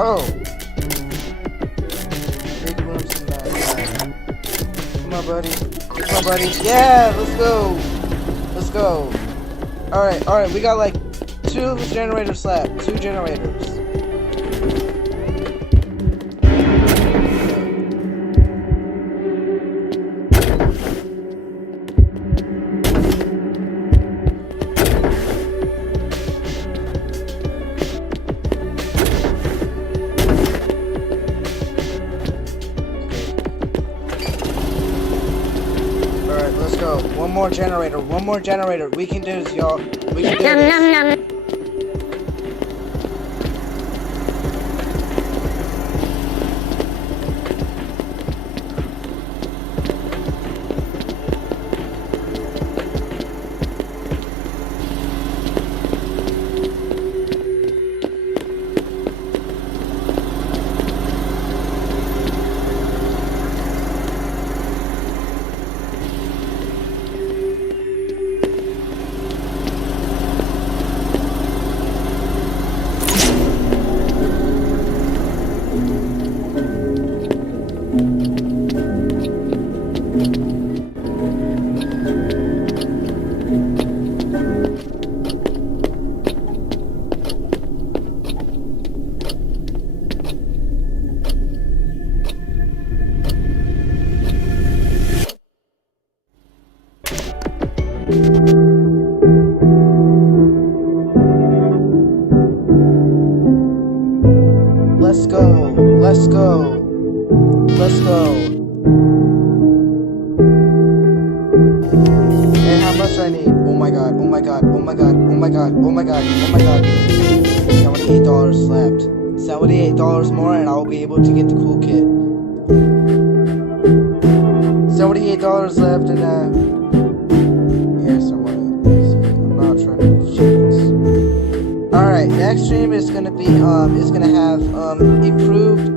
Oh. Big rooms in that. Come on, buddy. Come on, buddy. Yeah, let's go. Let's go. Alright, we got like 2 generators left. 2 generators. Alright, let's go. One more generator. One more generator. We can do this, y'all. We can do this. Let's go. Let's go. Let's go. And how much I need? Oh my god. Oh my god. Oh my god. Oh my god. Oh my god. Oh my god. $78 left. $78 more and I'll be able to get the cool kit. $78 left and yes, I'm not trying to do shit. Alright, next stream is gonna be is gonna have improved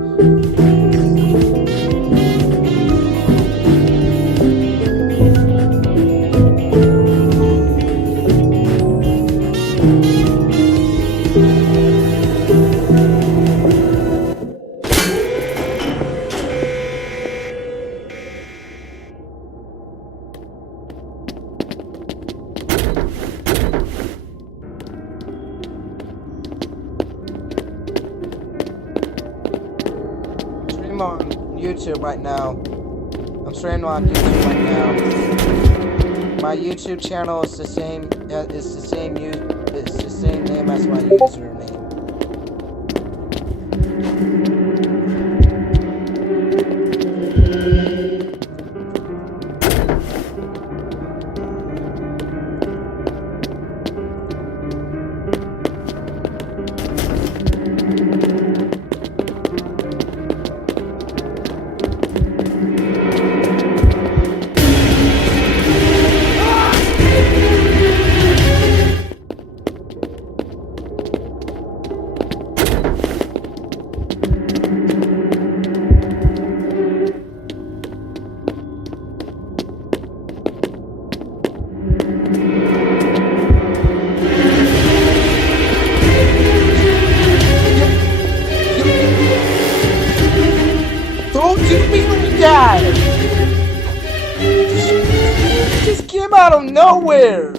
on YouTube right now. I'm streaming on YouTube right now. My YouTube channel is the same. It's the same name as my username. Don't do me like that! Just came out of nowhere!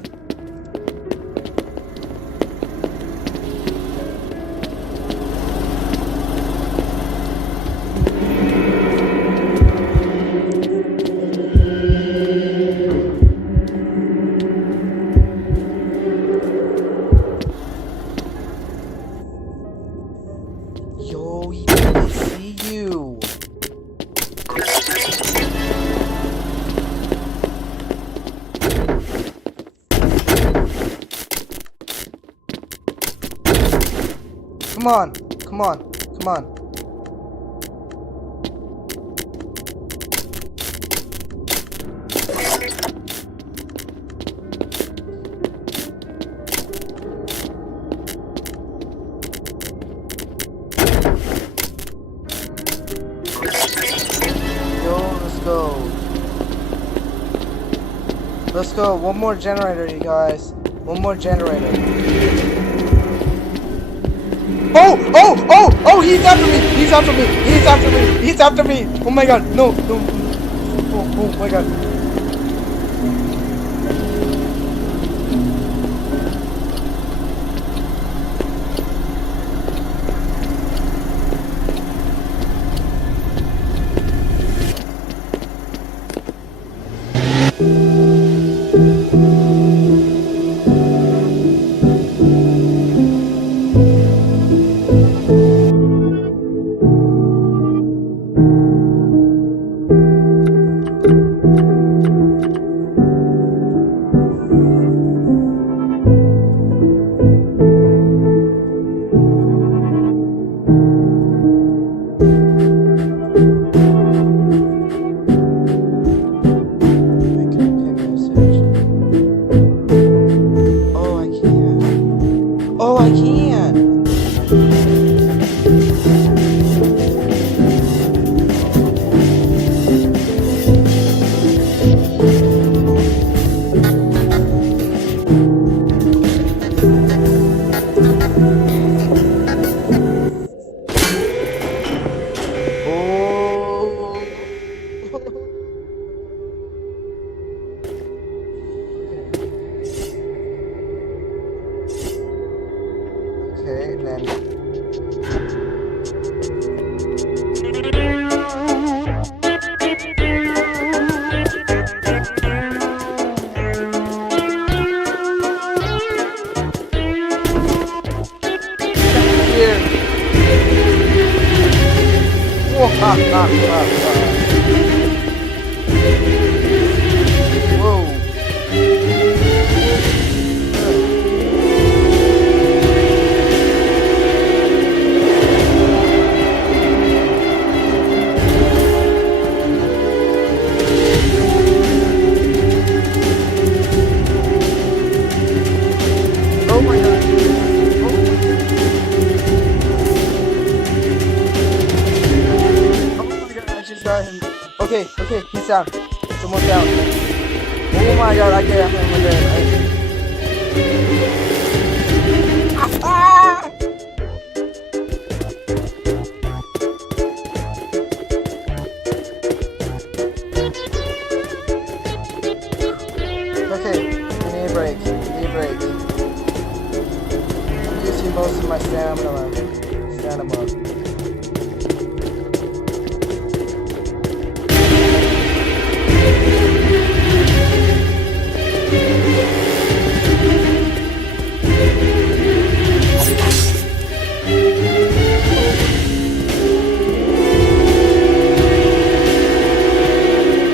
Yo, he didn't see you. Come on, come on, come on. Let's go. One more generator, you guys. One more generator. Oh, he's after me. He's after me. He's after me. He's after me. Oh my god. No. Oh my god. Okay, and then... Here. Whoa, ha, ha, ha, ha. Oh my god. Oh my god, I just got him. Okay, he's down. Someone's down. Oh my god, I get him again. Ah! Okay, we need a break. I'm using most of my stamina.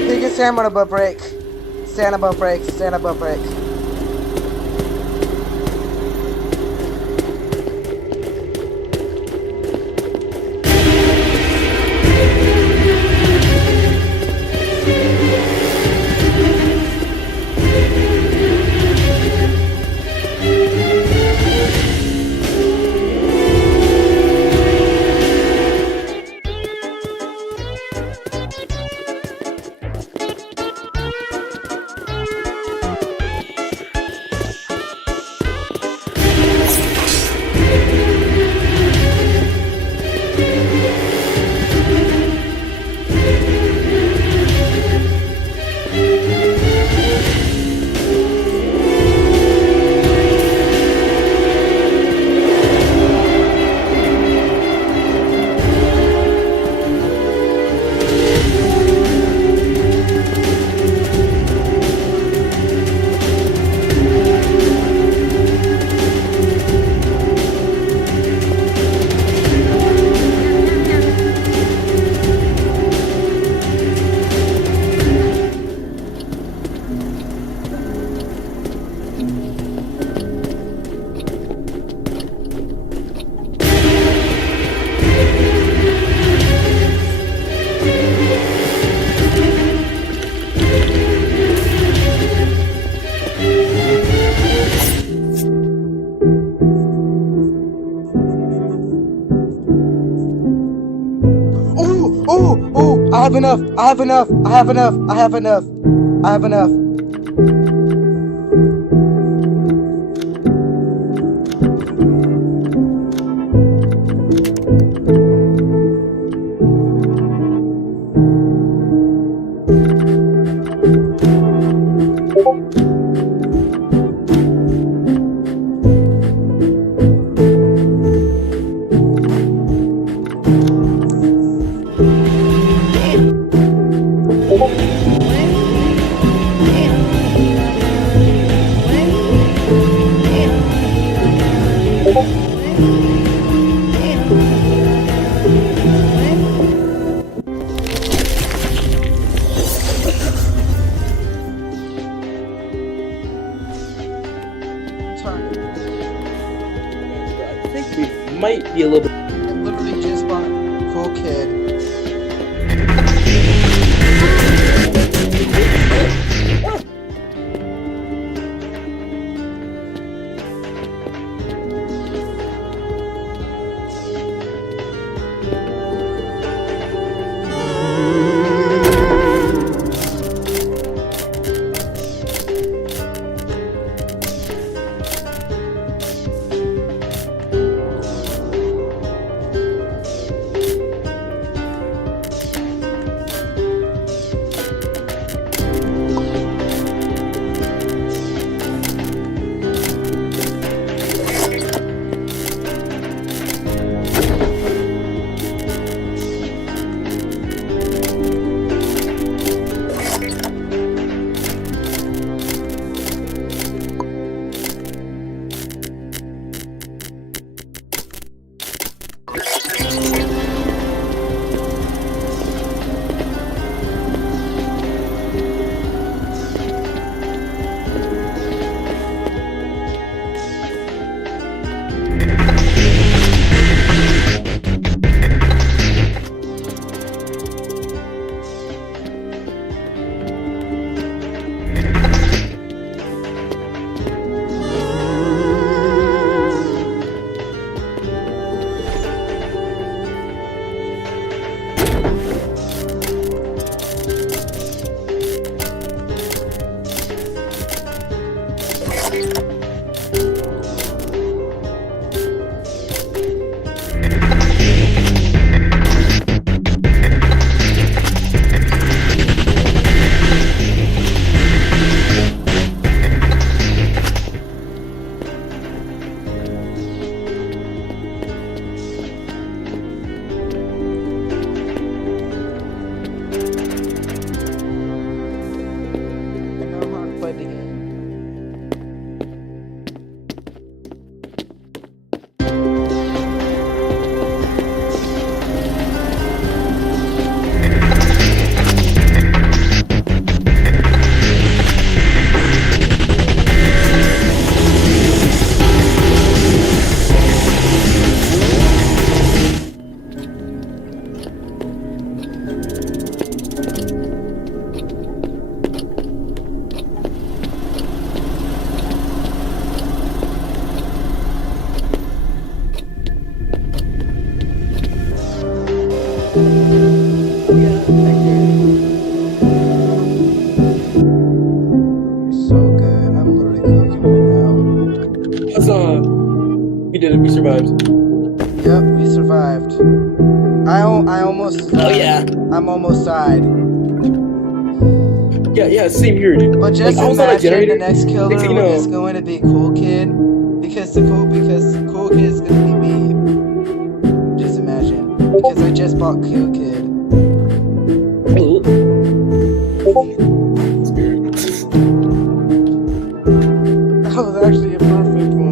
Take a stamina break. Stamina break. I have enough. think we might be a little bit. I literally just bought Cool Kid. We did it. We survived. Yep, we survived. I almost. Oh yeah. I'm almost died. Yeah, same here, dude. But just like, I was on a imagine generator. the next killer Next thing you know, is going to be Cool Kid, because Cool Kid is going to be me. Just imagine, because I just bought Cool Kid. That was actually a perfect one.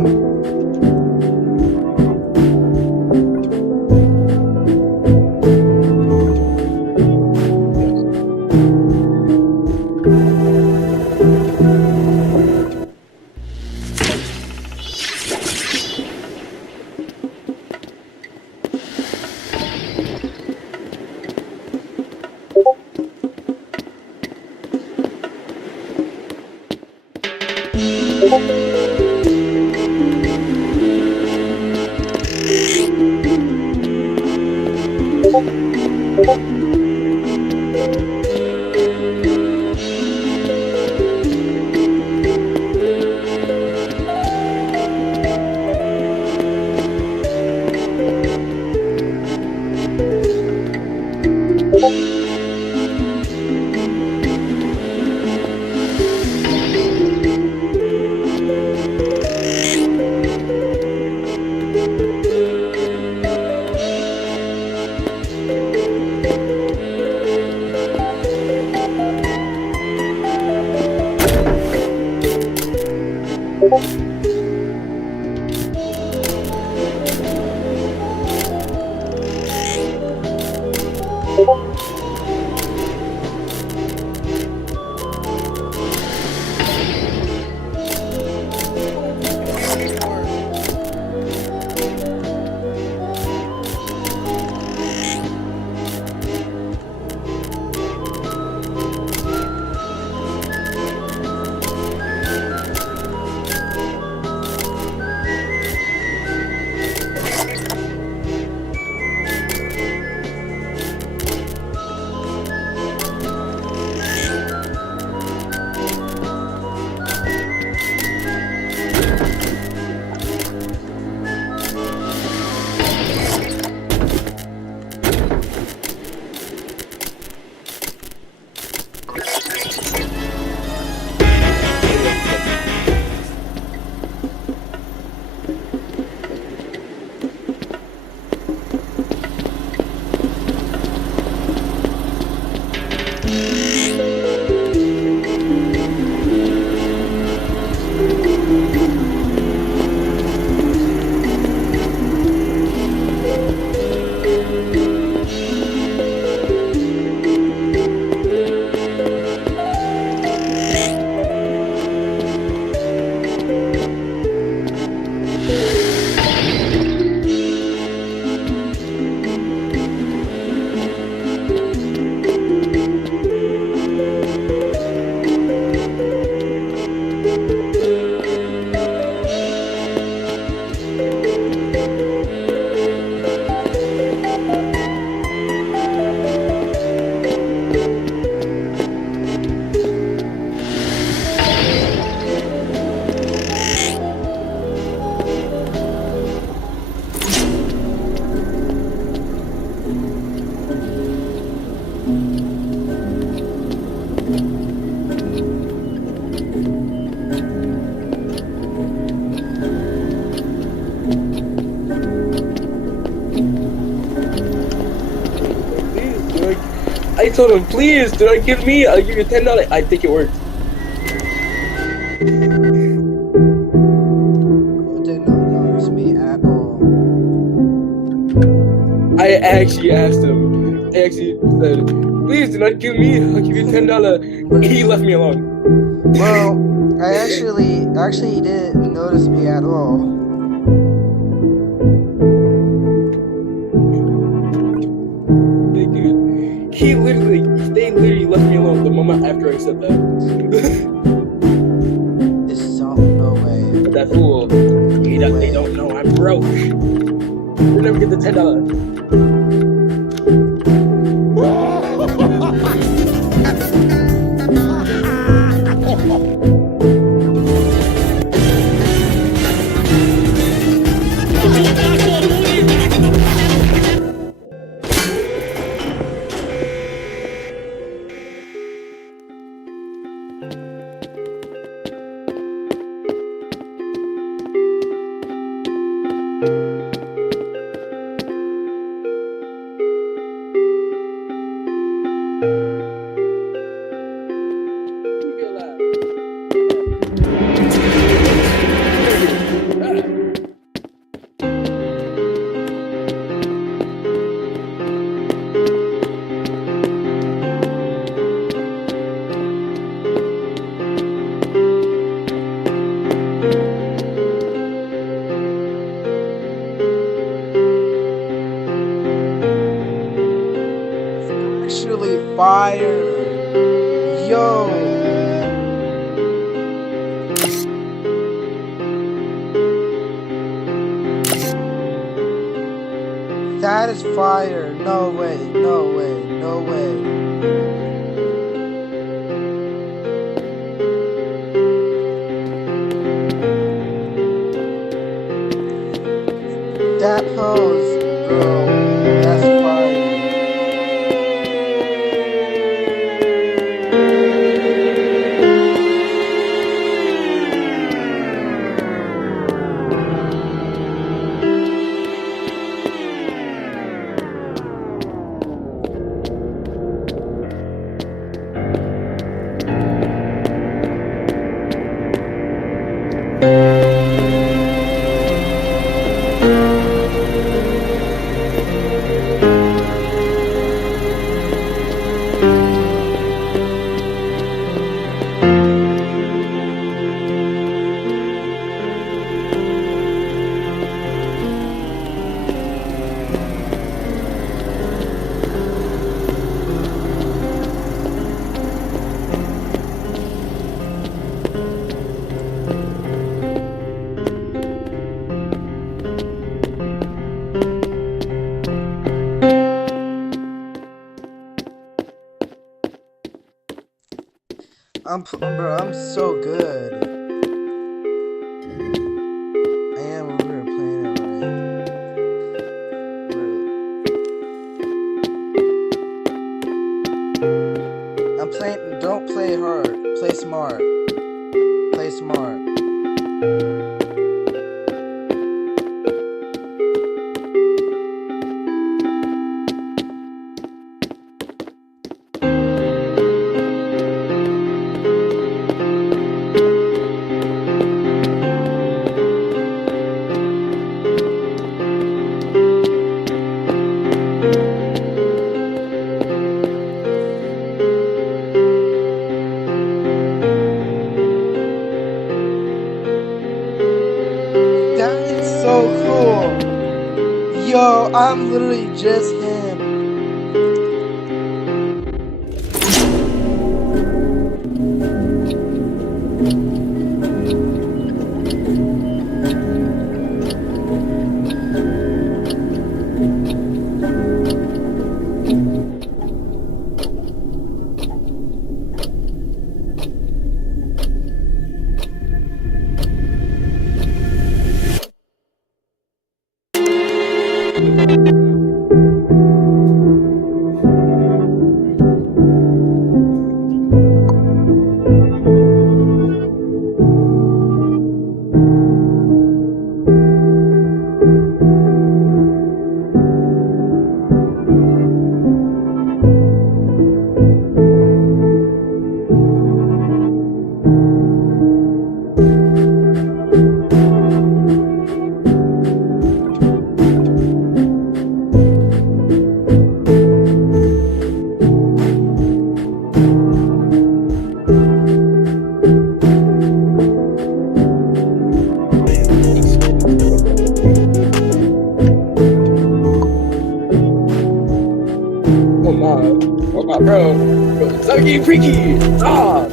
I told him, please, do not give me. I'll give you $10. I think it worked. Did not notice me at all. I actually asked him. I actually said, please do not give me. I'll give you $10. He left me alone. Well, I actually he didn't notice me at all. They literally left me alone the moment after I said that. This is all no way. But that fool, they don't know I'm broke. We'll never get the $10. Actually fire. Yo. That is fire. No way, no way, no way. That pose, bro. That's fire. Bro, I'm so good. I am when we were playing it right. I'm playing. Don't play hard. Play smart. Play smart. So cool. Yo, I'm literally just him. Bro, stop getting freaky! Stop!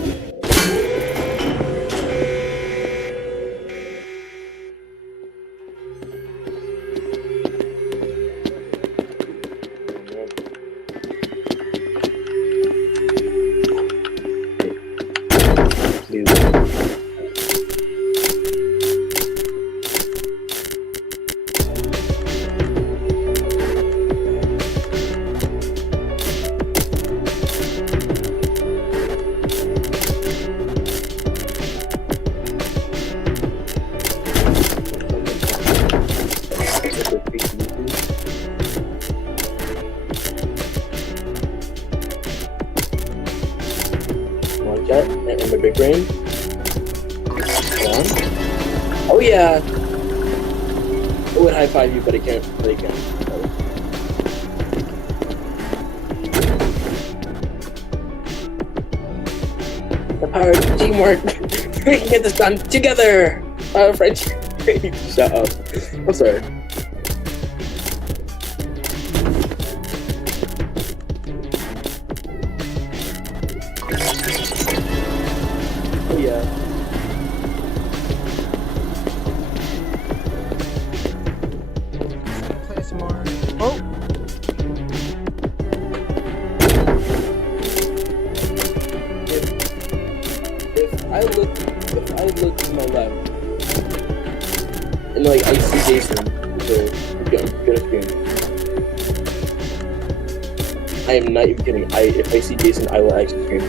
One cat and my big brain. One. Oh yeah. I would high five you, but I can't. The power of teamwork. We can get this done together. Friendship. Shut up. I'm sorry. Yeah. Play some more. Oh! If I look to my left and like I see Jason, so I'm gonna scream. I am not even kidding. If I see Jason, I will actually scream.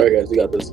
Alright guys, we got this.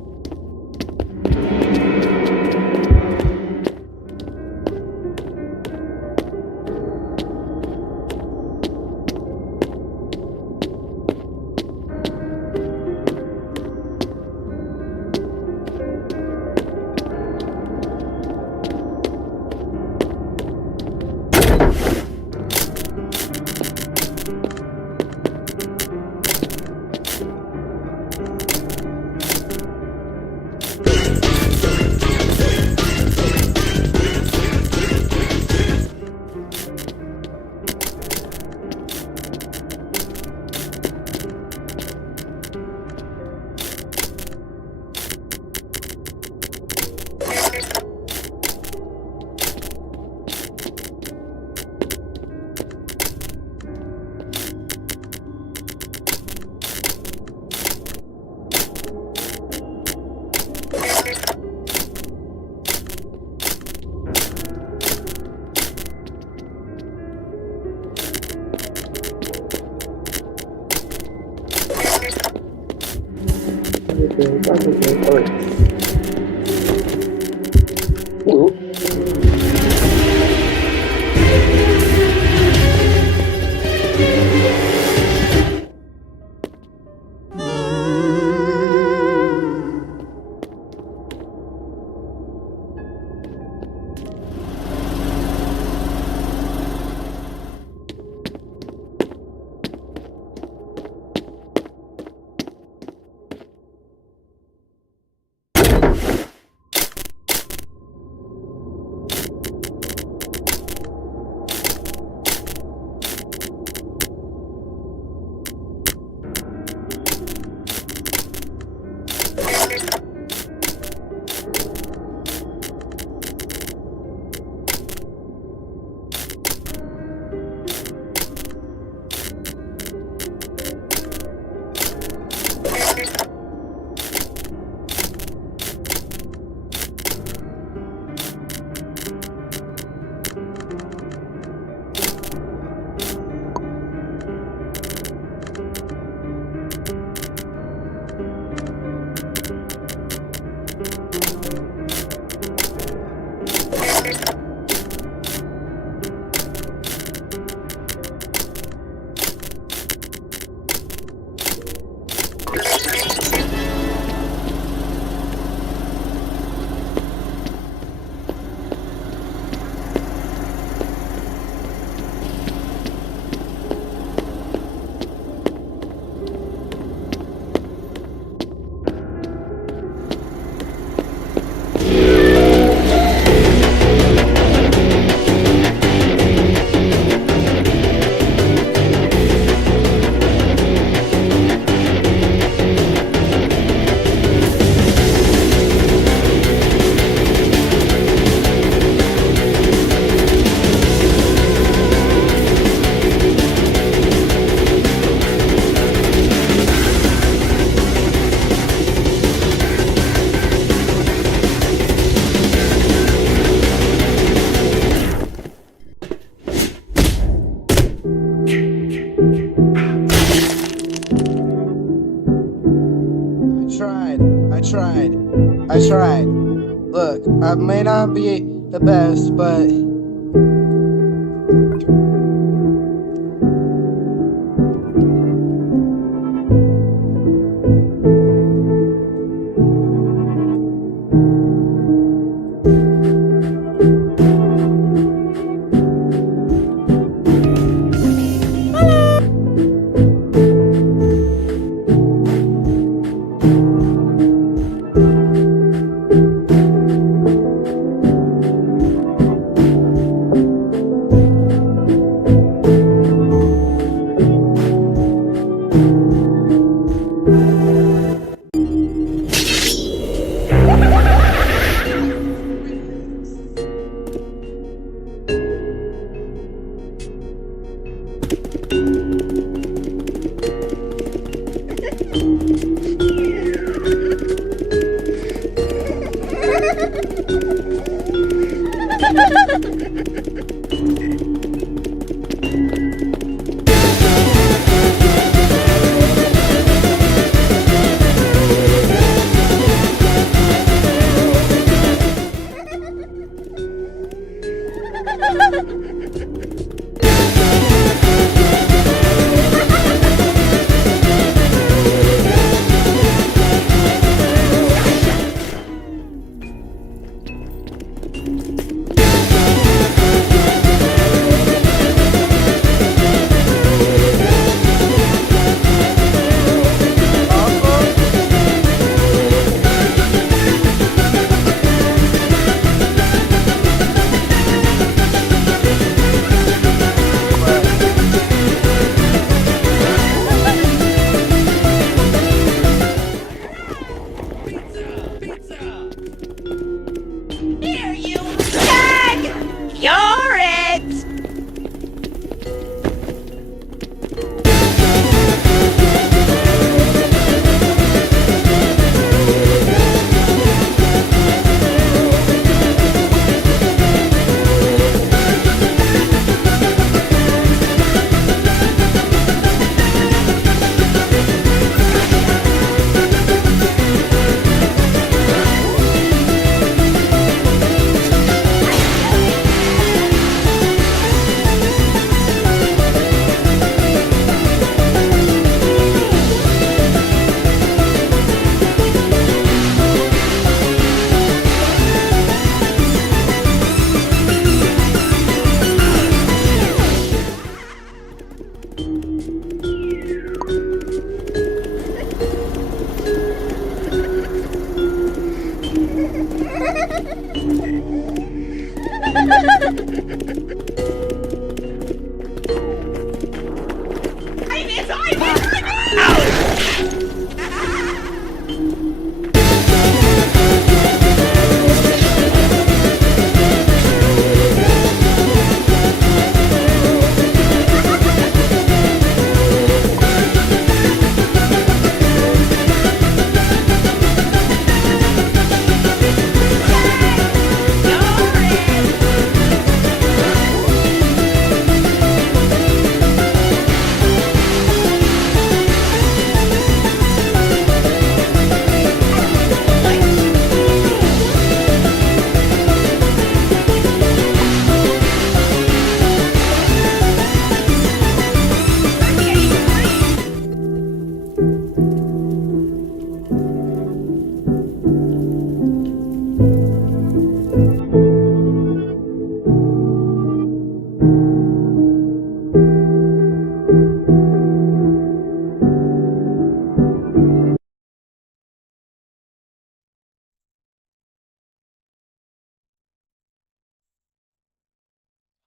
I tried. Look, I may not be the best, but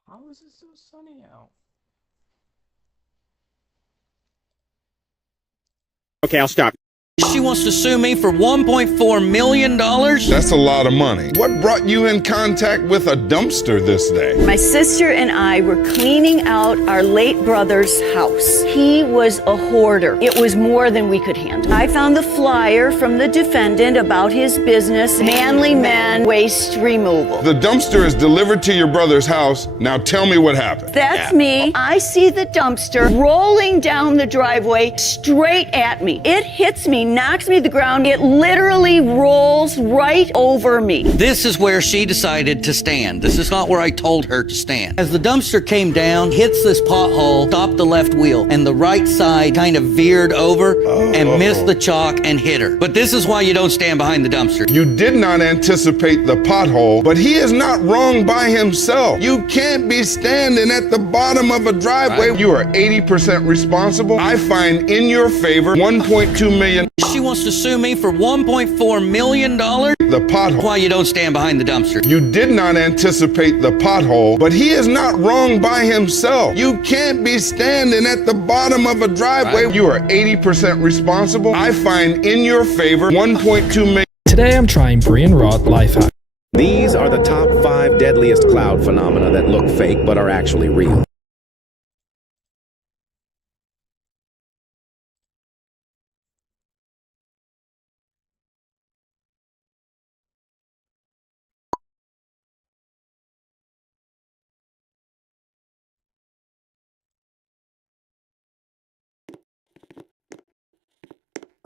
How is it so sunny out? Okay, I'll stop. She wants to sue me for $1.4 million? That's a lot of money. What brought you in contact with a dumpster this day? My sister and I were cleaning out our late brother's house. He was a hoarder. It was more than we could handle. I found the flyer from the defendant about his business, Manly Men Waste Removal. The dumpster is delivered to your brother's house. Now tell me what happened. That's me. I see the dumpster rolling down the driveway straight at me. It hits me, knocks me to the ground. It literally rolls right over me. This is where she decided to stand. This is not where I told her to stand. As the dumpster came down, hits this pothole, stopped the left wheel, and the right side kind of veered over and missed the chalk and hit her. But this is why you don't stand behind the dumpster. You did not anticipate the pothole, but he is not wrong by himself. You can't be standing at the bottom of a driveway. Right. You are 80% responsible. I find in your favor $1.2 million. She wants to sue me for $1.4 million? The pothole. Why you don't stand behind the dumpster. You did not anticipate the pothole, but he is not wrong by himself. You can't be standing at the bottom of a driveway. Right. You are 80% responsible. I find in your favor $1.2 million. Today I'm trying Brian Roth Life Hack. These are the top 5 deadliest cloud phenomena that look fake but are actually real.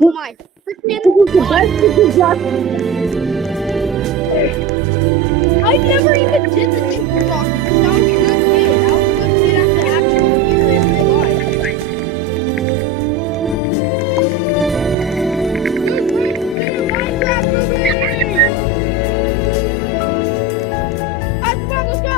Oh my freaking God. I never even did the chicken box. That was a good kid. I was a good kid at the actual year in real life. Minecraft movie! Alright, come on, let's go!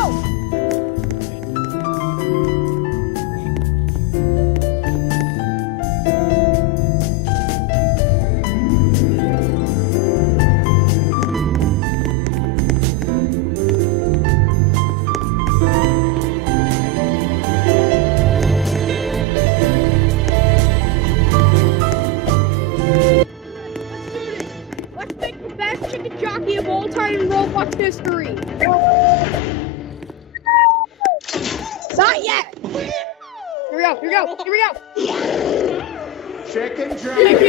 Jockey of all time in Roblox history. Not yet. Here we go. Here we go. Here we go. Chicken jockey.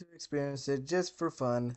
to experience it just for fun.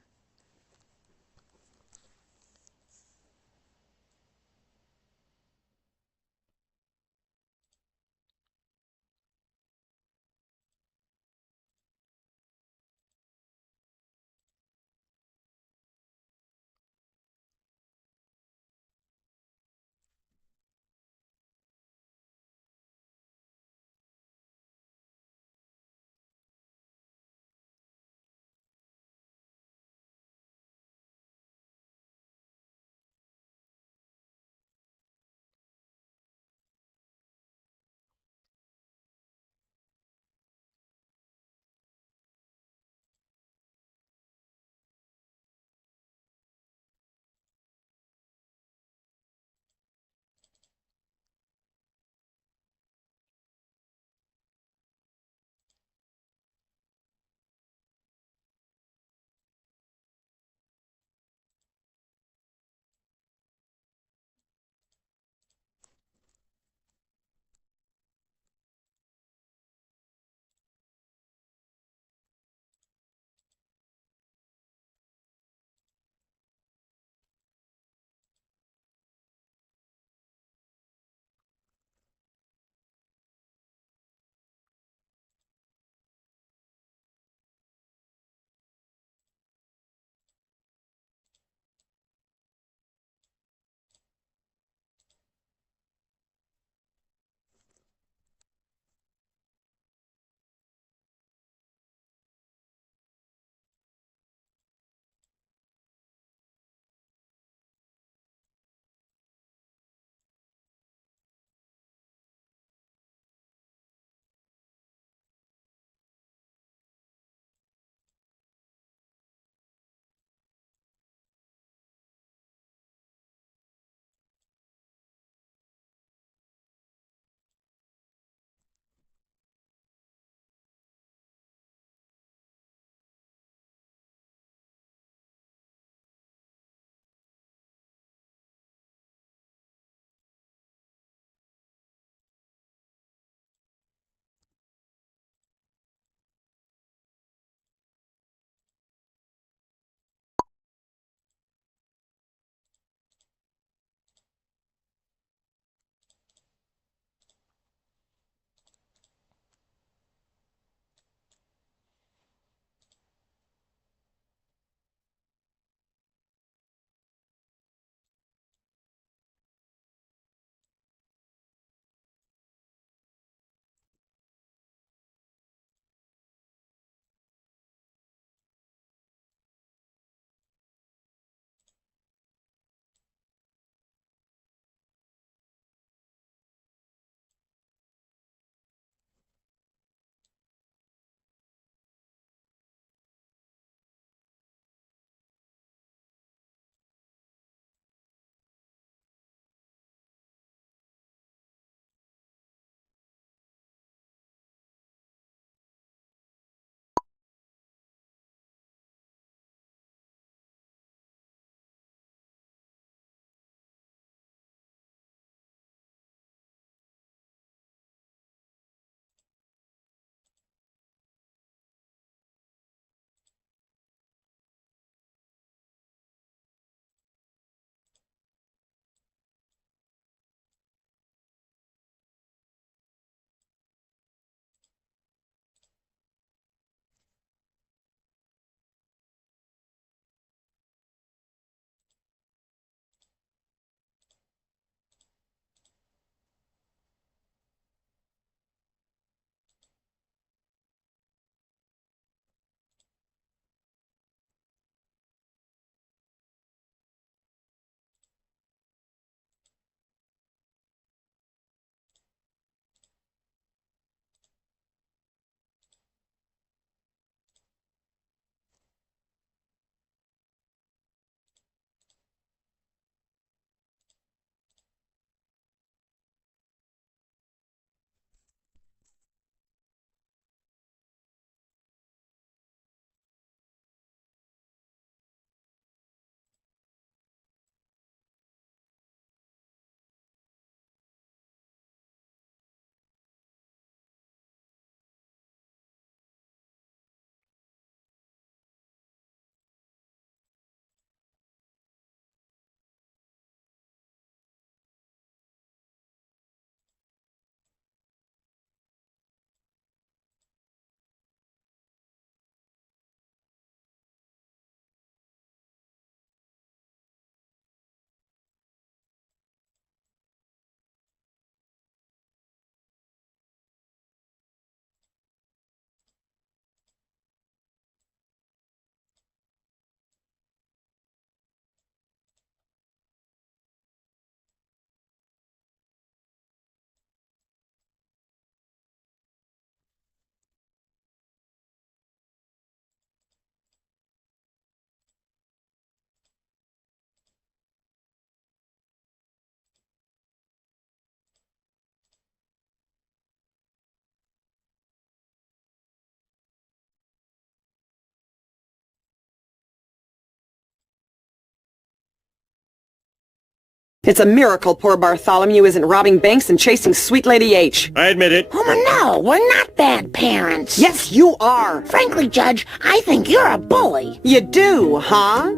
It's a miracle poor Bartholomew isn't robbing banks and chasing Sweet Lady H. I admit it. Homer, no, we're not bad parents. Yes, you are. Frankly, Judge, I think you're a bully. You do, huh?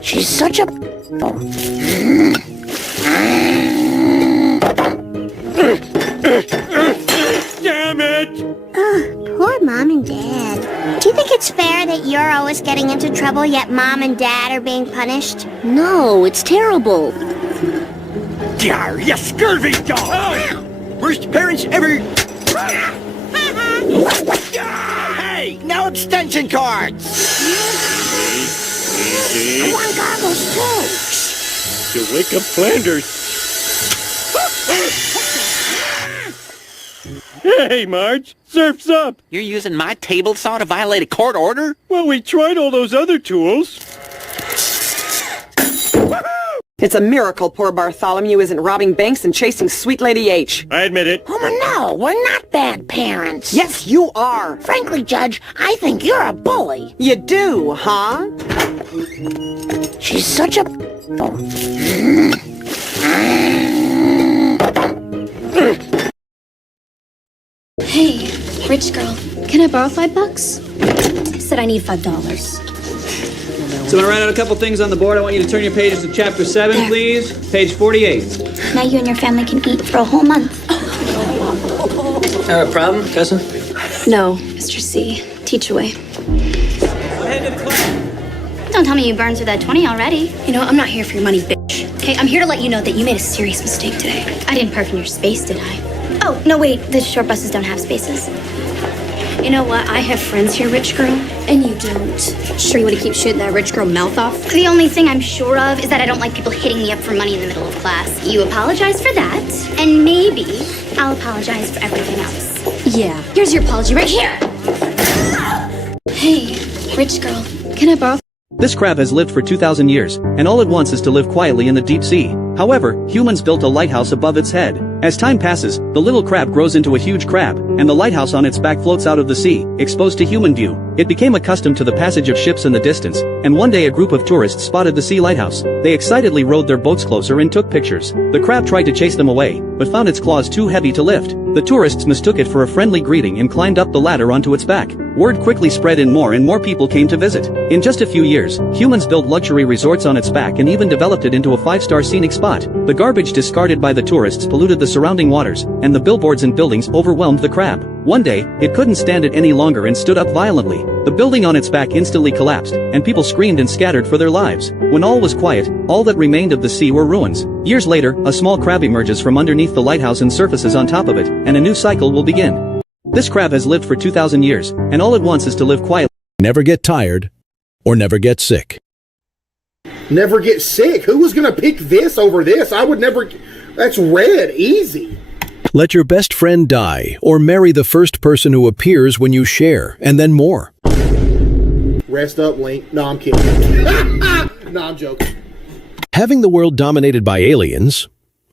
She's such a... Damn it! Poor Mom and Dad. Do you think it's fair that you're always getting into trouble, yet Mom and Dad are being punished? No, it's terrible. Yar, you scurvy dog! Worst parents ever. Hey, no extension cords. I want goggles, too. To wake up Flanders. Hey, Marge, surf's up. You're using my table saw to violate a court order? Well, we tried all those other tools. It's a miracle poor Bartholomew isn't robbing banks and chasing Sweet Lady H. I admit it. Homer, no, we're not bad parents. Yes, you are. Frankly, Judge, I think you're a bully. You do, huh? She's such a... Hey, rich girl, can I borrow $5? I said I need $5. So I'm gonna write out a couple things on the board. I want you to turn your pages to chapter 7, There. please. Page 48. Now you and your family can eat for a whole month. Problem, Tessa? No, Mr. C. Teach away. Don't tell me you burned through that 20 already. You know, I'm not here for your money, bitch. Okay, I'm here to let you know that you made a serious mistake today. I didn't park in your space, did I? Oh, no, wait. The short buses don't have spaces. You know what? I have friends here, rich girl, and you don't. Sure you want to keep shooting that rich girl mouth off? The only thing I'm sure of is that I don't like people hitting me up for money in the middle of class. You apologize for that, and maybe I'll apologize for everything else. Yeah, here's your apology right here. Hey, rich girl, can I borrow? This crab has lived for 2,000 years, and all it wants is to live quietly in the deep sea. However, humans built a lighthouse above its head. As time passes, the little crab grows into a huge crab, and the lighthouse on its back floats out of the sea, exposed to human view. It became accustomed to the passage of ships in the distance, and one day a group of tourists spotted the sea lighthouse. They excitedly rowed their boats closer and took pictures. The crab tried to chase them away, but found its claws too heavy to lift. The tourists mistook it for a friendly greeting and climbed up the ladder onto its back. Word quickly spread and more people came to visit. In just a few years, humans built luxury resorts on its back and even developed it into a 5-star scenic spot. The garbage discarded by the tourists polluted the surrounding waters, and the billboards and buildings overwhelmed the crab. One day, it couldn't stand it any longer and stood up violently. The building on its back instantly collapsed, and people screamed and scattered for their lives. When all was quiet, all that remained of the sea were ruins. Years later, a small crab emerges from underneath the lighthouse and surfaces on top of it, and a new cycle will begin. This crab has lived for 2,000 years, and all it wants is to live quietly. Never get tired or never get sick. Never get sick? Who was gonna pick this over this? I would never... That's red, easy. Let your best friend die or marry the first person who appears when you share, and then more. Rest up, Link. No, I'm kidding. No, I'm joking. Having the world dominated by aliens,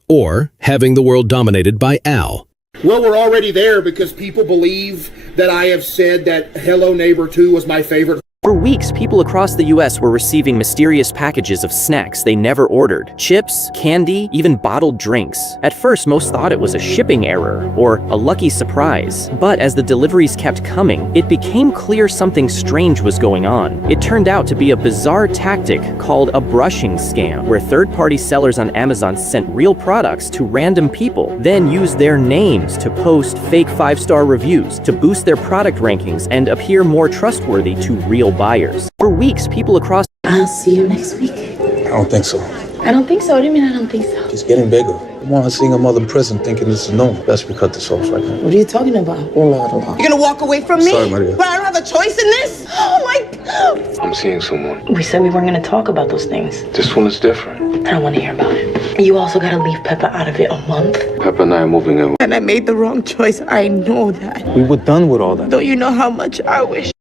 or having the world dominated by Al. Well, we're already there because people believe that I have said that Hello Neighbor 2 was my favorite. For weeks, people across the US were receiving mysterious packages of snacks they never ordered. Chips, candy, even bottled drinks. At first, most thought it was a shipping error or a lucky surprise. But as the deliveries kept coming, it became clear something strange was going on. It turned out to be a bizarre tactic called a brushing scam, where third-party sellers on Amazon sent real products to random people, then used their names to post fake 5-star reviews to boost their product rankings and appear more trustworthy to real buyers. For weeks, people across... I'll see you next week. I don't think so. I don't think so. What do you mean I don't think so? It's getting bigger. I want her seeing her mother in prison thinking this is normal. Best we cut this off right now. What are you talking about? You're mad a lot. You're gonna walk away from me? Sorry, Maria. But I don't have a choice in this? Oh my God! I'm seeing someone. We said we weren't gonna talk about those things. This one is different. I don't want to hear about it. You also gotta leave Peppa out of it a month. Peppa and I are moving in. And I made the wrong choice. I know that. We were done with all that. Don't you know how much I wish?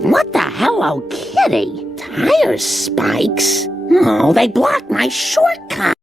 What the Hello Kitty? Tire spikes? Oh, they blocked my shortcut.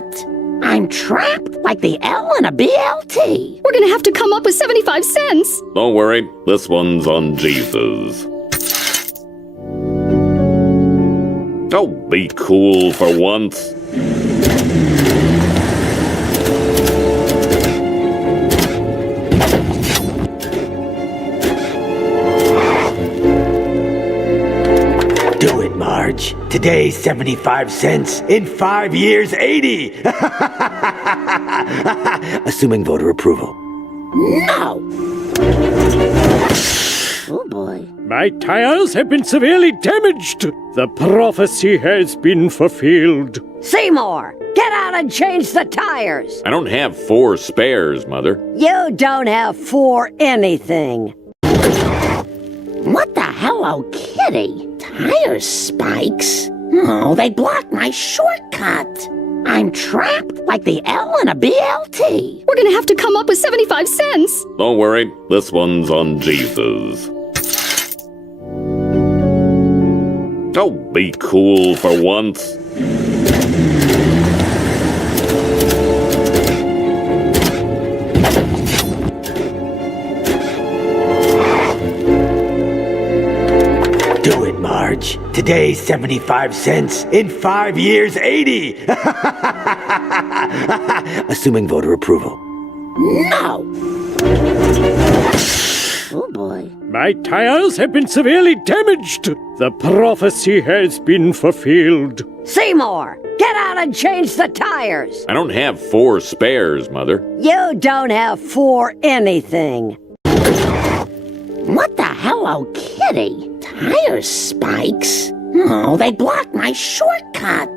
shortcut. I'm trapped like the L in a BLT. We're gonna have to come up with 75 cents. Don't worry, this one's on Jesus. Oh, be cool for once. Do it, Marge. Today's 75 cents. In 5 years, 80. Assuming voter approval. No! Oh boy. My tires have been severely damaged. The prophecy has been fulfilled. Seymour, get out and change the tires. I don't have 4 spares, Mother. You don't have 4 anything. What the Hello Kitty? Tire spikes? Oh, they blocked my shortcut. I'm trapped like the L in a BLT. We're gonna have to come up with 75 cents. Don't worry, this one's on Jesus. Oh, be cool for once. Do it, Marge. Today's 75 cents. In 5 years, 80. Assuming voter approval. No! Oh boy. My tires have been severely damaged. The prophecy has been fulfilled. Seymour, get out and change the tires. I don't have 4 spares, Mother. You don't have 4 anything. What the Hello Kitty? Tire spikes? Oh, they blocked my shortcut.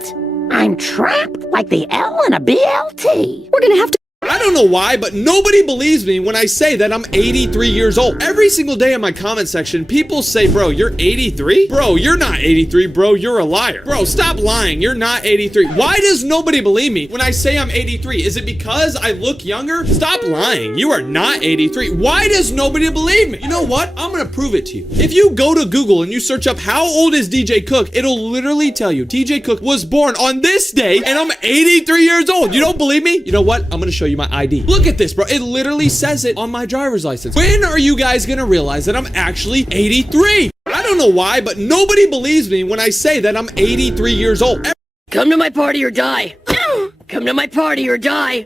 I'm trapped like the L in a BLT. We're gonna have to. I don't know why, but nobody believes me when I say that I'm 83 years old. Every single day in my comment section, people say, bro, you're 83? Bro, you're not 83, bro, you're a liar. Bro, stop lying, you're not 83. Why does nobody believe me when I say I'm 83? Is it because I look younger? Stop lying, you are not 83. Why does nobody believe me? You know what? I'm gonna prove it to you. If you go to Google and you search up how old is DJ Cook, it'll literally tell you DJ Cook was born on this day and I'm 83 years old. You don't believe me? You know what? I'm gonna show you my ID. Look at this, bro. It literally says it on my driver's license. When are you guys gonna realize that I'm actually 83? I don't know why, but nobody believes me when I say that I'm 83 years old. Come to my party or die. Come to my party or die.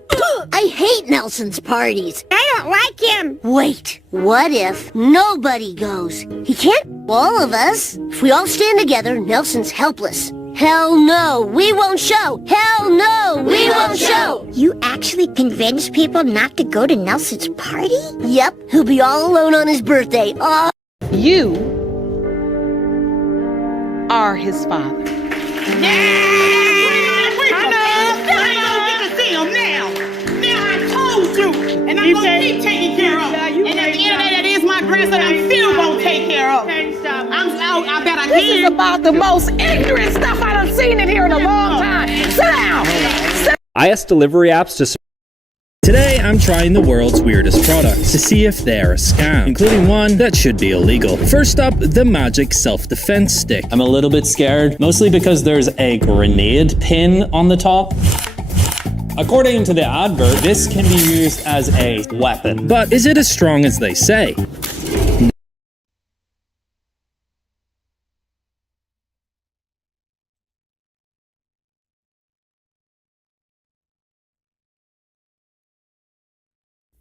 I hate Nelson's parties. I don't like him. Wait, what if nobody goes? He can't all of us. If we all stand together, Nelson's helpless. Hell no, we won't show. Hell no, we won't show. You actually convinced people not to go to Nelson's party? Yep, he'll be all alone on his birthday. You are his father. And I'm gonna keep taking care of. And at the end of the day, that is my grandson. I'm still gonna take care of. I bet I can. This is about the most ignorant stuff I done seen in here in a long time. Sit down. I asked delivery apps to. Today, I'm trying the world's weirdest products to see if they're a scam, including one that should be illegal. First up, the magic self-defense stick. I'm a little bit scared, mostly because there's a grenade pin on the top. According to the advert, this can be used as a weapon. But is it as strong as they say?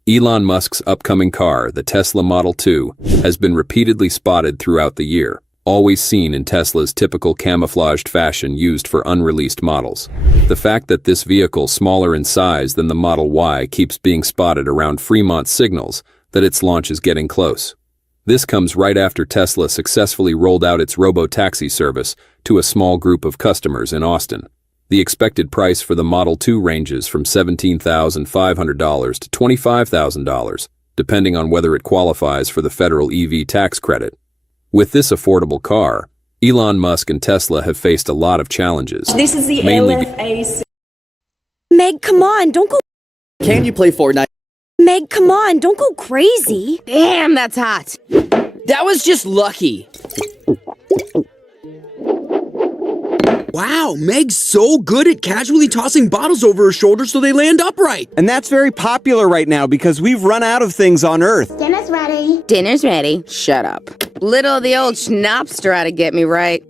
Elon Musk's upcoming car, the Tesla Model 2, has been repeatedly spotted throughout the year, always seen in Tesla's typical camouflaged fashion used for unreleased models. The fact that this vehicle, smaller in size than the Model Y, keeps being spotted around Fremont signals that its launch is getting close. This comes right after Tesla successfully rolled out its robo-taxi service to a small group of customers in Austin. The expected price for the Model 2 ranges from $17,500 to $25,000, depending on whether it qualifies for the federal EV tax credit. With this affordable car, Elon Musk and Tesla have faced a lot of challenges. This is the mainly LFA. Meg, come on, don't go. Can you play Fortnite? Meg, come on, don't go crazy. Damn, that's hot. That was just lucky. Wow, Meg's so good at casually tossing bottles over her shoulder so they land upright. And that's very popular right now because we've run out of things on Earth. Dinner's ready. Dinner's ready. Shut up. Little the old schnapster ought to get me right.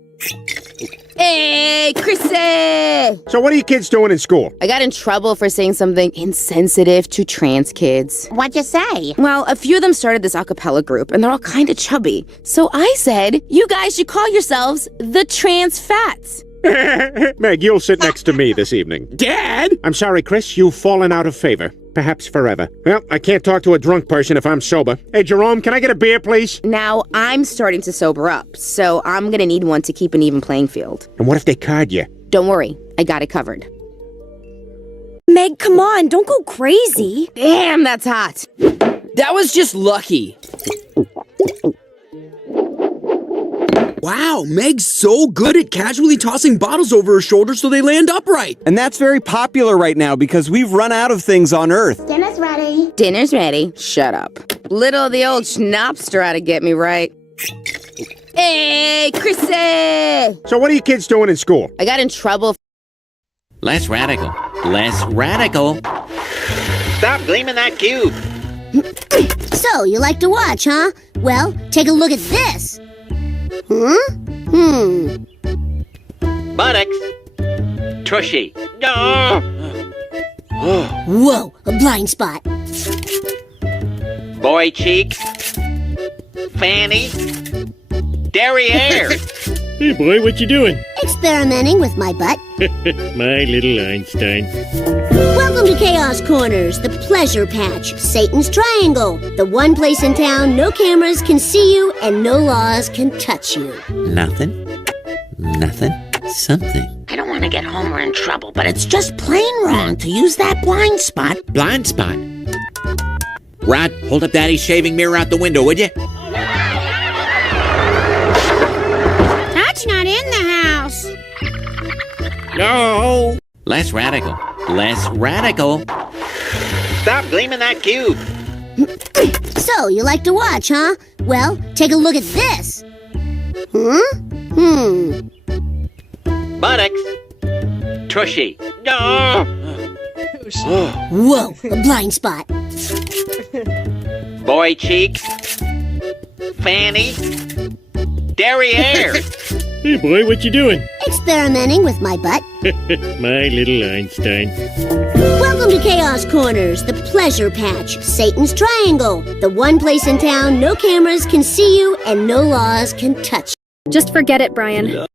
Hey, Chrissy! So what are you kids doing in school? I got in trouble for saying something insensitive to trans kids. What'd you say? Well, a few of them started this a cappella group, and they're all kind of chubby. So I said, you guys should call yourselves the Trans Fats. Meg, you'll sit next to me this evening. Dad? I'm sorry, Chris, you've fallen out of favor. Perhaps forever. Well, I can't talk to a drunk person if I'm sober. Hey, Jerome, can I get a beer, please? Now, I'm starting to sober up, so I'm gonna need one to keep an even playing field. And what if they card you? Don't worry, I got it covered. Meg, come on, don't go crazy. Damn, that's hot. That was just lucky. Wow, Meg's so good at casually tossing bottles over her shoulder so they land upright. And that's very popular right now because we've run out of things on Earth. Dinner's ready. Dinner's ready. Shut up. Little the old schnapster ought to get me right. Hey, Chrissy! So what are you kids doing in school? I got in trouble. Less radical. Less radical. Stop gleaming that cube. So, you like to watch, huh? Well, take a look at this. Buttocks. Tushy. No. Whoa, a blind spot. Boy cheeks. Fanny. Derriere. Hey boy, what you doing? Experimenting with my butt. My little Einstein. Welcome to Chaos Corners, the pleasure patch, Satan's Triangle. The one place in town no cameras can see you and no laws can touch you. Nothing. Something. I don't want to get Homer in trouble, but it's just plain wrong to use that blind spot. Blind spot. Rod, hold up Daddy's shaving mirror out the window, would you? That's not in the house. No. Less radical. Less radical. Stop gleaming that cube. So, you like to watch, huh? Well, take a look at this. Buttocks. Tushy. No. Whoa, a blind spot. Boy cheeks. Fanny. Derriere. Hey boy, what you doing? Experimenting with my butt. My little Einstein. Welcome to Chaos Corners, the pleasure patch, Satan's Triangle. The one place in town no cameras can see you and no laws can touch you. Just forget it, Brian.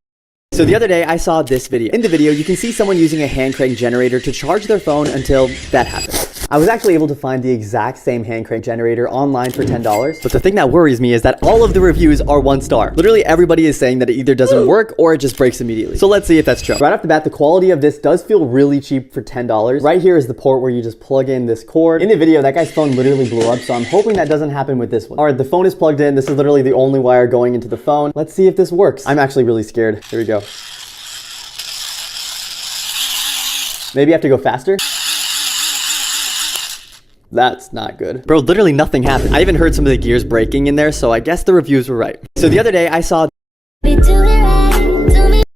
So the other day, I saw this video. In the video, you can see someone using a hand crank generator to charge their phone until that happened. I was actually able to find the exact same hand crank generator online for $10, but the thing that worries me is that all of the reviews are 1 star. Literally everybody is saying that it either doesn't work or it just breaks immediately. So let's see if that's true. Right off the bat, the quality of this does feel really cheap for $10. Right here is the port where you just plug in this cord. In the video, that guy's phone literally blew up, so I'm hoping that doesn't happen with this one. All right, the phone is plugged in. This is literally the only wire going into the phone. Let's see if this works. I'm actually really scared. Here we go. Maybe I have to go faster? That's not good. Bro, literally nothing happened. I even heard some of the gears breaking in there, so I guess the reviews were right. So the other day, I saw...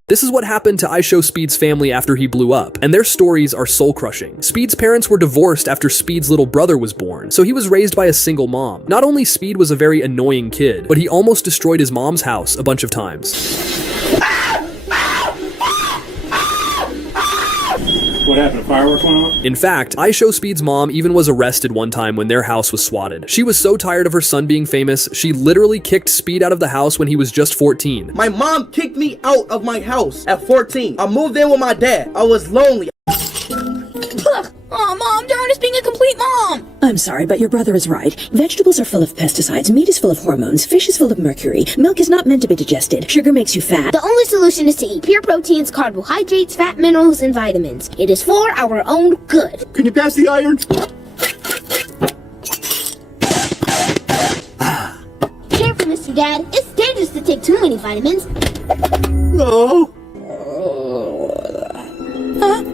This is what happened to iShowSpeed's family after he blew up, and their stories are soul-crushing. Speed's parents were divorced after Speed's little brother was born, so he was raised by a single mom. Not only Speed was a very annoying kid, but he almost destroyed his mom's house a bunch of times. What happened? A firework went off? In fact, iShowSpeed's mom even was arrested one time when their house was swatted. She was so tired of her son being famous, she literally kicked Speed out of the house when he was just 14. My mom kicked me out of my house at 14. I moved in with my dad. I was lonely. Oh, Mom, Darn is being a complete mom! I'm sorry, but your brother is right. Vegetables are full of pesticides, meat is full of hormones, fish is full of mercury, milk is not meant to be digested, sugar makes you fat. The only solution is to eat pure proteins, carbohydrates, fat, minerals, and vitamins. It is for our own good. Can you pass the iron? Careful, Mr. Dad. It's dangerous to take too many vitamins. No. Huh?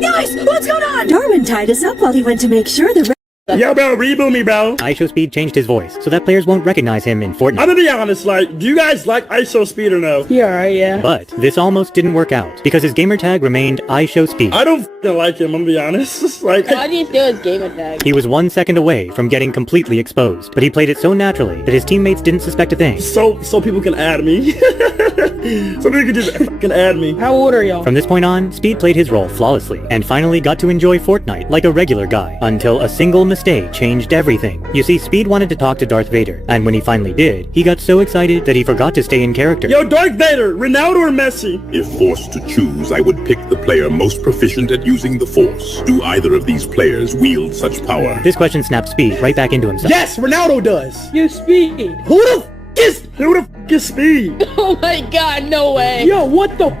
Guys, what's going on? Darwin tied us up while he went to make sure the Yo, bro, reboot me, bro. IShowSpeed changed his voice so that players won't recognize him in Fortnite. I'm gonna be honest, like, do you guys like IShowSpeed or no? Yeah. But this almost didn't work out because his gamer tag remained IShowSpeed. I don't f***ing like him, I'm gonna be honest. Like, why do you steal his gamer tag? He was 1 second away from getting completely exposed, but he played it so naturally that his teammates didn't suspect a thing. So people can add me. So people can just f***ing add me. How old are y'all? From this point on, Speed played his role flawlessly and finally got to enjoy Fortnite like a regular guy until a single mistake changed everything. You see, Speed wanted to talk to Darth Vader, and when he finally did, he got so excited that he forgot to stay in character. Yo, Darth Vader, Ronaldo or Messi? If forced to choose, I would pick the player most proficient at using the Force. Do either of these players wield such power? This question snapped Speed right back into himself. Yes, Ronaldo does. You Speed. Who the f is Speed? Oh my god, no way. Yo, what the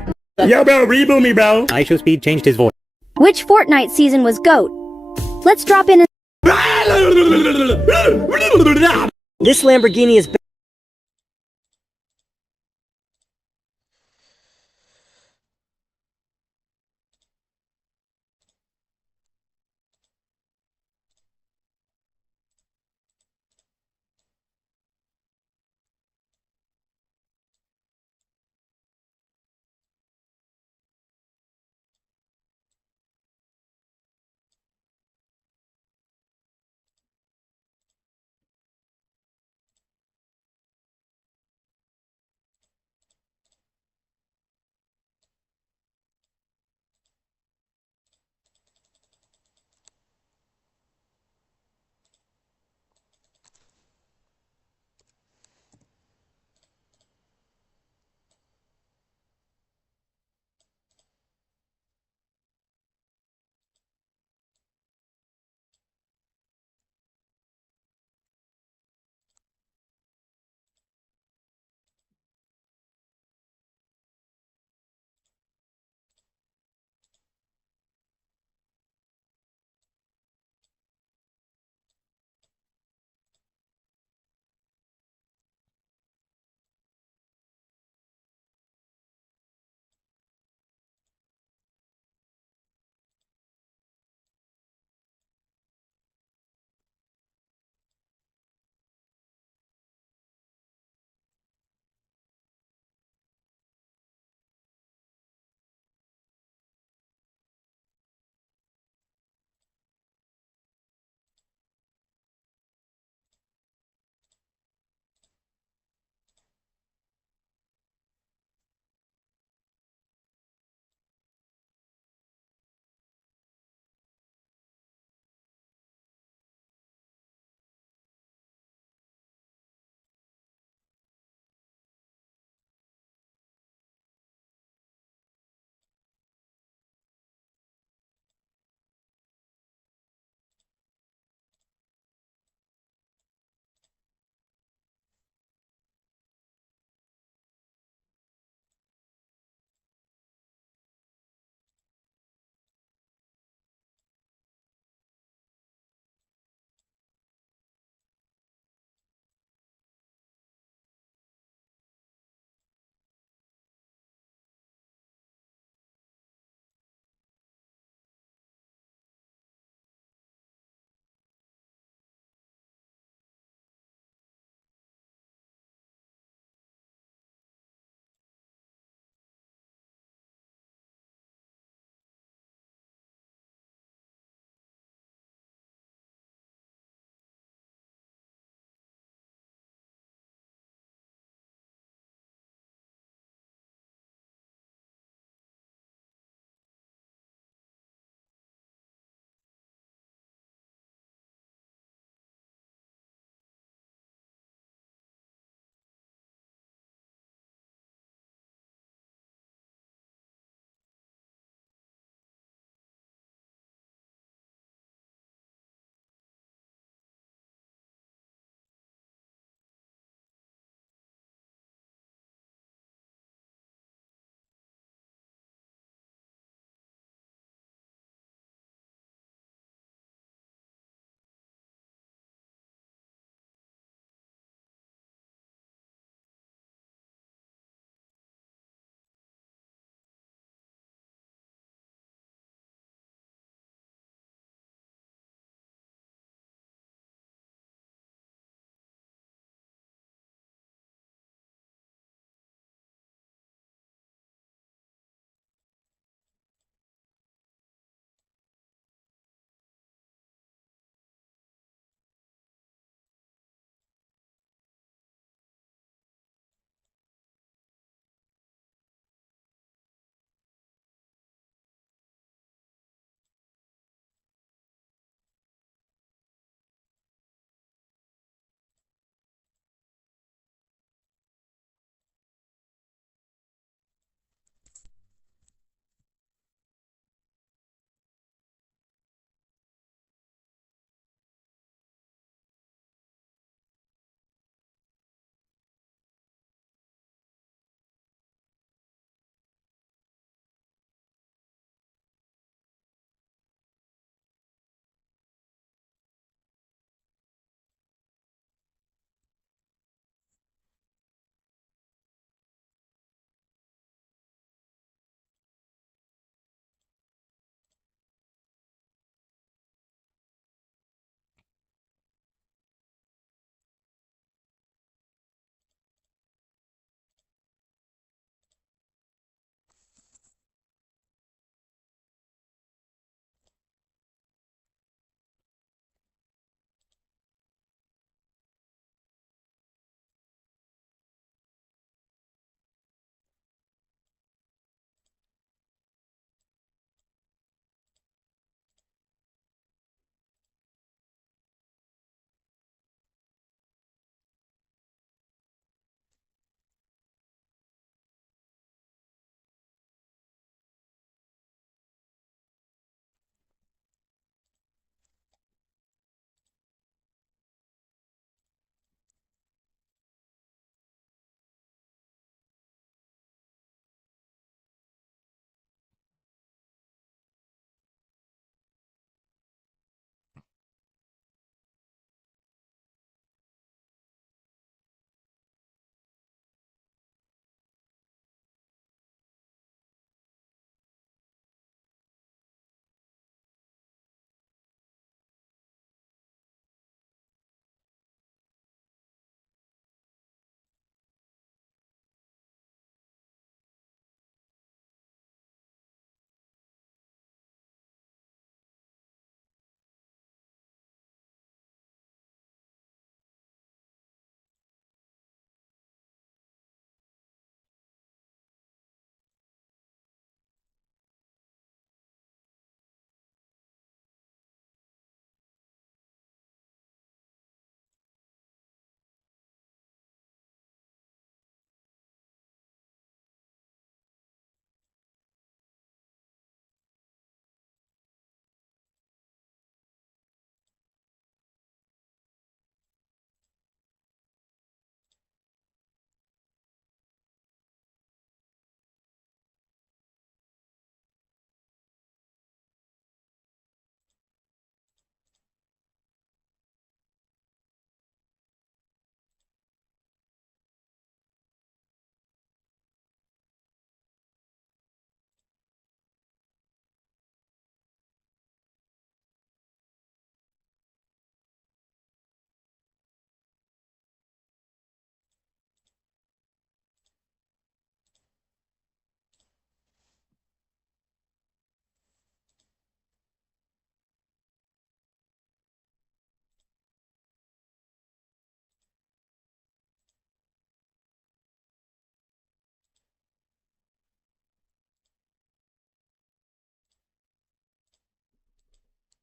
Yo, bro, reboot me, bro. IShowSpeed changed his voice. Which Fortnite season was GOAT? Let's drop in This Lamborghini is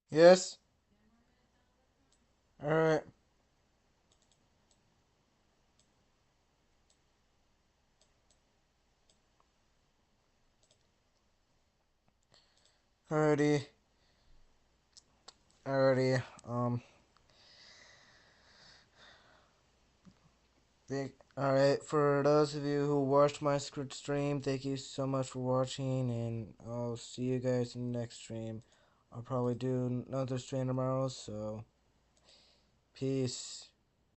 Yes? Alright. Alrighty. Alrighty. Alright, for those of you who watched my stream, thank you so much for watching, and I'll see you guys in the next stream. I'll probably do another stream tomorrow, so peace.